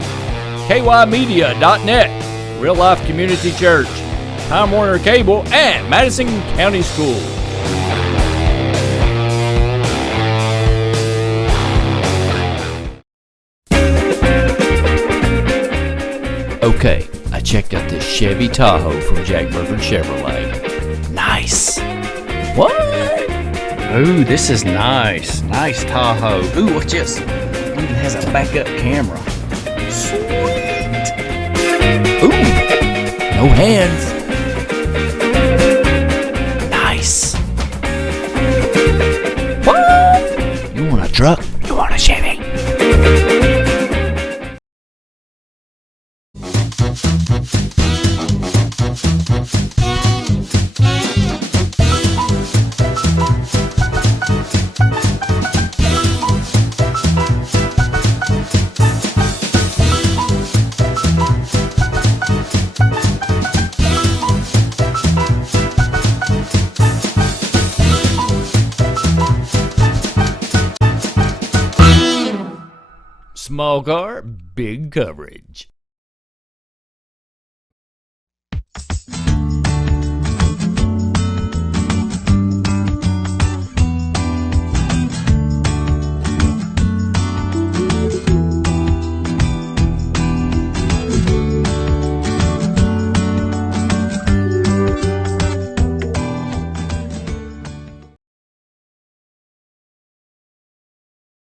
KYMedia.net, Real Life Community Church, Time Warner Cable, and Madison County Schools. Okay, I checked out this Chevy Tahoe from Jack Burford Chevrolet. Nice. What? Ooh, this is nice. Nice Tahoe. Ooh, watch this. It even has a backup camera. Sweet. Ooh, no hands. Nice. What? You want a truck? You want a Chevy? Small car, big coverage.